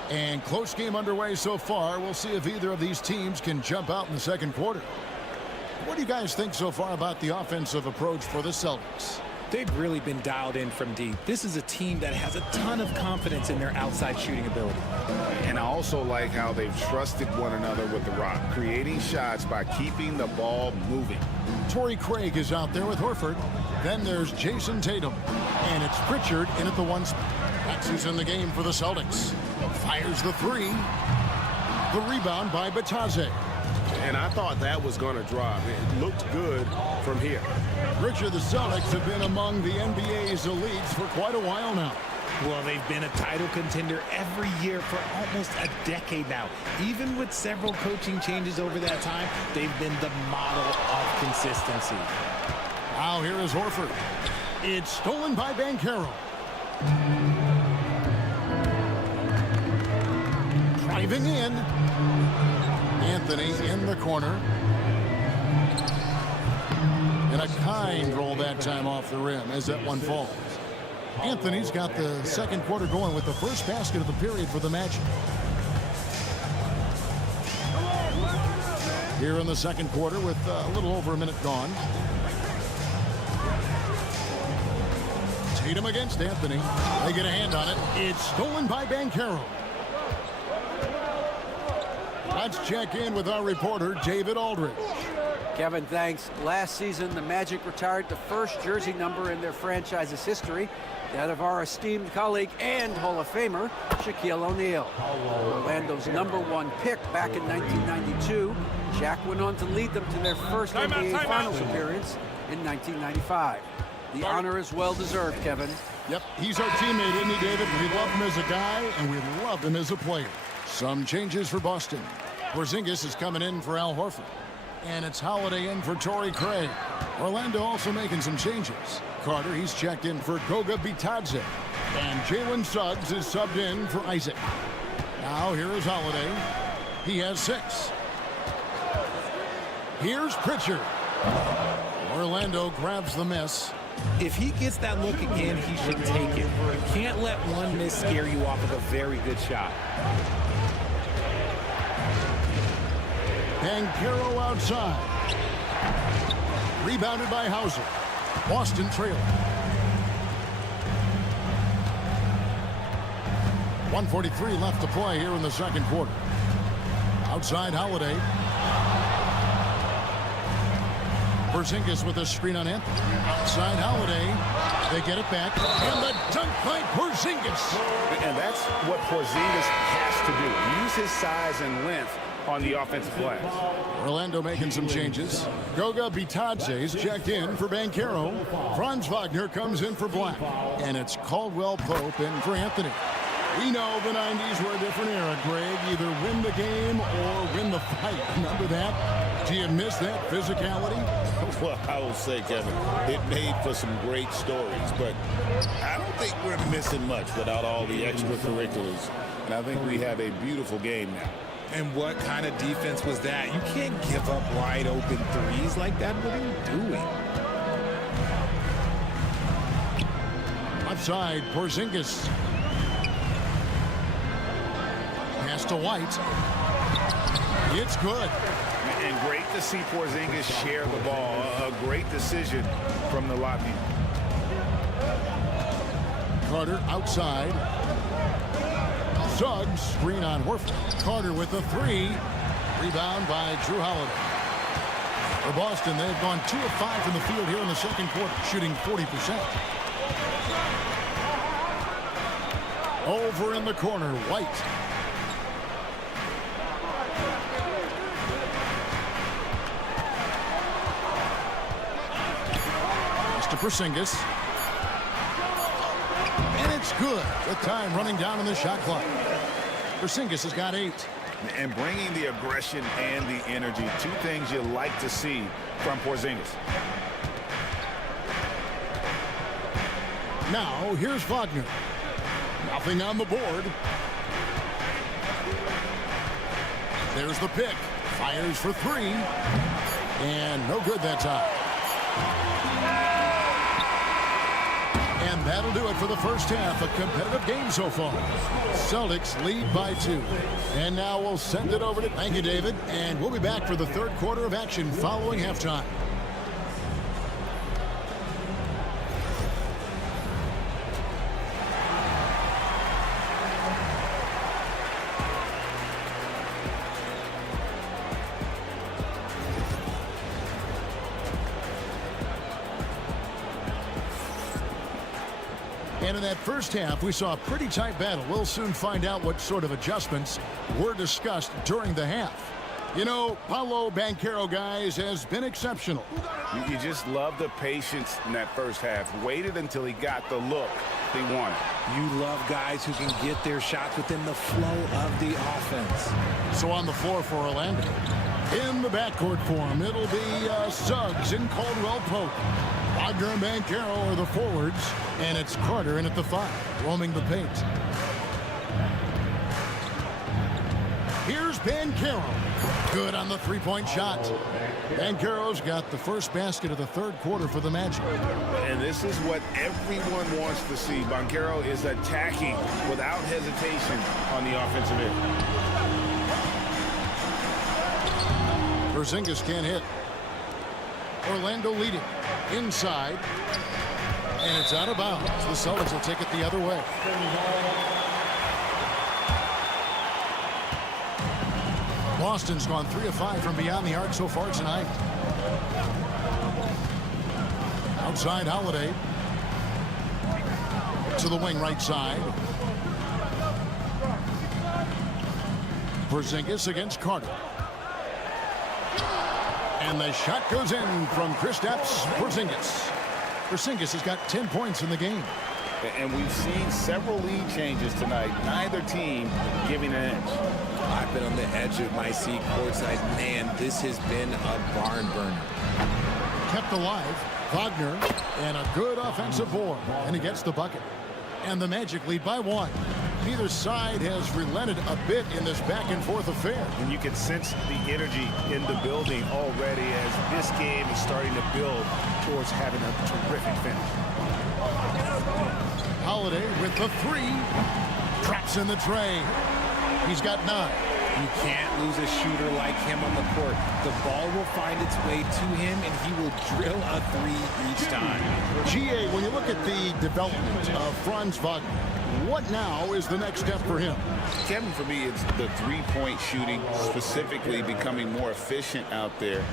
and close game underway so far. We'll see if either of these teams can jump out in the second quarter. What do you guys think so far about the offensive approach for the Celtics? They've really been dialed in from deep. This is a team that has a ton of confidence in their outside shooting ability. And I also like how they've trusted one another with the rock, creating shots by keeping the ball moving. Torrey Craig is out there with Horford. Then there's Jason Tatum. And it's Pritchard in at the 1 spot. That's who's in the game for the Celtics. Fires the 3. The rebound by Batadze. And I thought that was going to drop. It looked good from here. Richard, the Celtics have been among the NBA's elites for quite a while now. Well, they've been a title contender every year for almost a decade now. Even with several coaching changes over that time, they've been the model of consistency. Now here is Horford. It's stolen by Banchero. Driving in. Anthony in the corner. And a kind roll that time off the rim as that one falls. Anthony's got the second quarter going with the first basket of the period for the Magic. Here in the second quarter with a little over a minute gone. Tatum against Anthony. They get a hand on it. It's stolen by Banchero. Let's check in with our reporter, David Aldridge. Kevin, thanks. Last season, the Magic retired the first jersey number in their franchise's history, that of our esteemed colleague and Hall of Famer, Shaquille O'Neal. Orlando's #1 pick back in 1992, Shaq went on to lead them to their first NBA Finals appearance in 1995. The honor is well-deserved, Kevin. Yep, he's our teammate, isn't he, David? We love him as a guy, and we love him as a player. Some changes for Boston. Porzingis is coming in for Al Horford. And it's Holiday in for Torrey Craig. Orlando also making some changes. Carter, he's checked in for Goga Bitadze. And Jalen Suggs is subbed in for Isaac. Now here is Holiday. He has 6. Here's Pritchard. Orlando grabs the miss. If he gets that look again, he should take it. You can't let one miss scare you off of a very good shot. Banchero outside. Rebounded by Hauser. Boston trailing. 1:43 left to play here in the second quarter. Outside Holiday. Porzingis with a screen on Anthony. Outside Holiday. They get it back. And the dunk by Porzingis. And that's what Porzingis has to do. Use his size and length on the offensive glass. Orlando making some changes. Goga Bitadze is checked in for Banchero. Franz Wagner comes in for Black. And it's Caldwell Pope in for Anthony. We know the 90s were a different era, Greg. Either win the game or win the fight. Remember that? Do you miss that physicality? Well, I will say, Kevin, it made for some great stories, but I don't think we're missing much without all the extracurriculars. And I think we have a beautiful game now. And what kind of defense was that? You can't give up wide open threes like that. What are you doing? Left side, Porzingis. Pass to White. It's good. And great to see Porzingis share the ball. A great decision from the Latvian. Carter outside. Suggs, screen on Horford. Carter with the 3. Rebound by Drew Holiday. For Boston, they've gone 2 of 5 from the field here in the second quarter, shooting 40%. Over in the corner, White. Pass to Porzingis. And it's good. The time running down on the shot clock. Porzingis has got 8. And bringing the aggression and the energy, 2 things you like to see from Porzingis. Now, here's Wagner. Nothing on the board. There's the pick. Fires for 3. And no good that time. And that'll do it for the first half. A competitive game so far. Celtics lead by 2. And now we'll send it over to... Thank you, David. And we'll be back for the third quarter of action following halftime. And in that first half, we saw a pretty tight battle. We'll soon find out what sort of adjustments were discussed during the half. You know, Paolo Banchero, guys, has been exceptional. You just love the patience in that first half. Waited until he got the look he wanted. You love guys who can get their shots within the flow of the offense. So on the floor for Orlando. In the backcourt for him, it'll be Suggs and Caldwell Pope. Wagner and Banchero are the forwards, and it's Carter in at the 5, roaming the paint. Here's Banchero. Good on the three-point shot. Banchero's got the first basket of the third quarter for the Magic. And this is what everyone wants to see. Banchero is attacking without hesitation on the offensive end. Porzingis can't hit. Orlando leading. Inside. And it's out of bounds. The Celtics will take it the other way. Boston's gone 3 of 5 from beyond the arc so far tonight. Outside Holiday. To the wing right side. Porzingis against Carter. And the shot goes in from Kristaps Porzingis. Porzingis has got 10 points in the game. And we've seen several lead changes tonight. Neither team giving an edge. I've been on the edge of my seat courtside. Man, this has been a barn burner. Kept alive. Wagner and a good offensive board. And he gets the bucket. And the Magic lead by 1. Neither side has relented a bit in this back-and-forth affair. And you can sense the energy in the building already as this game is starting to build towards having a terrific finish. Holiday with the 3. Traps in the tray. He's got 9. You can't lose a shooter like him on the court. The ball will find its way to him, and he will drill a 3 each time. GA, when you look at the development of Franz Wagner, what now is the next step for him? Kevin, for me, it's the three-point shooting, specifically becoming more efficient out there.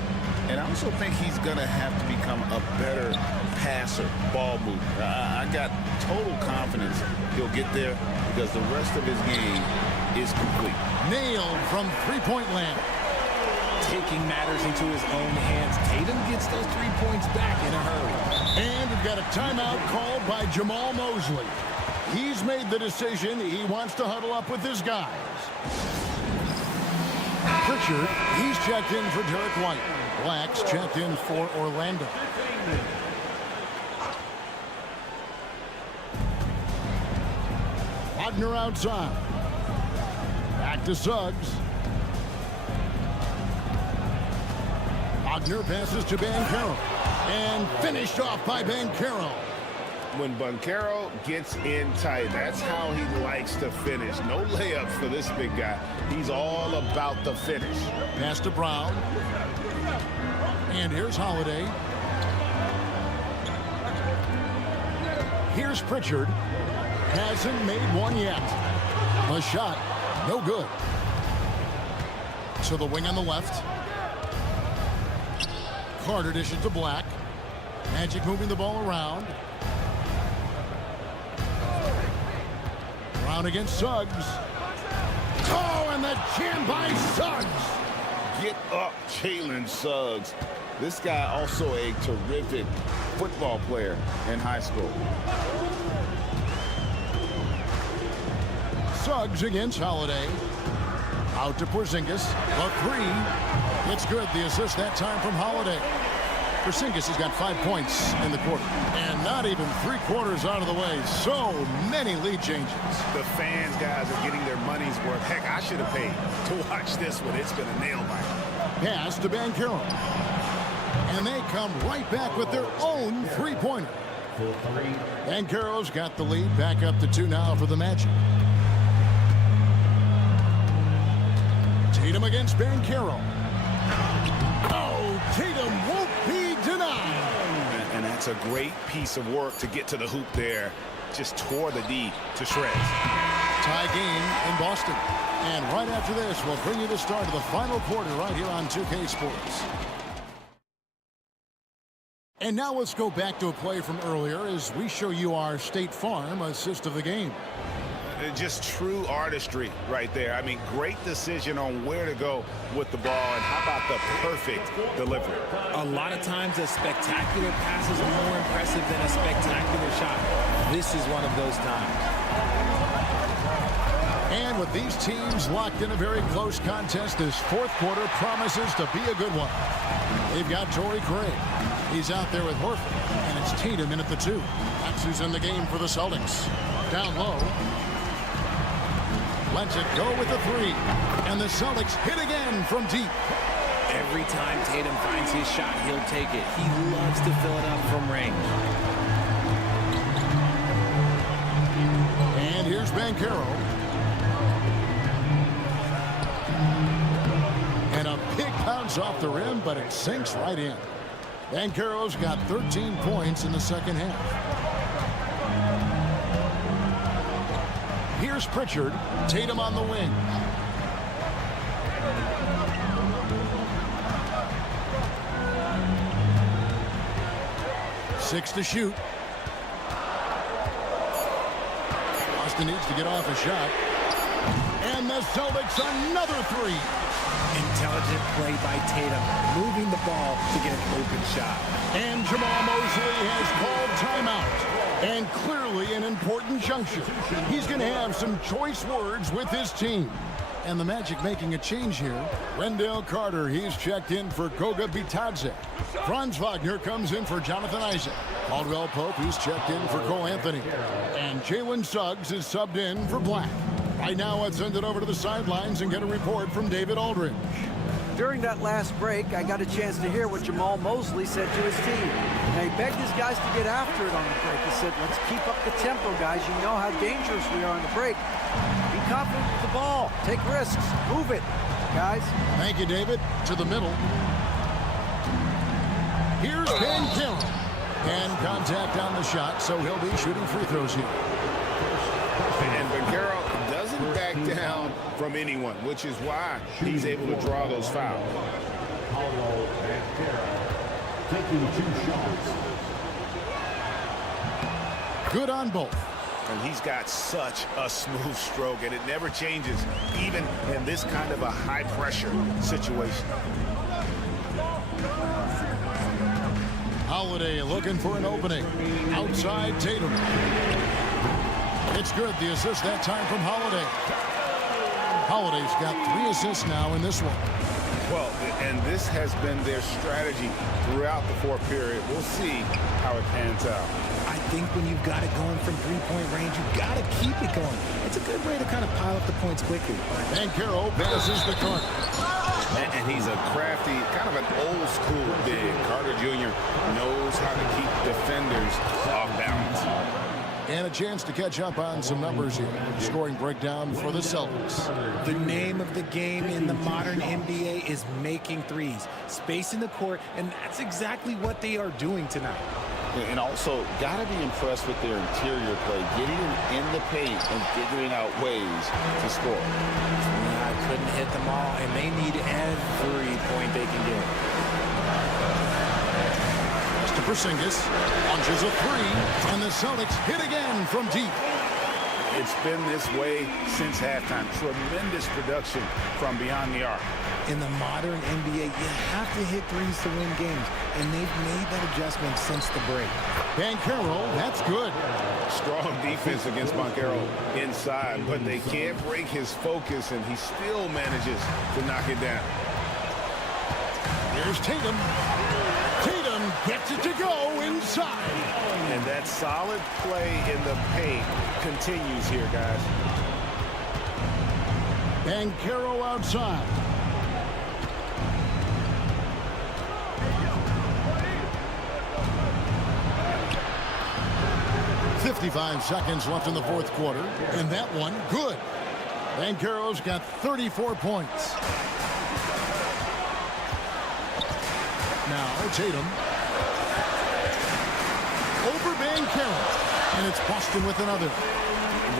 And I also think he's going to have to become a better passer, ball mover. I got total confidence he'll get there because the rest of his game is complete. Nailed from three-point land. Taking matters into his own hands. Tatum gets those 3 points back in a hurry. And we've got a timeout called by Jamal Mosley. He's made the decision. He wants to huddle up with his guys. Pritchard, he's checked in for Derek White. Black's checked in for Orlando. Wagner outside. Back to Suggs. Wagner passes to Banchero. And finished off by Banchero. When Banchero gets in tight, that's how he likes to finish. No layups for this big guy. He's all about the finish. Pass to Brown. And here's Holiday. Here's Pritchard. Hasn't made one yet. A shot. No good. So the wing on the left. Carter dishes to Black. Magic moving the ball around. Brown against Suggs. Oh, and the jam by Suggs. Get up, Jalen Suggs. This guy also a terrific football player in high school. Suggs against Holiday. Out to Porzingis. A 3. It's good. The assist that time from Holiday. Porzingis has got 5 points in the quarter. And not even 3/4 out of the way. So many lead changes. The fans, guys, are getting their money's worth. Heck, I should have paid to watch this one. It's been a nail biter. Pass to Banchero. And they come right back with their own three-pointer. Banchero's got the lead. Back up to 2 now for the Magic. Tatum against Banchero. Oh, Tatum won't be denied. And that's a great piece of work to get to the hoop there. Just tore the D to shreds. Tie game in Boston. And right after this, we'll bring you the start of the final quarter right here on 2K Sports. And now let's go back to a play from earlier as we show you our State Farm assist of the game. Just true artistry right there. I mean, great decision on where to go with the ball, and how about the perfect delivery? A lot of times a spectacular pass is more impressive than a spectacular shot. This is one of those times. And with these teams locked in a very close contest, this fourth quarter promises to be a good one. They've got Torrey Craig. He's out there with Horford, and it's Tatum in at the 2. That's who's in the game for the Celtics. Down low. Lets it go with the 3. And the Celtics hit again from deep. Every time Tatum finds his shot, he'll take it. He loves to fill it up from range. And here's Banchero. And a big bounce off the rim, but it sinks right in. Banchero's got 13 points in the second half. Here's Pritchard. Tatum on the wing. Six to shoot. Austin needs to get off a shot. And the Celtics another 3. Intelligent play by Tatum, moving the ball to get an open shot. And Jamal Mosley has called timeout. And clearly an important juncture. He's going to have some choice words with his team. And the Magic making a change here. Wendell Carter, he's checked in for Goga Bitadze. Franz Wagner comes in for Jonathan Isaac. Caldwell Pope, he's checked in for Cole Anthony. And Jalen Suggs is subbed in for Black. Right now, let's send it over to the sidelines and get a report from David Aldridge. During that last break, I got a chance to hear what Jamal Mosley said to his team. Now, he begged his guys to get after it on the break. He said, let's keep up the tempo, guys. You know how dangerous we are on the break. Be confident with the ball. Take risks. Move it, guys. Thank you, David. To the middle. Here's Banchero. And contact on the shot, so he'll be shooting free throws here. And Banchero doesn't back down from anyone, which is why he's able to draw those fouls. Taking 2 shots. Good on both. And he's got such a smooth stroke, and it never changes, even in this kind of a high-pressure situation. Holiday looking for an opening. Outside Tatum. It's good. The assist that time from Holiday. Holiday's got 3 assists now in this one. Well, and this has been their strategy throughout the fourth period. We'll see how it pans out. I think when you've got it going from three-point range, you've got to keep it going. It's a good way to kind of pile up the points quickly. Banchero passes the corner. And he's a crafty, kind of an old-school big. Carter Jr. knows how to keep defenders off balance. And a chance to catch up on some numbers here. Scoring breakdown for the Celtics. The name of the game in the modern NBA is making threes. Space in the court, and that's exactly what they are doing tonight. And also, got to be impressed with their interior play, getting in the paint and figuring out ways to score. Couldn't hit them all, and they need every point they can get. To Porzingis, launches a 3, and the Celtics hit again from deep. It's been this way since halftime. Tremendous production from beyond the arc. In the modern NBA, you have to hit threes to win games, and they've made that adjustment since the break. Banchero, that's good. Strong defense against Banchero inside, but they can't break his focus, and he still manages to knock it down. Here's Tatum. Tatum gets it to go inside. And that solid play in the paint continues here, guys. Banchero outside. .55 seconds left in the fourth quarter, and that one good. Banchero's got 34 points. Now Tatum over Banchero, and it's Boston with another.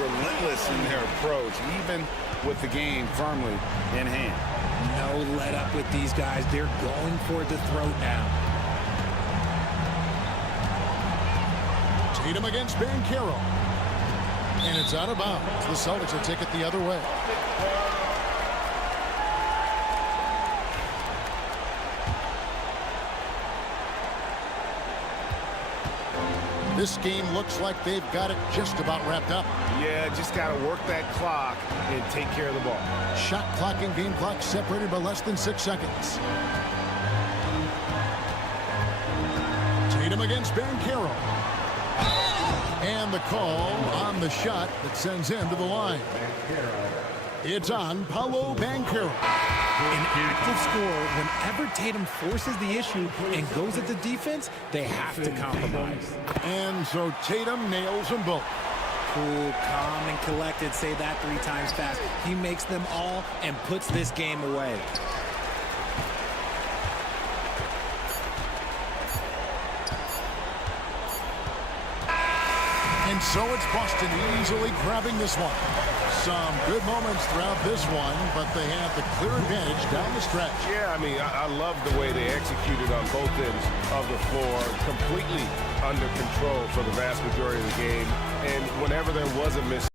Relentless in their approach, even with the game firmly in hand. No let up with these guys. They're going for the throat now. Tatum against Banchero. And it's out of bounds. The Celtics will take it the other way. This game looks like they've got it just about wrapped up. Yeah, just got to work that clock and take care of the ball. Shot clock and game clock separated by less than 6 seconds. Tatum against Banchero. And the call on the shot that sends him to the line. It's on Paolo Banchero. An active scorer, whenever Tatum forces the issue and goes at the defense, they have to compromise. And so Tatum nails them both. Cool, calm, and collected. Say that 3 times fast. He makes them all and puts this game away. And so it's Boston easily grabbing this one. Some good moments throughout this one, but they have the clear advantage down the stretch. Yeah, I mean, I love the way they executed on both ends of the floor, completely under control for the vast majority of the game. And whenever there was a miss,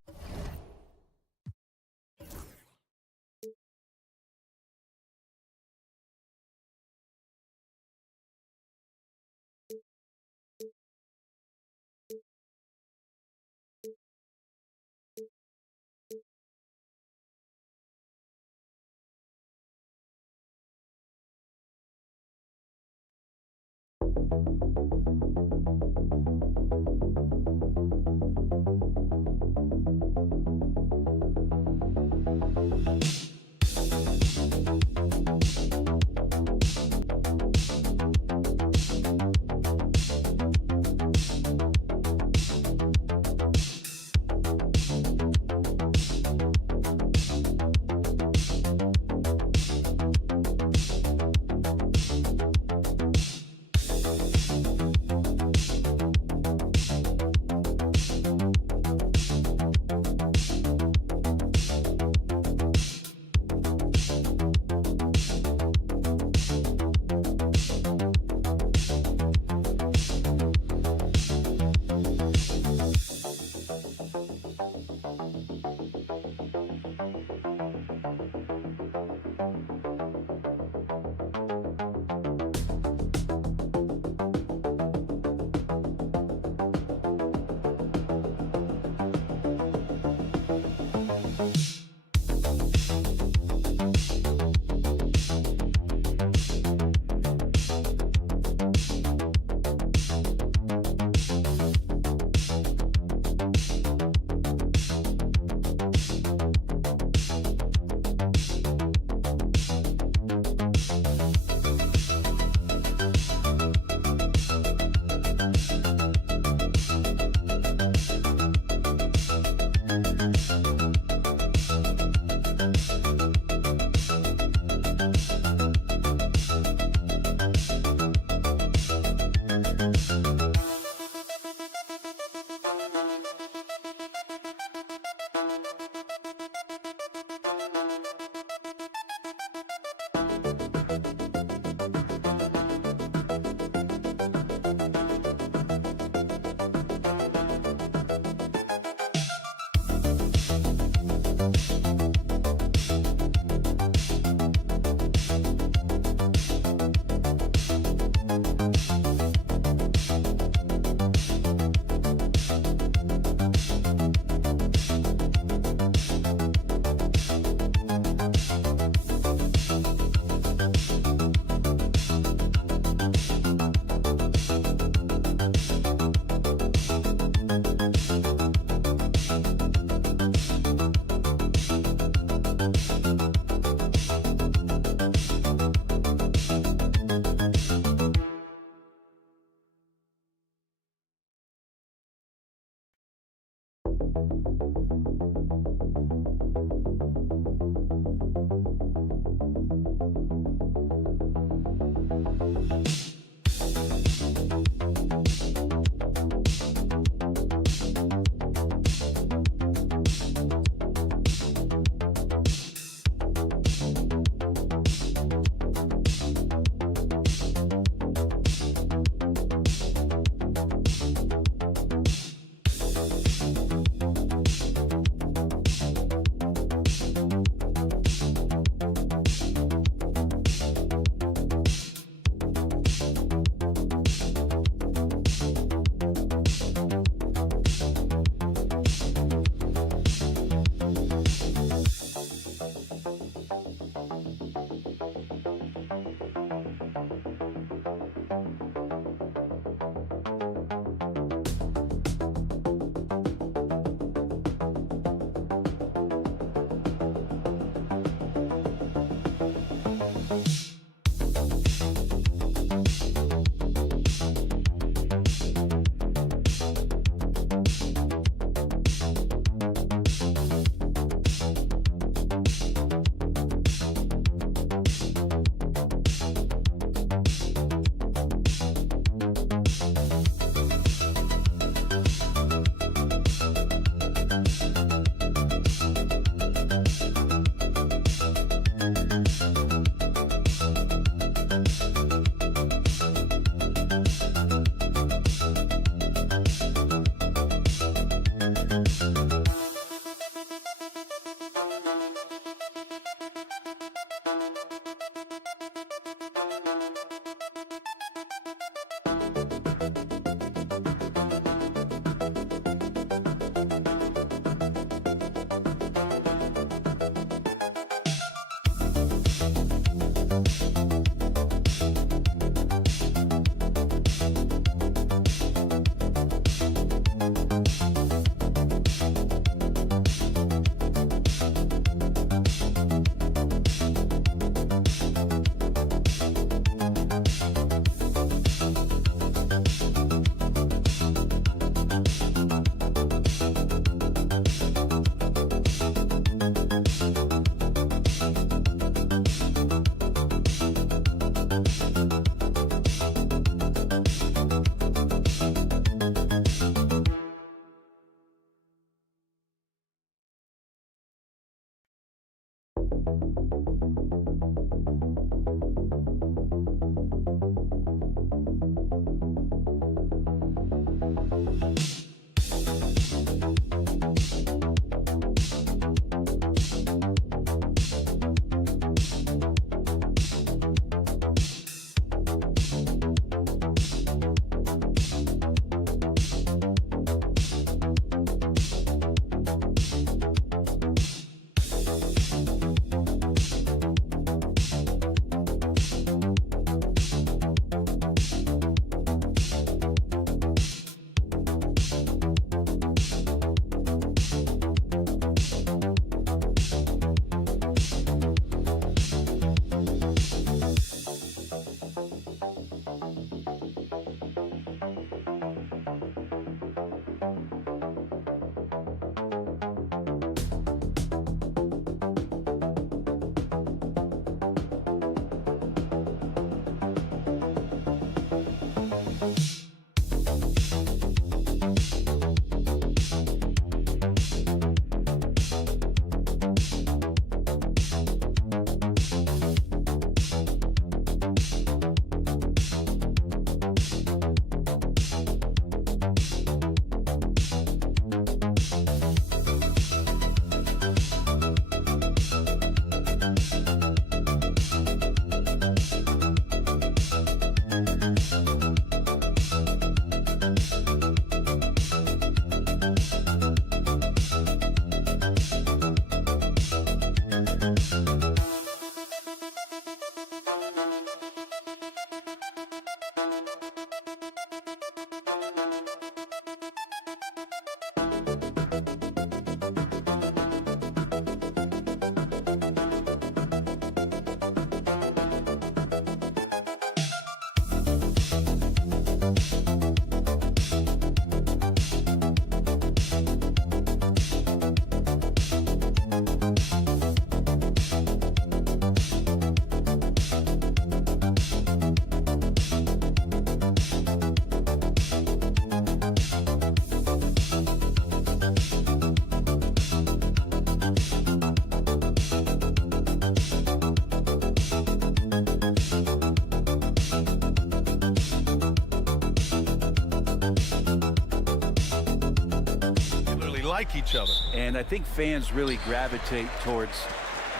Like each other. And I think fans really gravitate towards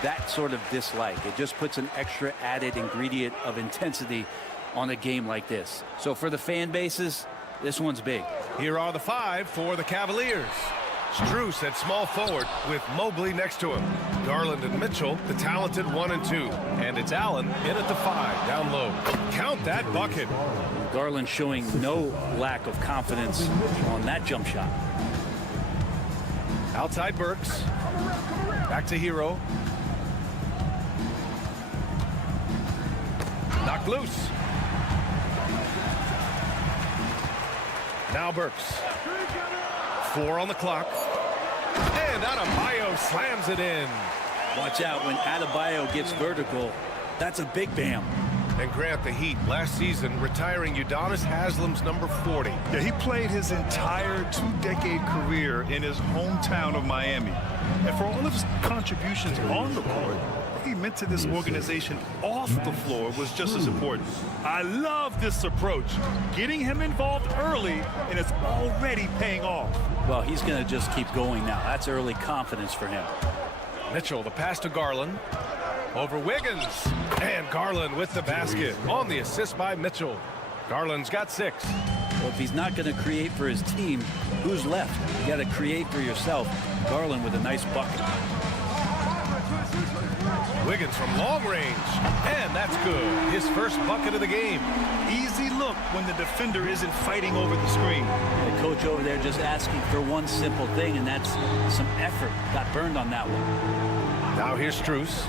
that sort of dislike. It just puts an extra added ingredient of intensity on a game like this. So for the fan bases, this one's big. Here are the 5 for the Cavaliers. Strus at small forward with Mobley next to him. Garland and Mitchell, the talented 1 and 2. And it's Allen in at the 5, down low. Count that bucket. Garland showing no lack of confidence on that jump shot. Outside Burks. Back to Hero. Knocked loose. Now Burks. 4 on the clock. And Adebayo slams it in. Watch out when Adebayo gets vertical. That's a big bam. And Grant, the Heat last season retiring Udonis Haslam's number 40. Yeah, he played his entire 2-decade career in his hometown of Miami. And for all of his contributions on the court, what he meant to this organization off the floor was just as important. I love this approach. Getting him involved early, and it's already paying off. Well, he's going to just keep going now. That's early confidence for him. Mitchell, the pass to Garland. Over Wiggins. And Garland with the basket on the assist by Mitchell. Garland's got 6. Well, if he's not going to create for his team, who's left? You got to create for yourself. Garland with a nice bucket. Wiggins from long range. And that's good. His first bucket of the game. Easy look when the defender isn't fighting over the screen. The coach over there just asking for one simple thing, and that's some effort. Got burned on that one. Now here's Strus.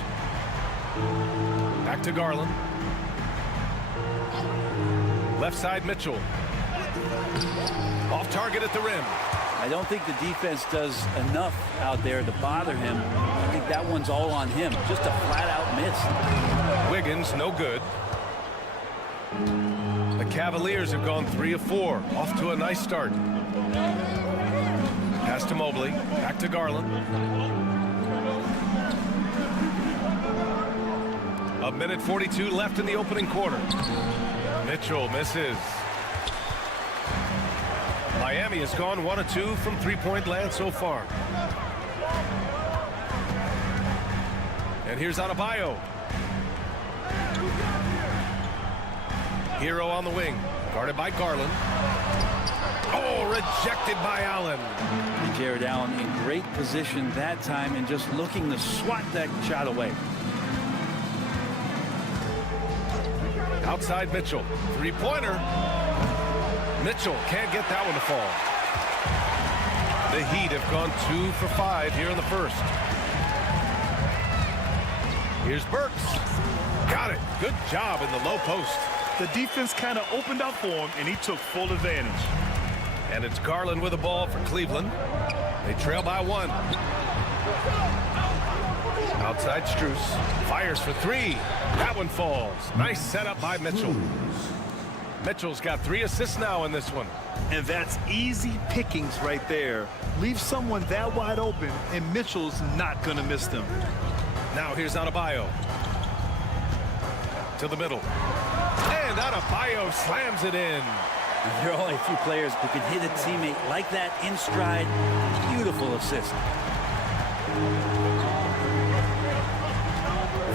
Back to Garland. Left side Mitchell. Off target at the rim. I don't think the defense does enough out there to bother him. I think that one's all on him. Just a flat-out miss. Wiggins, no good. The Cavaliers have gone 3 of 4. Off to a nice start. Pass to Mobley. Back to Garland. A minute 42 left in the opening quarter. Mitchell misses. Miami has gone 1 of 2 from three-point land so far. And here's Adebayo. Hero on the wing, guarded by Garland. Oh, rejected by Allen. And Jared Allen in great position that time and just looking to swat that shot away. Outside Mitchell, three-pointer. Mitchell can't get that one to fall. The Heat have gone 2 for 5 here in the first. Here's Burks. Got it. Good job in the low post. The defense kind of opened up for him, and he took full advantage. And it's Garland with the ball for Cleveland. They trail by 1. Outside Strus. Fires for 3. That one falls. Nice setup by Mitchell. Mitchell's got 3 assists now in this one. And that's easy pickings right there. Leave someone that wide open, and Mitchell's not going to miss them. Now here's Adebayo. To the middle. And Adebayo slams it in. There are only a few players who can hit a teammate like that in stride. Beautiful assist.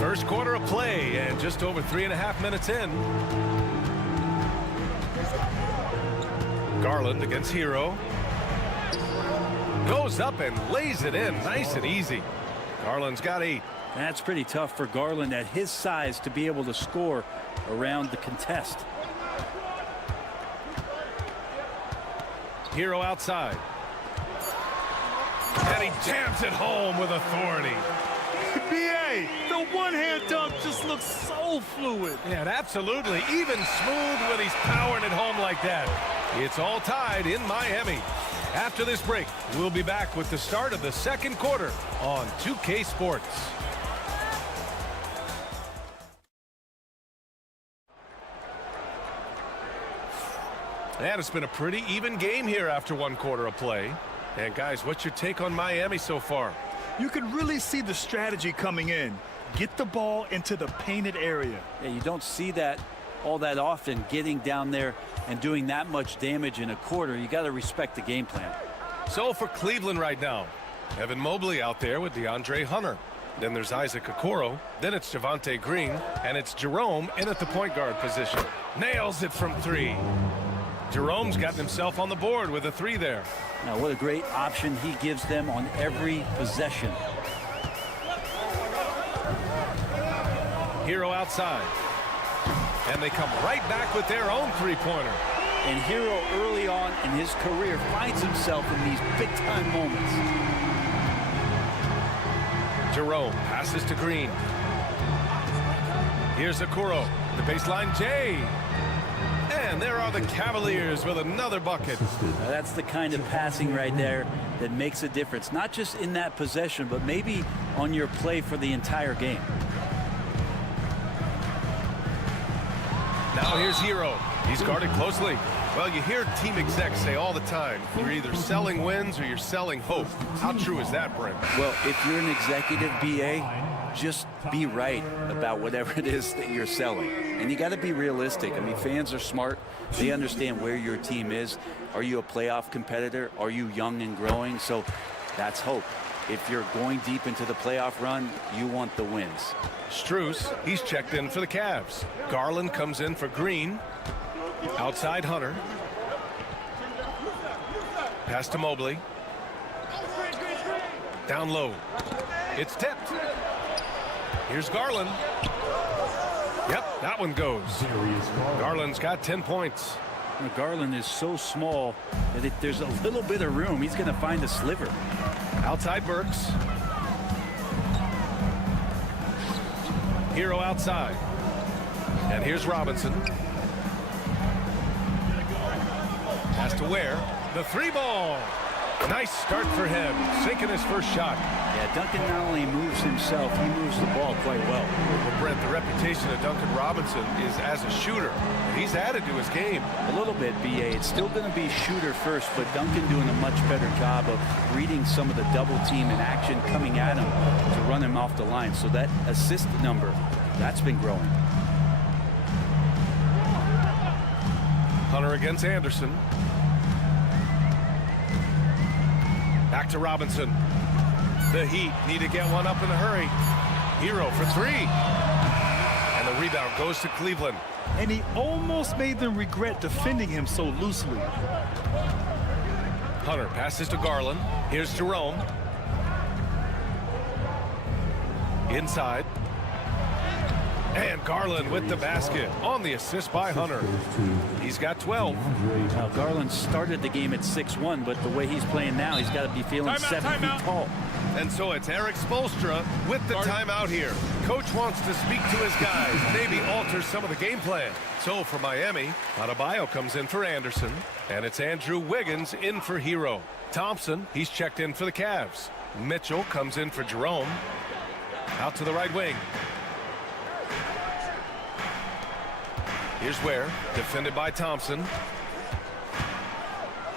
First quarter of play, and just over 3.5 minutes in. Garland against Hero. Goes up and lays it in nice and easy. Garland's got 8. That's pretty tough for Garland at his size to be able to score around the contest. Hero outside. And he jams it home with authority. B.A., the one-hand dunk just looks so fluid. Yeah, and absolutely. Even smooth when he's powering it home like that. It's all tied in Miami. After this break, we'll be back with the start of the second quarter on 2K Sports. And it's been a pretty even game here after 1 quarter of play. And guys, what's your take on Miami so far? You can really see the strategy coming in. Get the ball into the painted area. Yeah, you don't see that all that often, getting down there and doing that much damage in a quarter. You got to respect the game plan. So for Cleveland right now, Evan Mobley out there with DeAndre Hunter. Then there's Isaac Okoro. Then it's Javonte Green. And it's Jerome in at the point guard position. Nails it from 3. Jerome's gotten himself on the board with a 3 there. Now, what a great option he gives them on every possession. Hero outside. And they come right back with their own 3-pointer. And Hero early on in his career finds himself in these big-time moments. Jerome passes to Green. Here's Okoro. The baseline J. And there are the Cavaliers with another bucket. Now that's the kind of passing right there that makes a difference. Not just in that possession, but maybe on your play for the entire game. Now here's Hero. He's guarded closely. Well, you hear team execs say all the time, you're either selling wins or you're selling hope. How true is that, Brent? Well, if you're an executive BA, just be right about whatever it is that you're selling. And you got to be realistic. I mean, fans are smart. They understand where your team is. Are you a playoff competitor? Are you young and growing? So that's hope. If you're going deep into the playoff run, you want the wins. Strus, he's checked in for the Cavs. Garland comes in for Green. Outside Hunter. Pass to Mobley. Down low. It's tipped. Here's Garland. Yep, that one goes. Garland's got 10 points. Now, Garland is so small that if there's a little bit of room, he's going to find a sliver. Outside Burks. Hero outside. And here's Robinson. Pass to Ware. The 3-ball. Nice start for him. Sinking his first shot. Yeah, Duncan not only moves himself, he moves the ball quite well. Well, Brent, the reputation of Duncan Robinson is as a shooter. He's added to his game. A little bit, BA. It's still going to be shooter first, but Duncan doing a much better job of reading some of the double team in action coming at him to run him off the line. So that assist number, that's been growing. Hunter against Anderson. Back to Robinson. The Heat need to get one up in a hurry. Hero for 3. And the rebound goes to Cleveland. And he almost made them regret defending him so loosely. Hunter passes to Garland. Here's Jerome. Inside. And Garland with the basket on the assist by Hunter. He's got 12. Now, Garland started the game at 6'1", but the way he's playing now, he's got to be feeling 7 feet tall. And so it's Eric Spoelstra with the timeout here. Coach wants to speak to his guys, maybe alter some of the game plan. So for Miami, Adebayo comes in for Anderson, and it's Andrew Wiggins in for Hero. Thompson, he's checked in for the Cavs. Mitchell comes in for Jerome. Out to the right wing. Here's Ware, defended by Thompson.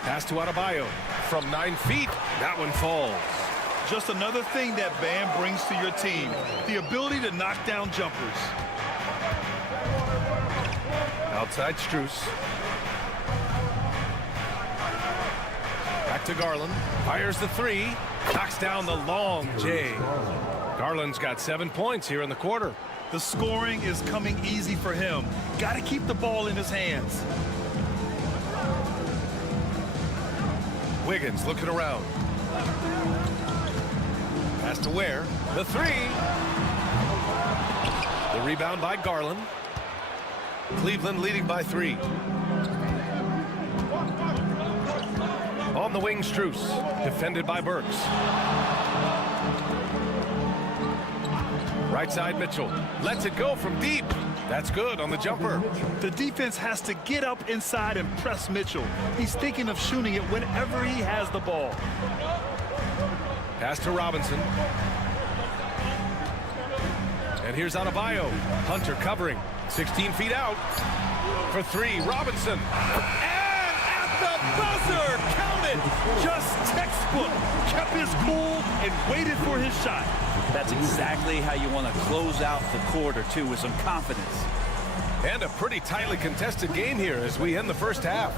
Pass to Adebayo from 9 feet. That one falls. Just another thing that Bam brings to your team, the ability to knock down jumpers. Outside Strus. Back to Garland. Fires the 3. Knocks down the long J. Garland's got 7 points here in the quarter. The scoring is coming easy for him. Got to keep the ball in his hands. Wiggins looking around. Pass to Ware. The 3. The rebound by Garland. Cleveland leading by 3. On the wing, Strus. Defended by Burks. Right side, Mitchell. Lets it go from deep. That's good on the jumper. The defense has to get up inside and press Mitchell. He's thinking of shooting it whenever he has the ball. Pass to Robinson. And here's Adebayo. Hunter covering. 16 feet out. For 3, Robinson. And at the buzzer, count it. Just textbook. Kept his cool and waited for his shot. That's exactly how you want to close out the quarter, too, with some confidence. And a pretty tightly contested game here as we end the first half.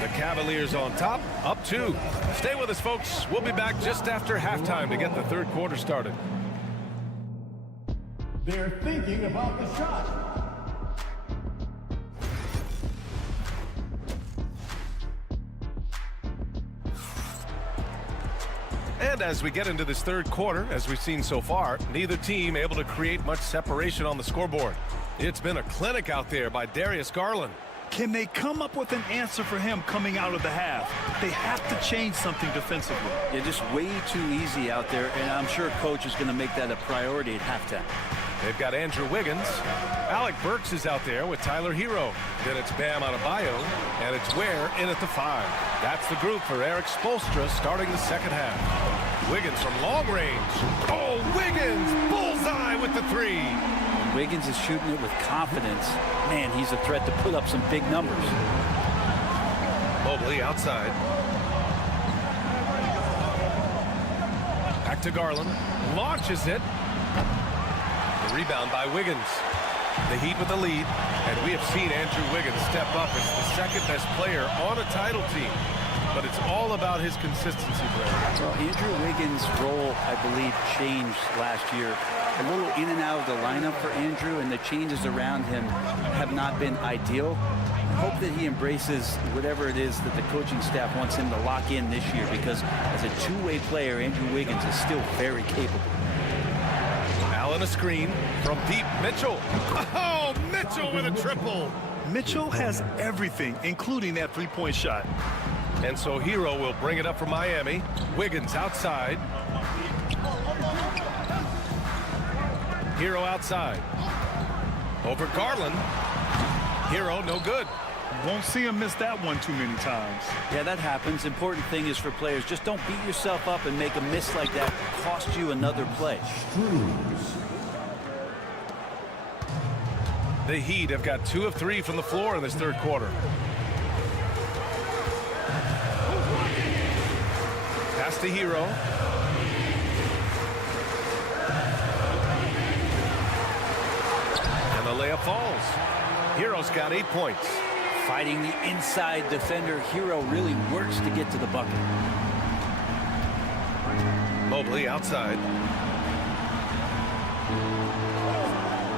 The Cavaliers on top, up 2. Stay with us, folks. We'll be back just after halftime to get the third quarter started. They're thinking about the shot. And as we get into this third quarter, as we've seen so far, neither team able to create much separation on the scoreboard. It's been a clinic out there by Darius Garland. Can they come up with an answer for him coming out of the half? They have to change something defensively. They're just way too easy out there, and I'm sure coach is going to make that a priority at halftime. They've got Andrew Wiggins. Alec Burks is out there with Tyler Hero. Then it's Bam Adebayo, and it's Ware in at the 5. That's the group for Eric Spoelstra starting the second half. Wiggins from long range. Oh, Wiggins! Bullseye with the 3. When Wiggins is shooting it with confidence, man, he's a threat to put up some big numbers. Mobley outside. Back to Garland. Launches it. The rebound by Wiggins. The Heat with the lead, and we have seen Andrew Wiggins step up as the second best player on a title team. But it's all about his consistency, Brad. Well, Andrew Wiggins' role, I believe, changed last year. A little in and out of the lineup for Andrew, and the changes around him have not been ideal. I hope that he embraces whatever it is that the coaching staff wants him to lock in this year, because as a two-way player, Andrew Wiggins is still very capable. Allen a screen from deep. Mitchell. Oh, Mitchell with a triple. Mitchell has everything, including that three-point shot. And so Hero will bring it up for Miami. Wiggins outside. Hero outside. Over Garland. Hero no good. Won't see him miss that one too many times. Yeah, that happens. Important thing is for players, just don't beat yourself up and make a miss like that cost you another play. The Heat have got 2 of 3 from the floor in this third quarter. Pass to Hero. And the layup falls. Hero's got 8 points. Fighting the inside defender, Hero really works to get to the bucket. Mobley outside.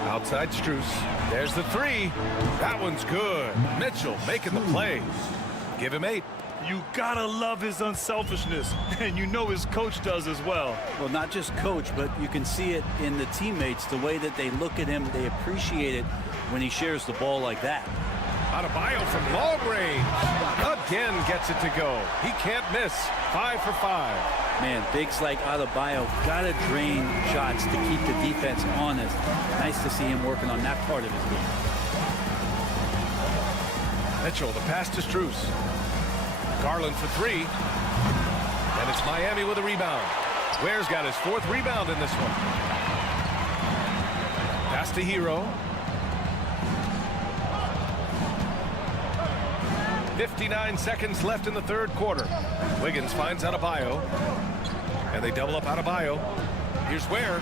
Outside Strus. There's the 3. That one's good. Mitchell making the play. Give him 8. You gotta love his unselfishness, and you know his coach does as well. Well, not just coach, but you can see it in the teammates, the way that they look at him. They appreciate it when he shares the ball like that. Adebayo from long range. Again gets it to go. He can't miss. 5 for 5. Man, bigs like Adebayo gotta drain shots to keep the defense honest. Nice to see him working on that part of his game. Mitchell, the pass to Strus. Garland for 3. And it's Miami with a rebound. Ware's got his 4th rebound in this one. Pass to Hero. 59 seconds left in the third quarter. Wiggins finds Adebayo. And they double up Adebayo. Here's Ware.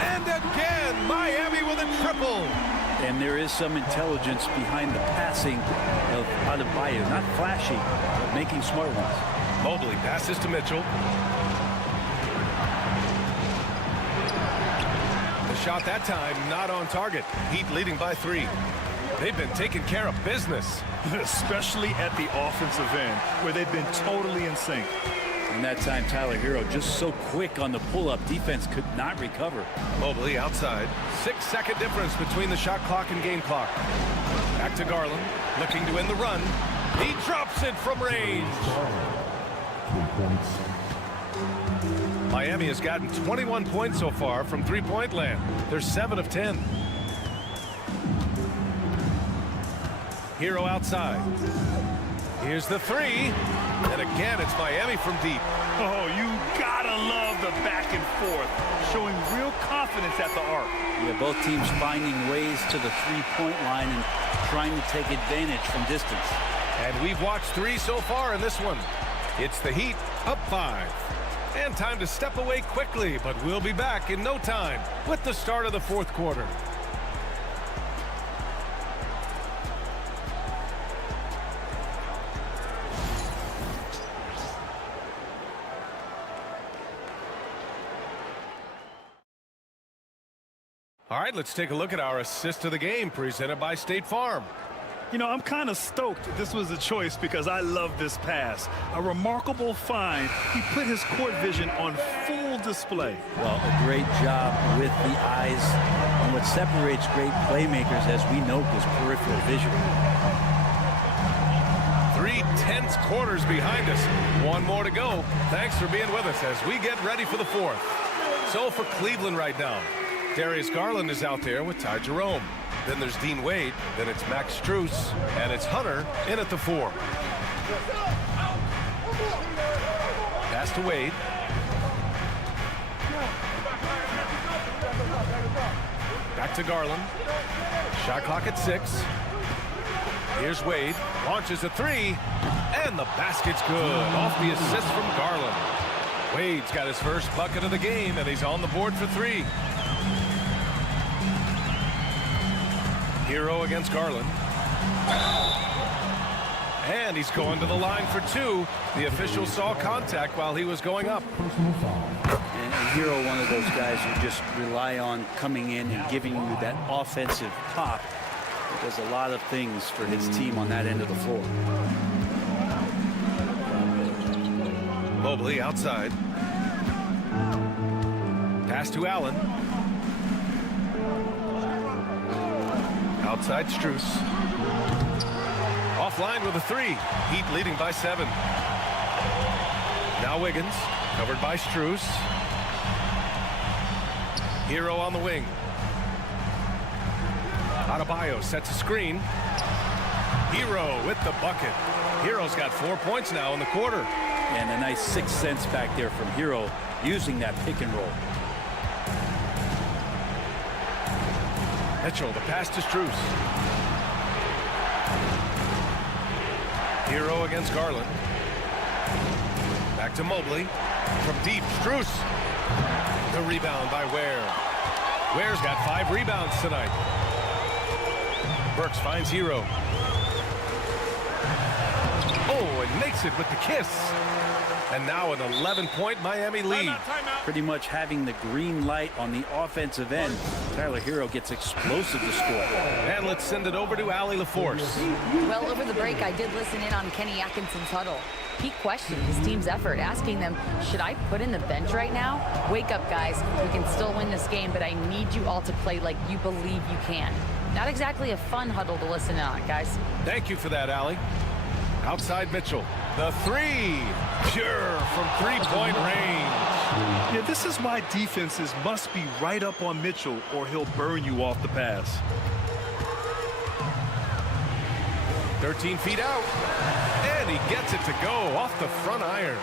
And again, Miami with a triple. And there is some intelligence behind the passing of Adebayo. Not flashy, but making smart ones. Mobley passes to Mitchell. The shot that time not on target. Heat leading by 3. They've been taking care of business. Especially at the offensive end, where they've been totally in sync. And that time, Tyler Hero just so quick on the pull-up. Defense could not recover. Mobley outside. 6-second difference between the shot clock and game clock. Back to Garland, looking to end the run. He drops it from range. 3 points. Miami has gotten 21 points so far from three-point land. They're 7 of 10. Hero outside. Here's the 3. And again, it's Miami from deep. Oh, you gotta love the back and forth, showing real confidence at the arc. Yeah, both teams finding ways to the three-point line and trying to take advantage from distance. And we've watched 3 so far in this one. It's the Heat up 5. And time to step away quickly, but we'll be back in no time with the start of the fourth quarter. All right, let's take a look at our assist of the game presented by State Farm. You know, I'm kind of stoked this was a choice because I love this pass. A remarkable find. He put his court vision on full display. Well, a great job with the eyes. And what separates great playmakers, as we know, is peripheral vision. 3 tense quarters behind us. 1 more to go. Thanks for being with us as we get ready for the fourth. So for Cleveland right now, Darius Garland is out there with Ty Jerome. Then there's Dean Wade. Then it's Max Strus. And it's Hunter in at the 4. Pass to Wade. Back to Garland. Shot clock at 6. Here's Wade. Launches a 3. And the basket's good. Off the assist from Garland. Wade's got his first bucket of the game, and he's on the board for 3. Hero against Garland. And he's going to the line for 2. The official saw contact while he was going up. And Hero, one of those guys who just rely on coming in and giving you that offensive pop. He does a lot of things for his team on that end of the floor. Mobley outside. Pass to Allen. Outside Strus. Offline with a 3. Heat leading by 7. Now Wiggins, covered by Strus. Hero on the wing. Adebayo sets a screen. Hero with the bucket. Hero's got 4 points now in the quarter. And a nice 6 cents back there from Hero using that pick and roll. Mitchell, the pass to Strus. Hero against Garland. Back to Mobley. From deep, Strus. The rebound by Ware. Ware's got 5 rebounds tonight. Burks finds Hero. Oh, and makes it with the kiss. And now an 11-point Miami lead. Pretty much having the green light on the offensive end. Tyler Hero gets explosive to score. And let's send it over to Allie LaForce. Well, over the break, I did listen in on Kenny Atkinson's huddle. He questioned his team's effort, asking them, should I put in the bench right now? Wake up, guys. We can still win this game, but I need you all to play like you believe you can. Not exactly a fun huddle to listen on, guys. Thank you for that, Allie. Outside Mitchell. The 3. Pure from 3-point range. Yeah, this is why defenses must be right up on Mitchell or he'll burn you off the pass. 13 feet out. And he gets it to go off the front iron.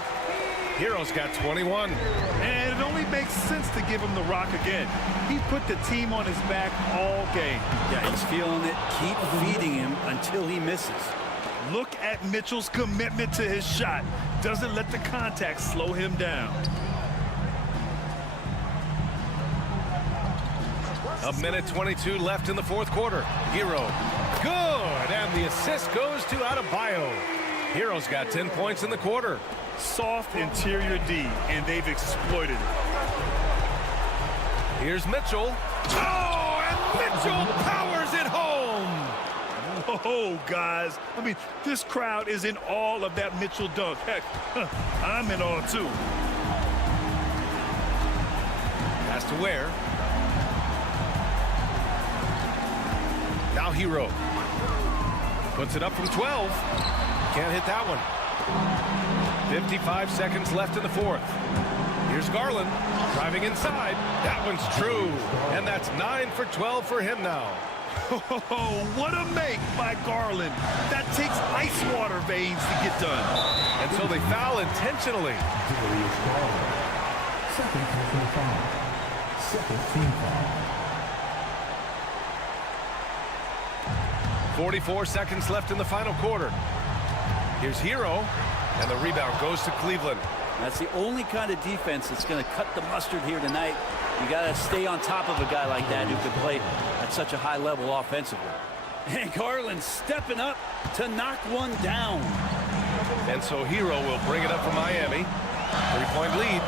Hero's got 21. And it only makes sense to give him the rock again. He put the team on his back all game. Yeah, he's feeling it. Keep feeding him until he misses. Look at Mitchell's commitment to his shot. Doesn't let the contact slow him down. A minute 22 left in the fourth quarter. Hero. Good. And the assist goes to Adebayo. Hero's got 10 points in the quarter. Soft interior D, and they've exploited it. Here's Mitchell. Oh, and Mitchell powers it home. Whoa, guys. I mean, this crowd is in awe of that Mitchell dunk. Heck, I'm in awe, too. Pass to Ware. Now Hero. Puts it up from 12. Can't hit that one. 55 seconds left in the fourth. Here's Garland driving inside. That one's true. And that's 9 for 12 for him now. Oh, what a make by Garland. That takes ice water veins to get done. And so they foul intentionally. Second personal foul. Second team foul. 44 seconds left in the final quarter. Here's Hero, and the rebound goes to Cleveland. That's the only kind of defense that's going to cut the mustard here tonight. You got to stay on top of a guy like that who can play at such a high level offensively. And Garland stepping up to knock one down. And so Hero will bring it up for Miami. 3-point lead.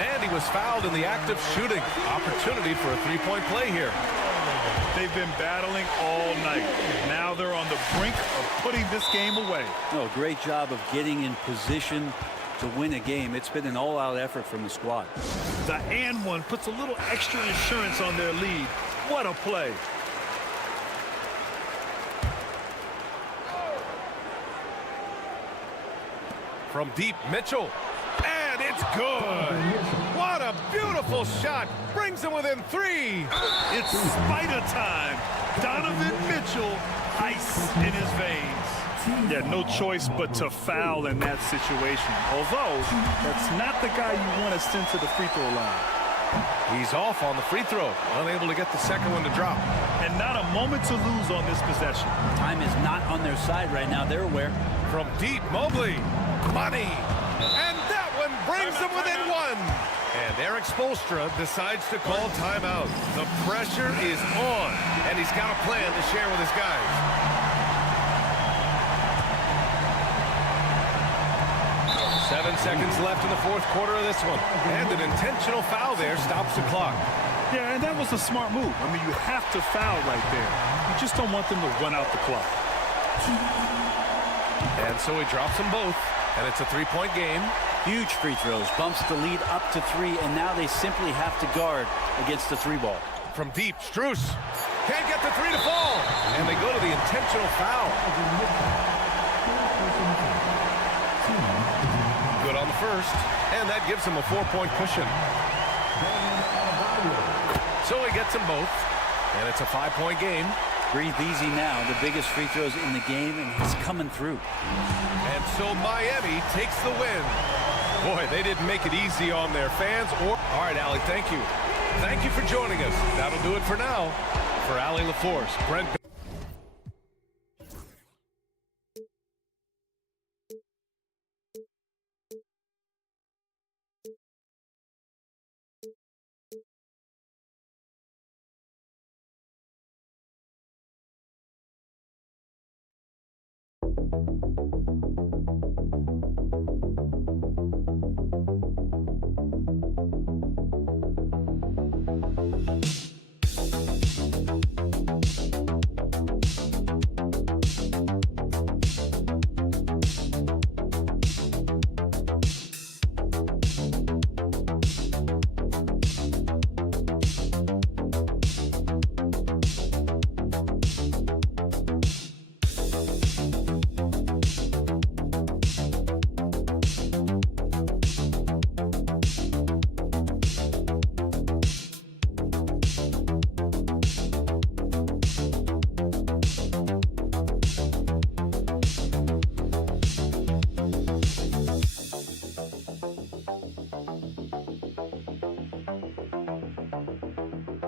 And he was fouled in the act of shooting. Opportunity for a three-point play here. They've been battling all night. Now they're on the brink of putting this game away. No, great job of getting in position to win a game. It's been an all-out effort from the squad. The and one puts a little extra insurance on their lead. What a play. From deep, Mitchell. And it's good. What a beautiful shot. Brings them within 3. It's spider time. Donovan Mitchell, ice in his veins. Yeah, no choice but to foul in that situation. Although, that's not the guy you want to send to the free throw line. He's off on the free throw. Unable to get the second one to drop. And not a moment to lose on this possession. Time is not on their side right now. They're aware. From deep, Mobley. Money. And that one brings them within 1. And Eric Spoelstra decides to call timeout. The pressure is on, and he's got a plan to share with his guys. Seven seconds left in the fourth quarter of this one. And an intentional foul there stops the clock. Yeah, and that was a smart move. I mean, you have to foul right there. You just don't want them to run out the clock. And so he drops them both, and it's a three-point game. Huge free throws, bumps the lead up to 3, and now they simply have to guard against the 3 ball. From deep, Strus can't get the 3 to fall, and they go to the intentional foul. Good on the first, and that gives him a 4-point cushion. So he gets them both, and it's a 5-point game. Breathe easy now. The biggest free throws in the game, and he's coming through. And so Miami takes the win. Boy, they didn't make it easy on their fans. All right, Allie, thank you. Thank you for joining us. That'll do it for now. For Allie LaForce, Brent. Thank you.